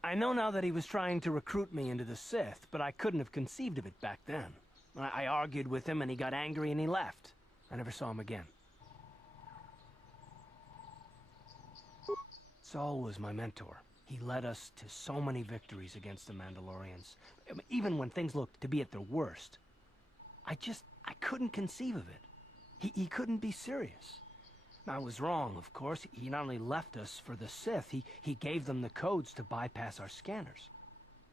I know now that he was trying to recruit me into the Sith, but I couldn't have conceived of it back then. I argued with him and he got angry and he left. I never saw him again. Saul was my mentor. He led us to so many victories against the Mandalorians. Even when things looked to be at their worst. I couldn't conceive of it. He couldn't be serious. I was wrong, of course. He not only left us for the Sith, he gave them the codes to bypass our scanners.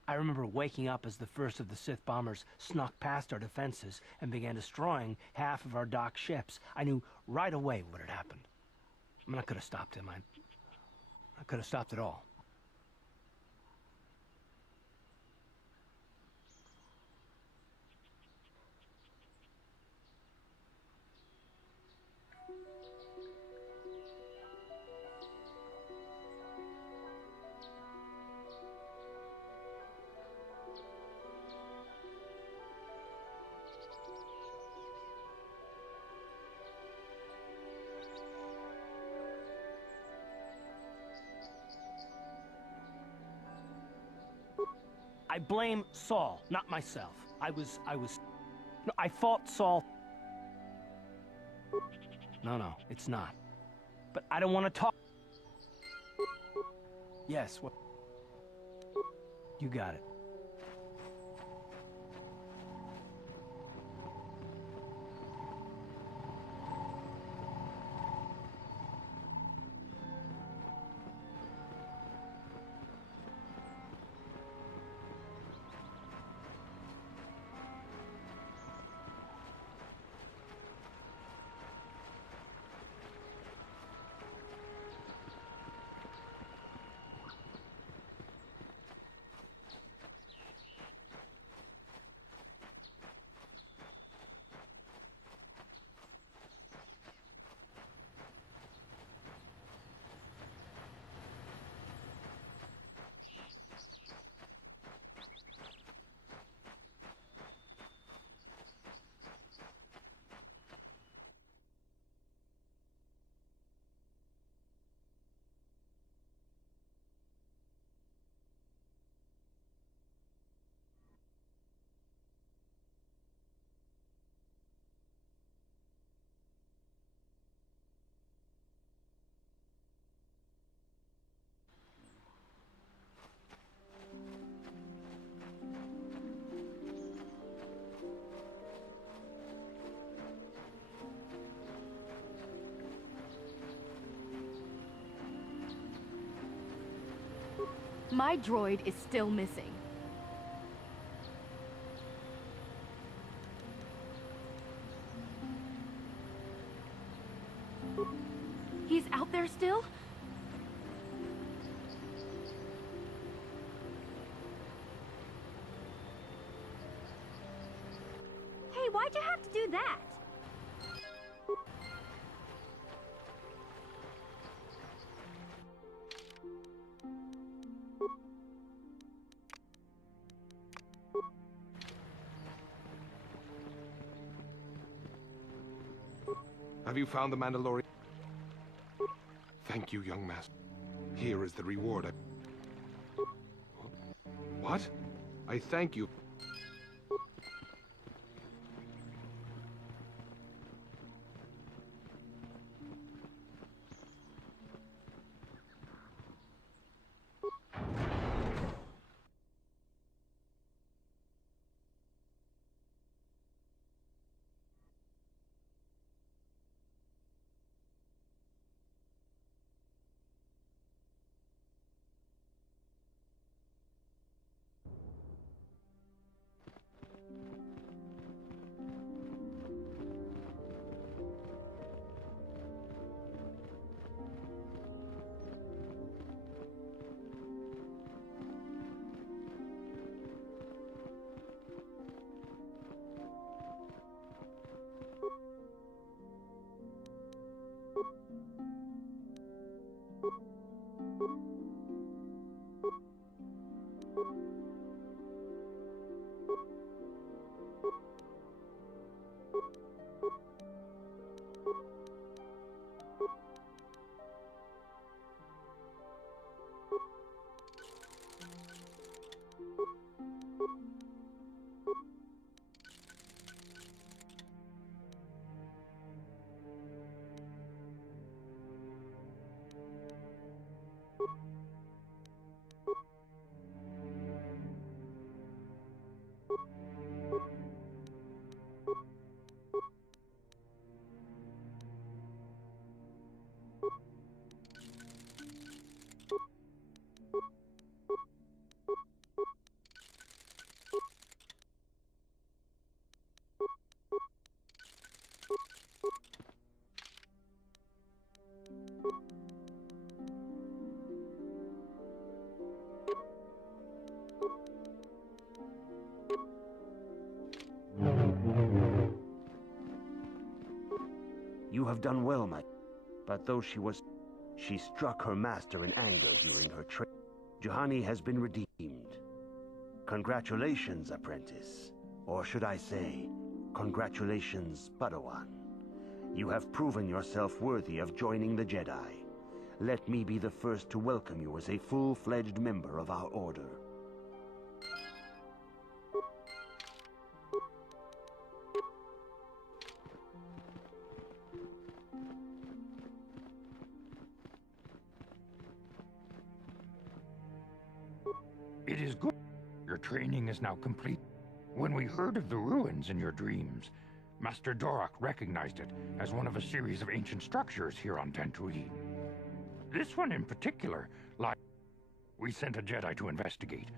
I remember waking up as the first of the Sith bombers snuck past our defenses and began destroying half of our docked ships. I knew right away what had happened. I mean, I could have stopped him. I could have stopped it all. I blame Saul, not myself. No, I fought Saul. No, it's not. But I don't want to talk. Yes, what? You got it. My droid is still missing. He's out there still? Hey, why'd you have to do that? Have you found the Mandalorian? Thank you, young master. Here is the reward. What? I thank you. You have done well, my... But though she struck her master in anger during her training. Juhani has been redeemed. Congratulations, apprentice. Or should I say, congratulations, Padawan. You have proven yourself worthy of joining the Jedi. Let me be the first to welcome you as a full-fledged member of our order. It is good. Your training is now complete. When we heard of the ruins in your dreams, Master Dorak recognized it as one of a series of ancient structures here on Dantooine. This one in particular, we sent a Jedi to investigate.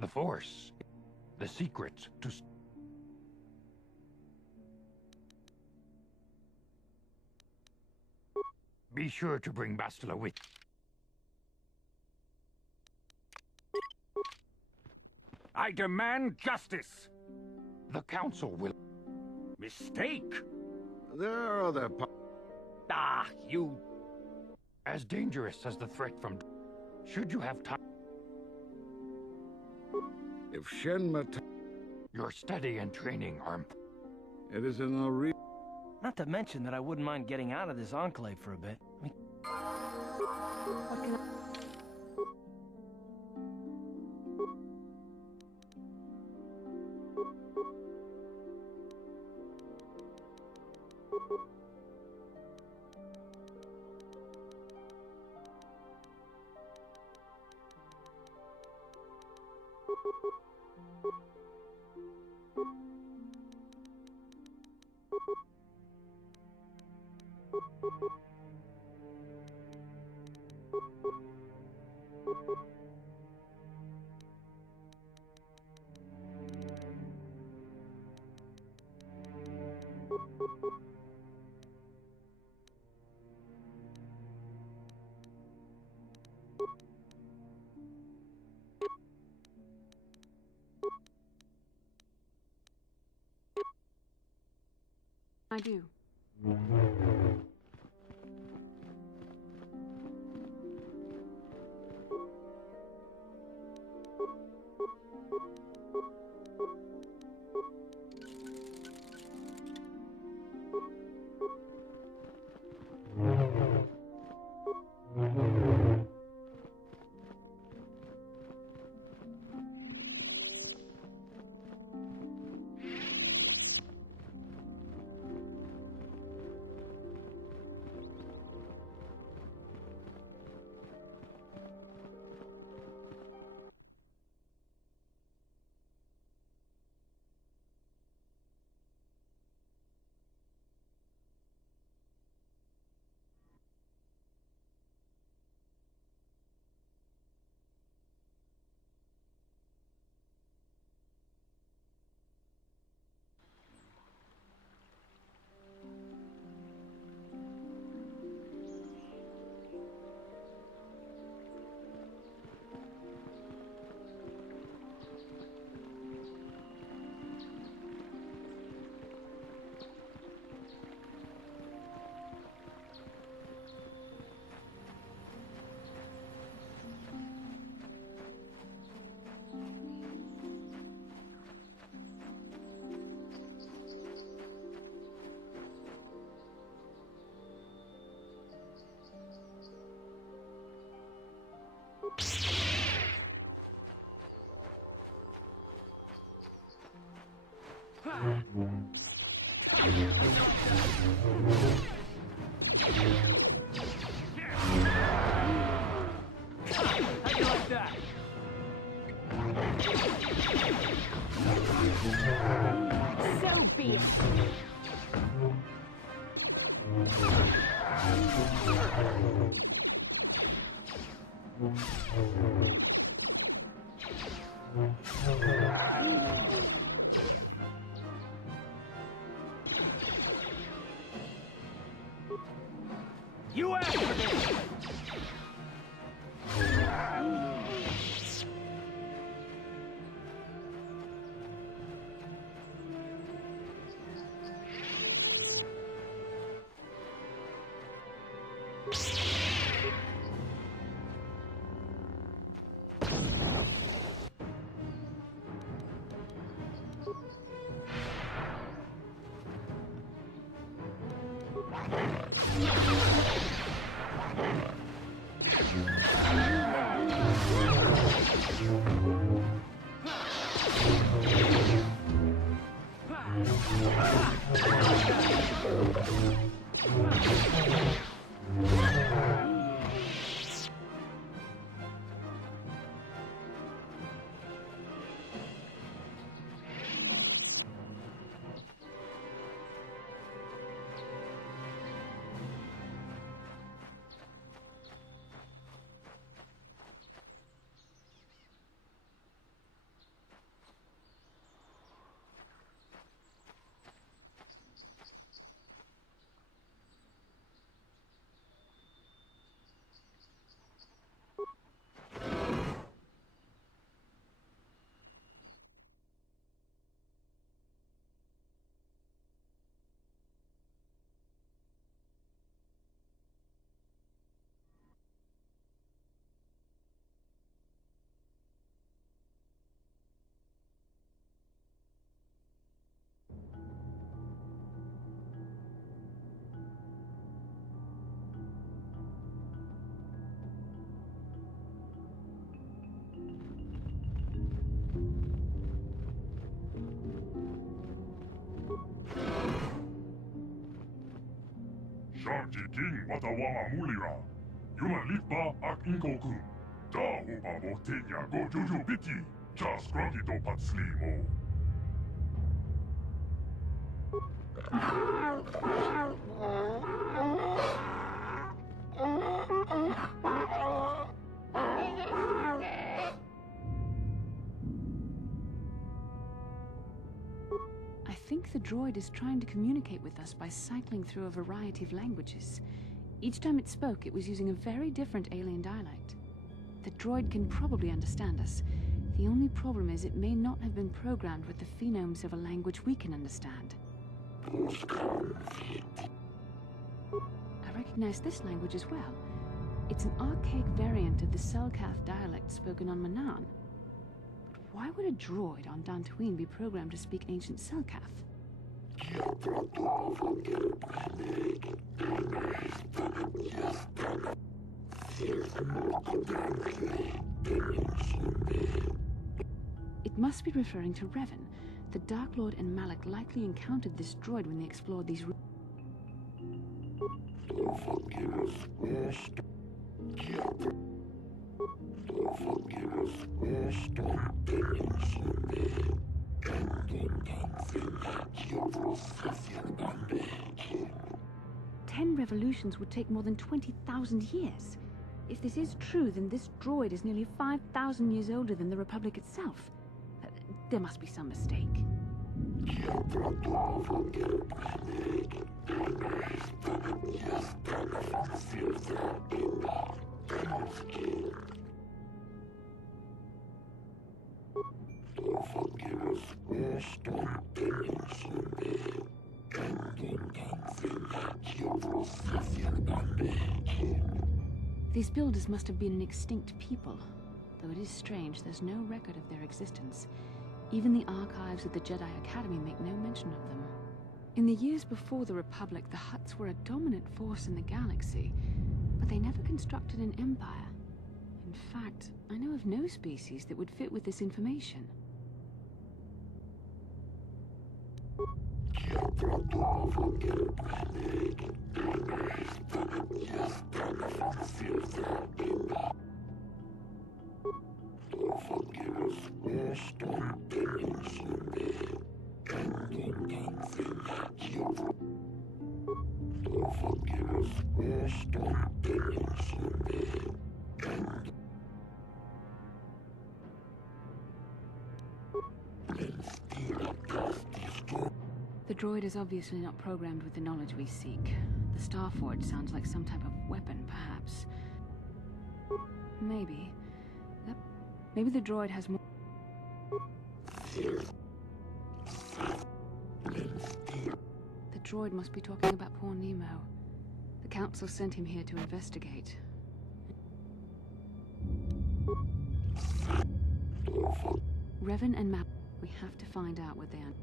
The Force, the secrets to... Be sure to bring Bastila with you. I demand justice! The Council will... Mistake! There are other... you... As dangerous as the threat from... Should you have time... If Shenmue... Your study and training are... It is in a real... Not to mention that I wouldn't mind getting out of this enclave for a bit. I mean... What can I... I do. How'd you like that? So be it. You asked for this! Sharji King watawama mulira. Yuma lipa ak inkoku. Da upa botenya go juju piti. Jas krokito patslimo. I think the droid is trying to communicate with us by cycling through a variety of languages. Each time it spoke, it was using a very different alien dialect. The droid can probably understand us. The only problem is it may not have been programmed with the phonemes of a language we can understand. I recognize this language as well. It's an archaic variant of the Selkath dialect spoken on Manaan. But why would a droid on Dantooine be programmed to speak ancient Selkath? It must be referring to Revan. The Dark Lord and Malak likely encountered this droid when they explored these Ten revolutions would take more than 20,000 years. If this is true, then this droid is nearly 5,000 years older than the Republic itself. There must be some mistake. These builders must have been an extinct people, though it is strange there's no record of their existence. Even the archives of the Jedi Academy make no mention of them. In the years before the Republic, the Hutts were a dominant force in the galaxy, but they never constructed an empire. In fact, I know of no species that would fit with this information. The droid is obviously not programmed with the knowledge we seek. The Starforge sounds like some type of weapon, perhaps. Maybe. Maybe the droid has more... The droid must be talking about poor Nemo. The Council sent him here to investigate. Revan and Map, we have to find out what they are.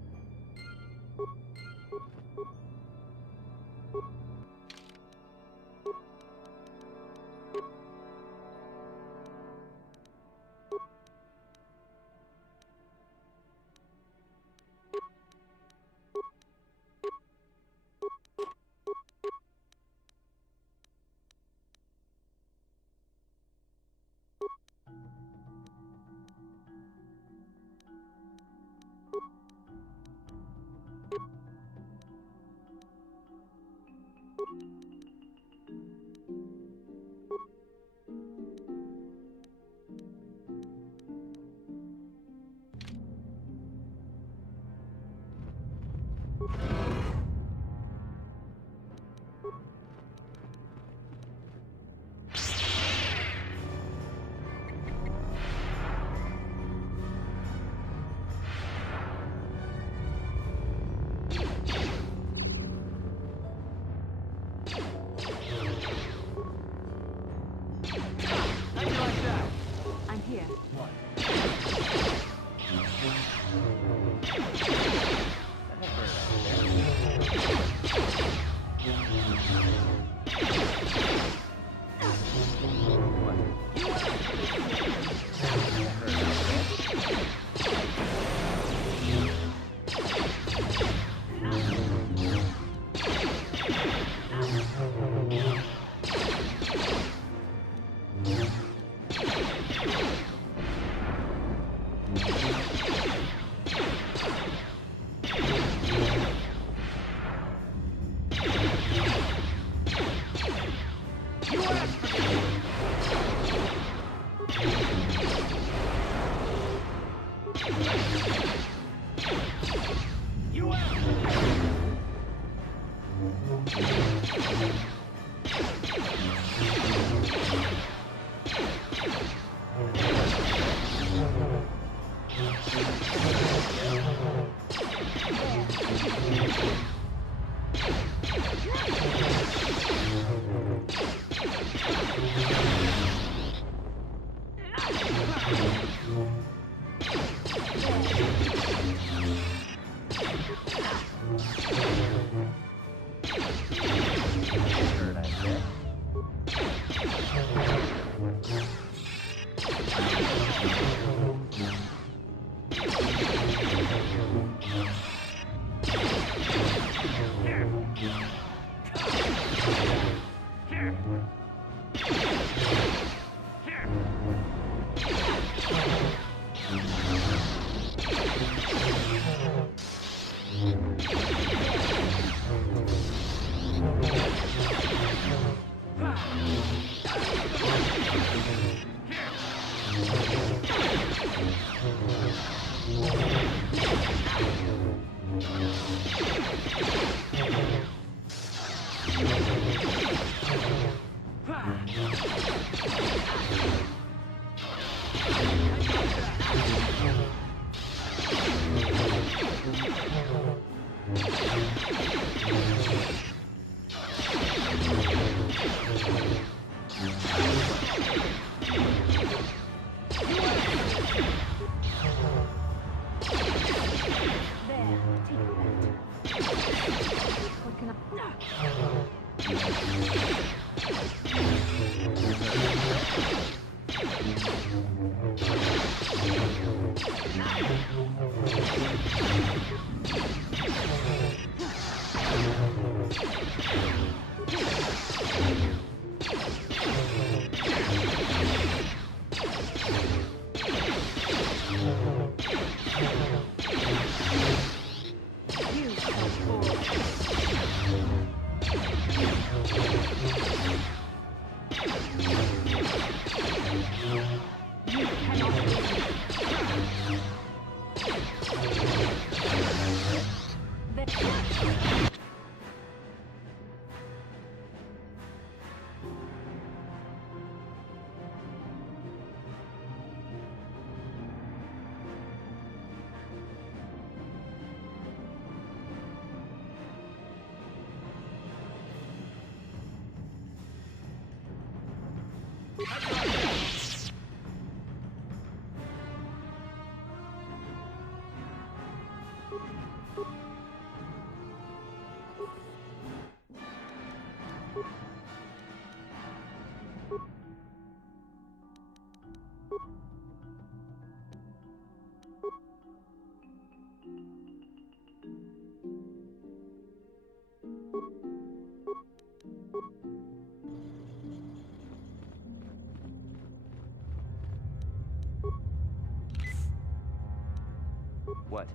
What?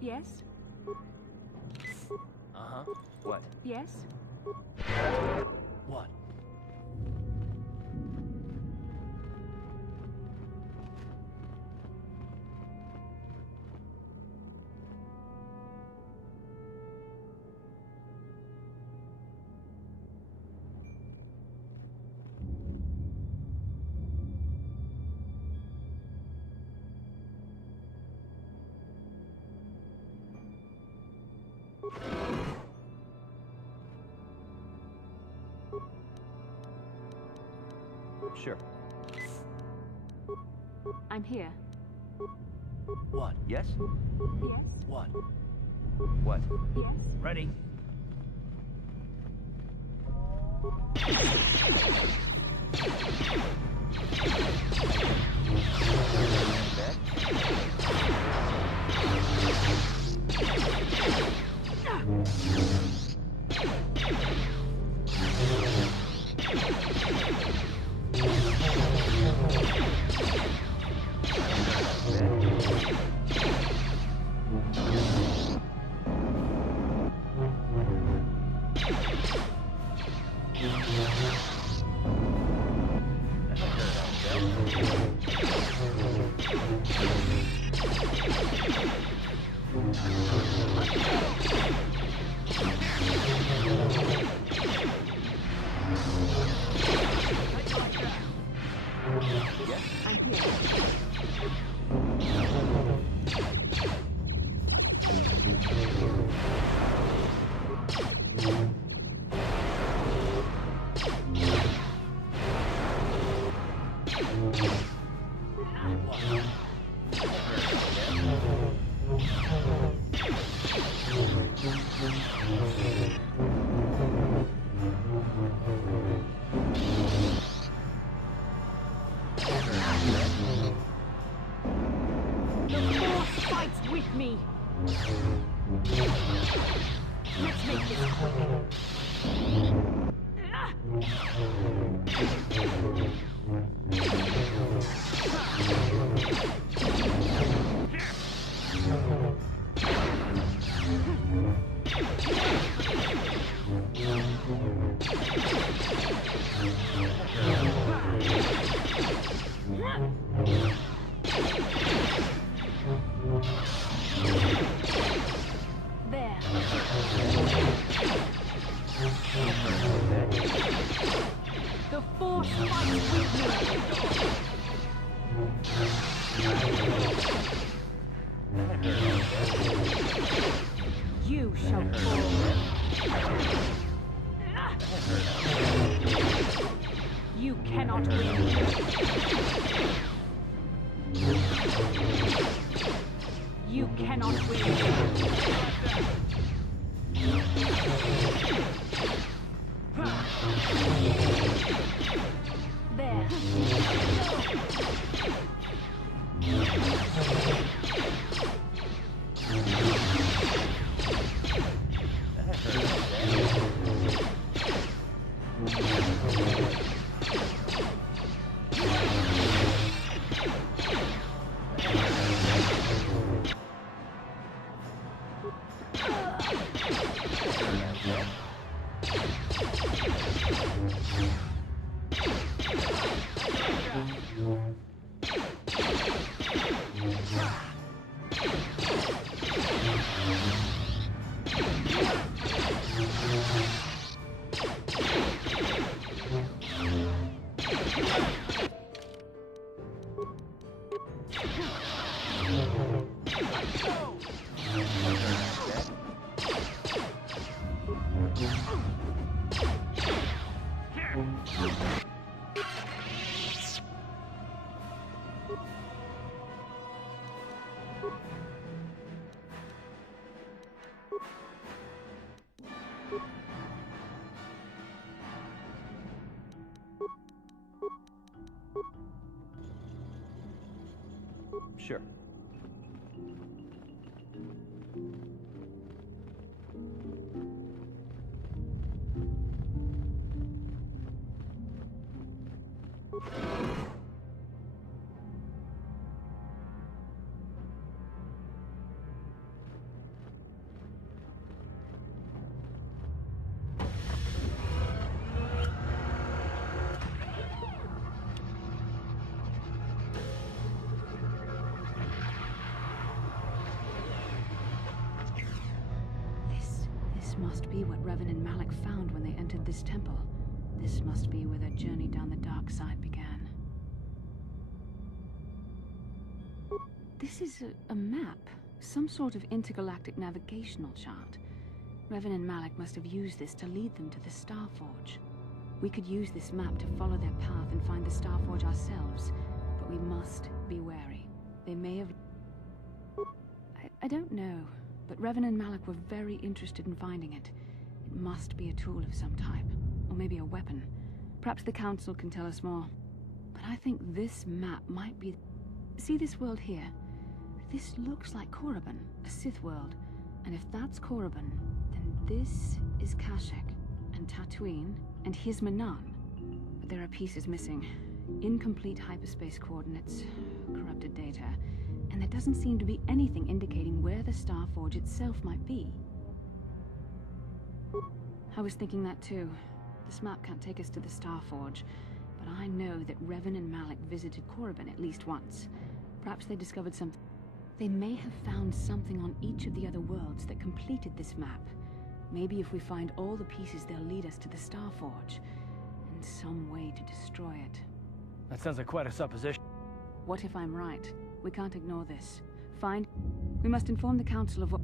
Yes? Uh-huh. What? Yes? What? Sure. I'm here. What? Yes? Yes? What? What? Yes? Ready? I'm here. What? Let's make this quick. There. The force fights with me. You shall fall. You cannot win. You cannot win. There. Sure. This must be what Revan and Malik found when they entered this temple. This must be where their journey down the dark side began. This is a map. Some sort of intergalactic navigational chart. Revan and Malik must have used this to lead them to the Starforge. We could use this map to follow their path and find the Starforge ourselves, but we must be wary. They may have... I don't know, but Revan and Malik were very interested in finding it. It must be a tool of some type, or maybe a weapon. Perhaps the Council can tell us more. But I think this map might be... See this world here? This looks like Korriban, a Sith world. And if that's Korriban, then this is Kashyyyk, and Dantooine, and here's Manaan. But there are pieces missing. Incomplete hyperspace coordinates, corrupted data, and there doesn't seem to be anything indicating where the Starforge itself might be. I was thinking that too. This map can't take us to the Starforge, but I know that Revan and Malik visited Korriban at least once. Perhaps they discovered something. They may have found something on each of the other worlds that completed this map. Maybe if we find all the pieces, they'll lead us to the Starforge, and some way to destroy it. That sounds like quite a supposition. What if I'm right? We can't ignore this. We must inform the Council of what...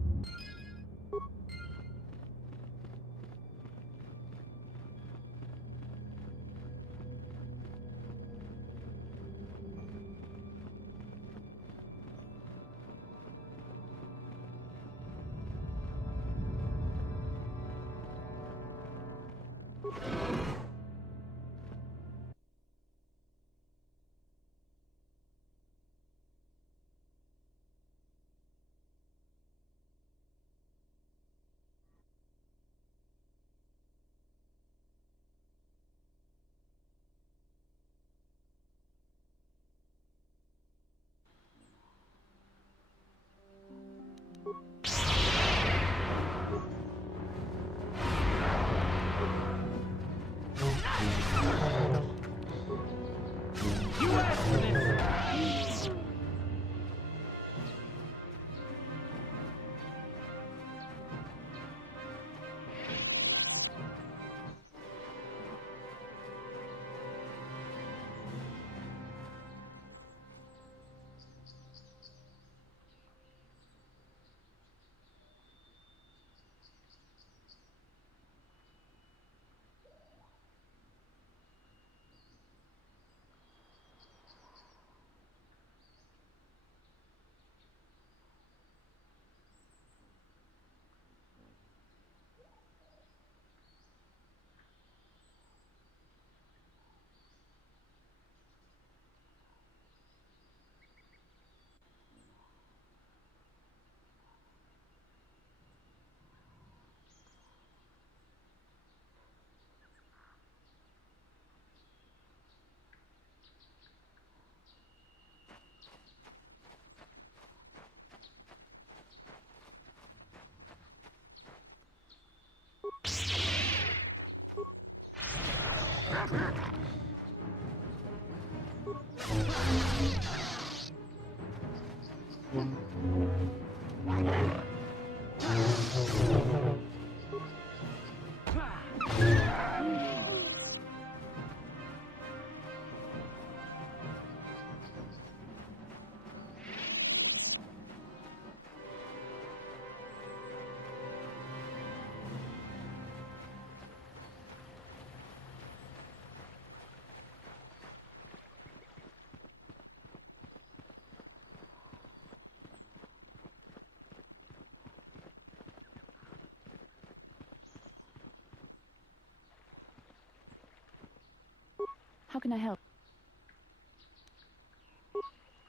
How can I help?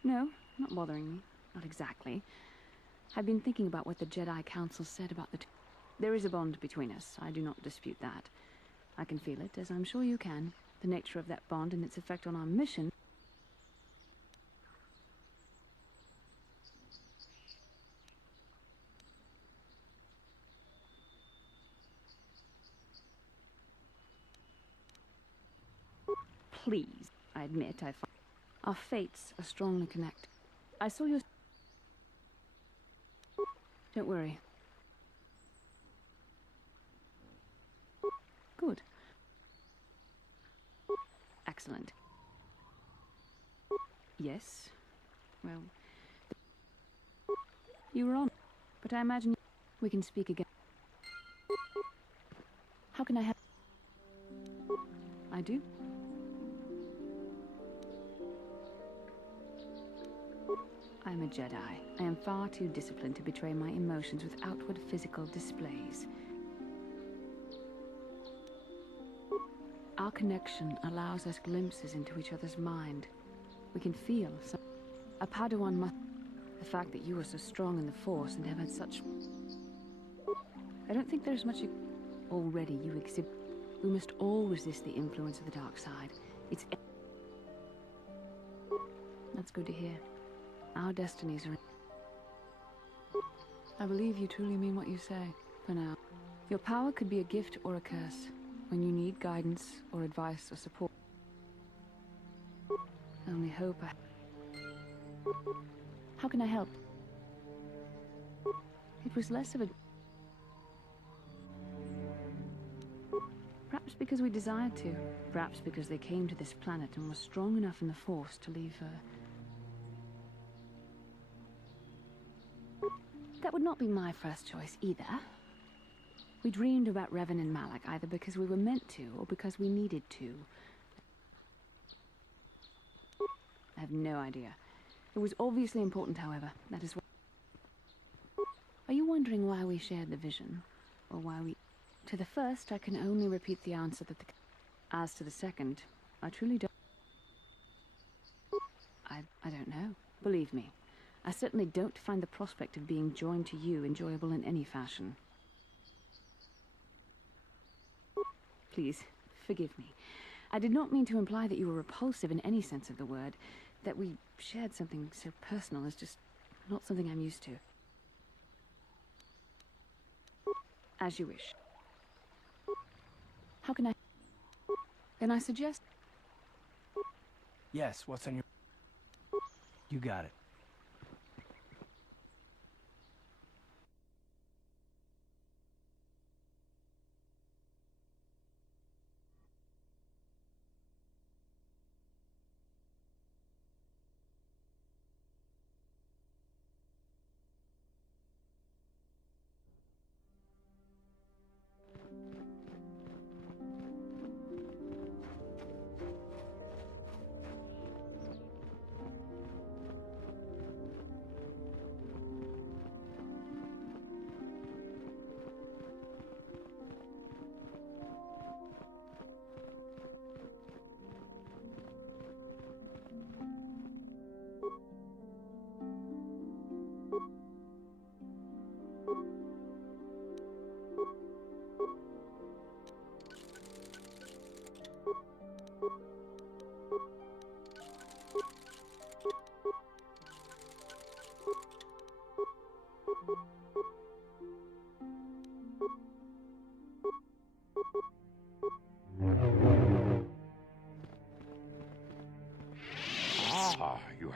No, not bothering me. Not exactly. I've been thinking about what the Jedi Council said about the two. There is a bond between us. I do not dispute that. I can feel it, as I'm sure you can. The nature of that bond and its effect on our mission. Please, I admit, I find our fates are strongly connected. I saw your... Don't worry. Good. Excellent. Yes. Well... You were on, but I imagine we can speak again. How can I help? I do. I'm a Jedi. I am far too disciplined to betray my emotions with outward physical displays. Our connection allows us glimpses into each other's mind. We can feel some... A Padawan must... The fact that you are so strong in the Force and have had such... I don't think there's much... Already you exhibit... We must all resist the influence of the dark side. It's... That's good to hear. Our destinies are... I believe you truly mean what you say, for now. Your power could be a gift or a curse, when you need guidance or advice or support. I only hope I... How can I help? It was less of a... Perhaps because we desired to. Perhaps because they came to this planet and were strong enough in the Force to leave her... That would not be my first choice, either. We dreamed about Revan and Malak either because we were meant to, or because we needed to. I have no idea. It was obviously important, however. That is why... Are you wondering why we shared the vision? Or why we... To the first, I can only repeat the answer that the... As to the second, I truly don't... I don't know. Believe me. I certainly don't find the prospect of being joined to you enjoyable in any fashion. Please, forgive me. I did not mean to imply that you were repulsive in any sense of the word. That we shared something so personal is just not something I'm used to. As you wish. How can I... Then I suggest... Yes, what's on your... You got it.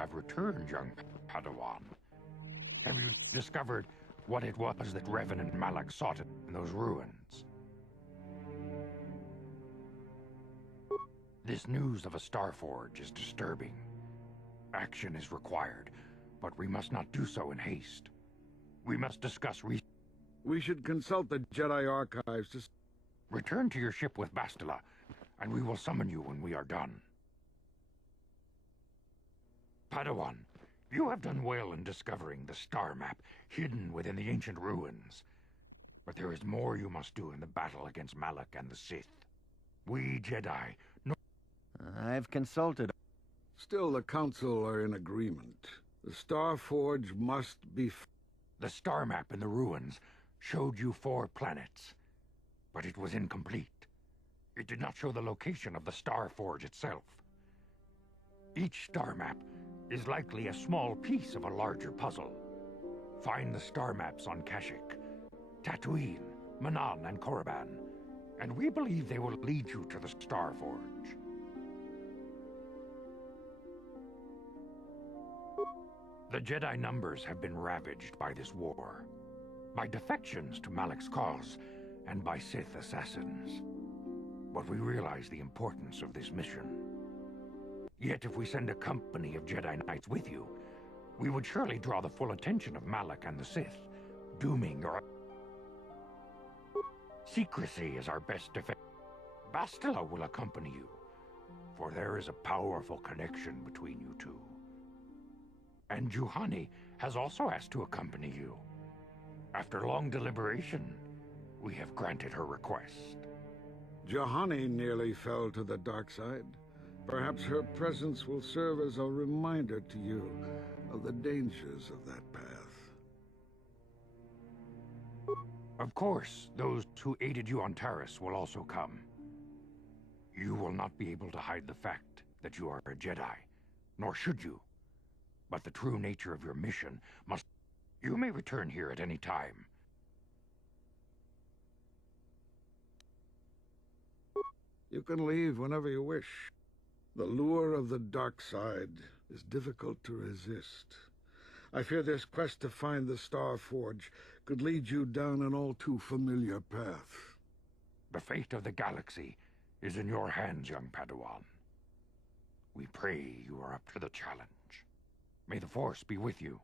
have returned, young Padawan. Have you discovered what it was that Revan and Malak sought in those ruins? This news of a Star Forge is disturbing. Action is required, but we must not do so in haste. We must discuss We should consult the Jedi archives to... Return to your ship with Bastila, and we will summon you when we are done. Padawan, you have done well in discovering the star map hidden within the ancient ruins. But there is more you must do in the battle against Malak and the Sith. We Jedi know... I've consulted... Still, the Council are in agreement. The Star Forge must be... The star map in the ruins showed you 4 planets, but it was incomplete. It did not show the location of the Star Forge itself. Each star map is likely a small piece of a larger puzzle. Find the star maps on Kashyyyk, Dantooine, Manaan, and Korriban, and we believe they will lead you to the Star Forge. The Jedi numbers have been ravaged by this war, by defections to Malak's cause, and by Sith assassins. But we realize the importance of this mission. Yet if we send a company of Jedi Knights with you, we would surely draw the full attention of Malak and the Sith, dooming your... Secrecy is our best defense. Bastila will accompany you, for there is a powerful connection between you two. And Juhani has also asked to accompany you. After long deliberation, we have granted her request. Juhani nearly fell to the dark side. Perhaps her presence will serve as a reminder to you of the dangers of that path. Of course, those who aided you on Taris will also come. You will not be able to hide the fact that you are a Jedi, nor should you. But the true nature of your mission must... You may return here at any time. You can leave whenever you wish. The lure of the dark side is difficult to resist. I fear this quest to find the Star Forge could lead you down an all too familiar path. The fate of the galaxy is in your hands, young Padawan. We pray you are up to the challenge. May the Force be with you.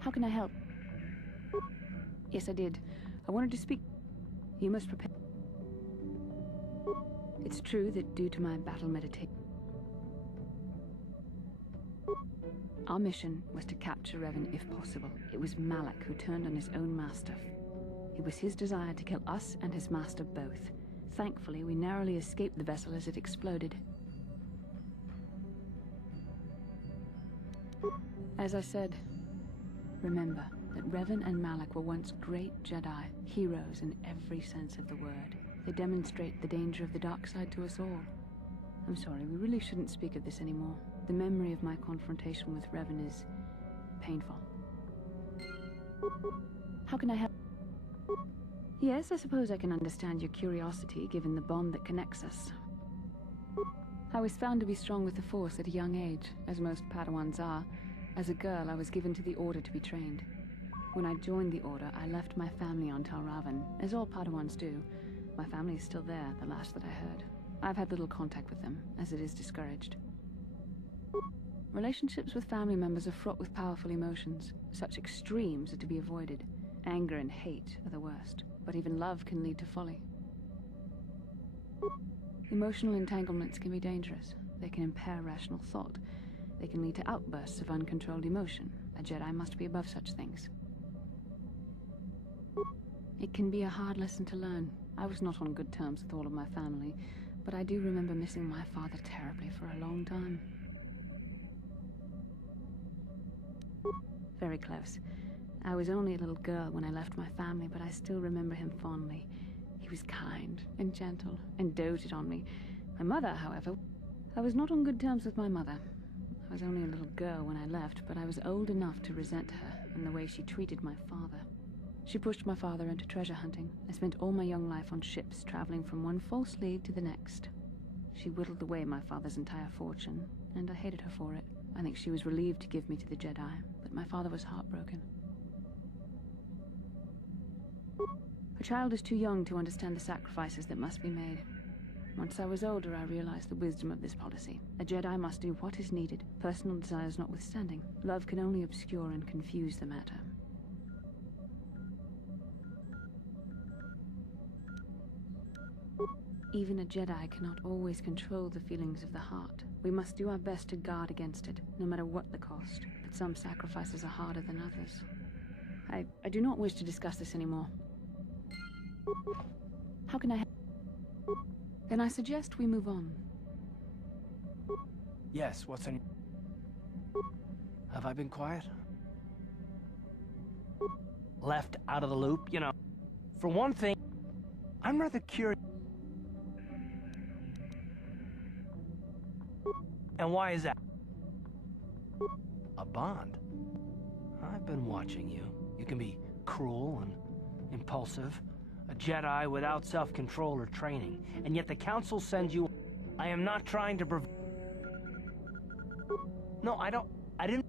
How can I help? Yes, I did. I wanted to speak. You must prepare. It's true that due to my battle meditation, our mission was to capture Revan if possible. It was Malak who turned on his own master. It was his desire to kill us and his master both. Thankfully, we narrowly escaped the vessel as it exploded. As I said, remember that Revan and Malak were once great Jedi, heroes in every sense of the word. They demonstrate the danger of the dark side to us all. I'm sorry, we really shouldn't speak of this anymore. The memory of my confrontation with Revan is painful. How can I help? Yes, I suppose I can understand your curiosity, given the bond that connects us. I was found to be strong with the Force at a young age, as most Padawans are. As a girl, I was given to the Order to be trained. When I joined the Order, I left my family on Tal Ravan, as all Padawans do. My family is still there, the last that I heard. I've had little contact with them, as it is discouraged. Relationships with family members are fraught with powerful emotions. Such extremes are to be avoided. Anger and hate are the worst, but even love can lead to folly. Emotional entanglements can be dangerous. They can impair rational thought. They can lead to outbursts of uncontrolled emotion. A Jedi must be above such things. It can be a hard lesson to learn. I was not on good terms with all of my family, but I do remember missing my father terribly for a long time. Very close. I was only a little girl when I left my family, but I still remember him fondly. He was kind and gentle and doted on me. My mother, however, I was not on good terms with my mother. I was only a little girl when I left, but I was old enough to resent her and the way she treated my father. She pushed my father into treasure hunting. I spent all my young life on ships, traveling from one false lead to the next. She whittled away my father's entire fortune, and I hated her for it. I think she was relieved to give me to the Jedi, but my father was heartbroken. A child is too young to understand the sacrifices that must be made. Once I was older, I realized the wisdom of this policy. A Jedi must do what is needed, personal desires notwithstanding. Love can only obscure and confuse the matter. Even a Jedi cannot always control the feelings of the heart. We must do our best to guard against it, no matter what the cost. But some sacrifices are harder than others. I do not wish to discuss this anymore. How can I help? Then I suggest we move on. Yes, what's on... Have I been quiet? Left out of the loop, you know. For one thing, I'm rather curious. And why is that? A bond? I've been watching you. You can be cruel and impulsive. A Jedi without self-control or training. And yet the Council sends you... I am not trying to No, I didn't...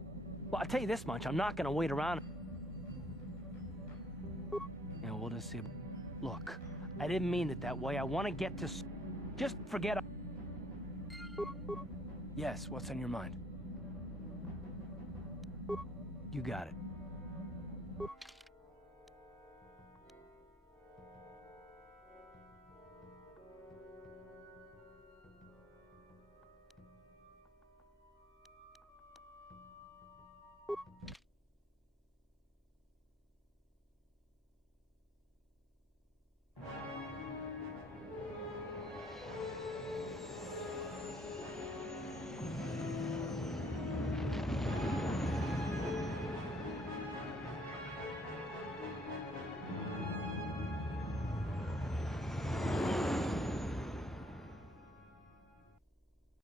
Well, I'll tell you this much. I'm not gonna wait around. Yeah, we'll just see. Look, I didn't mean it that way. I want to get to... Just forget... Yes, what's on your mind? You got it.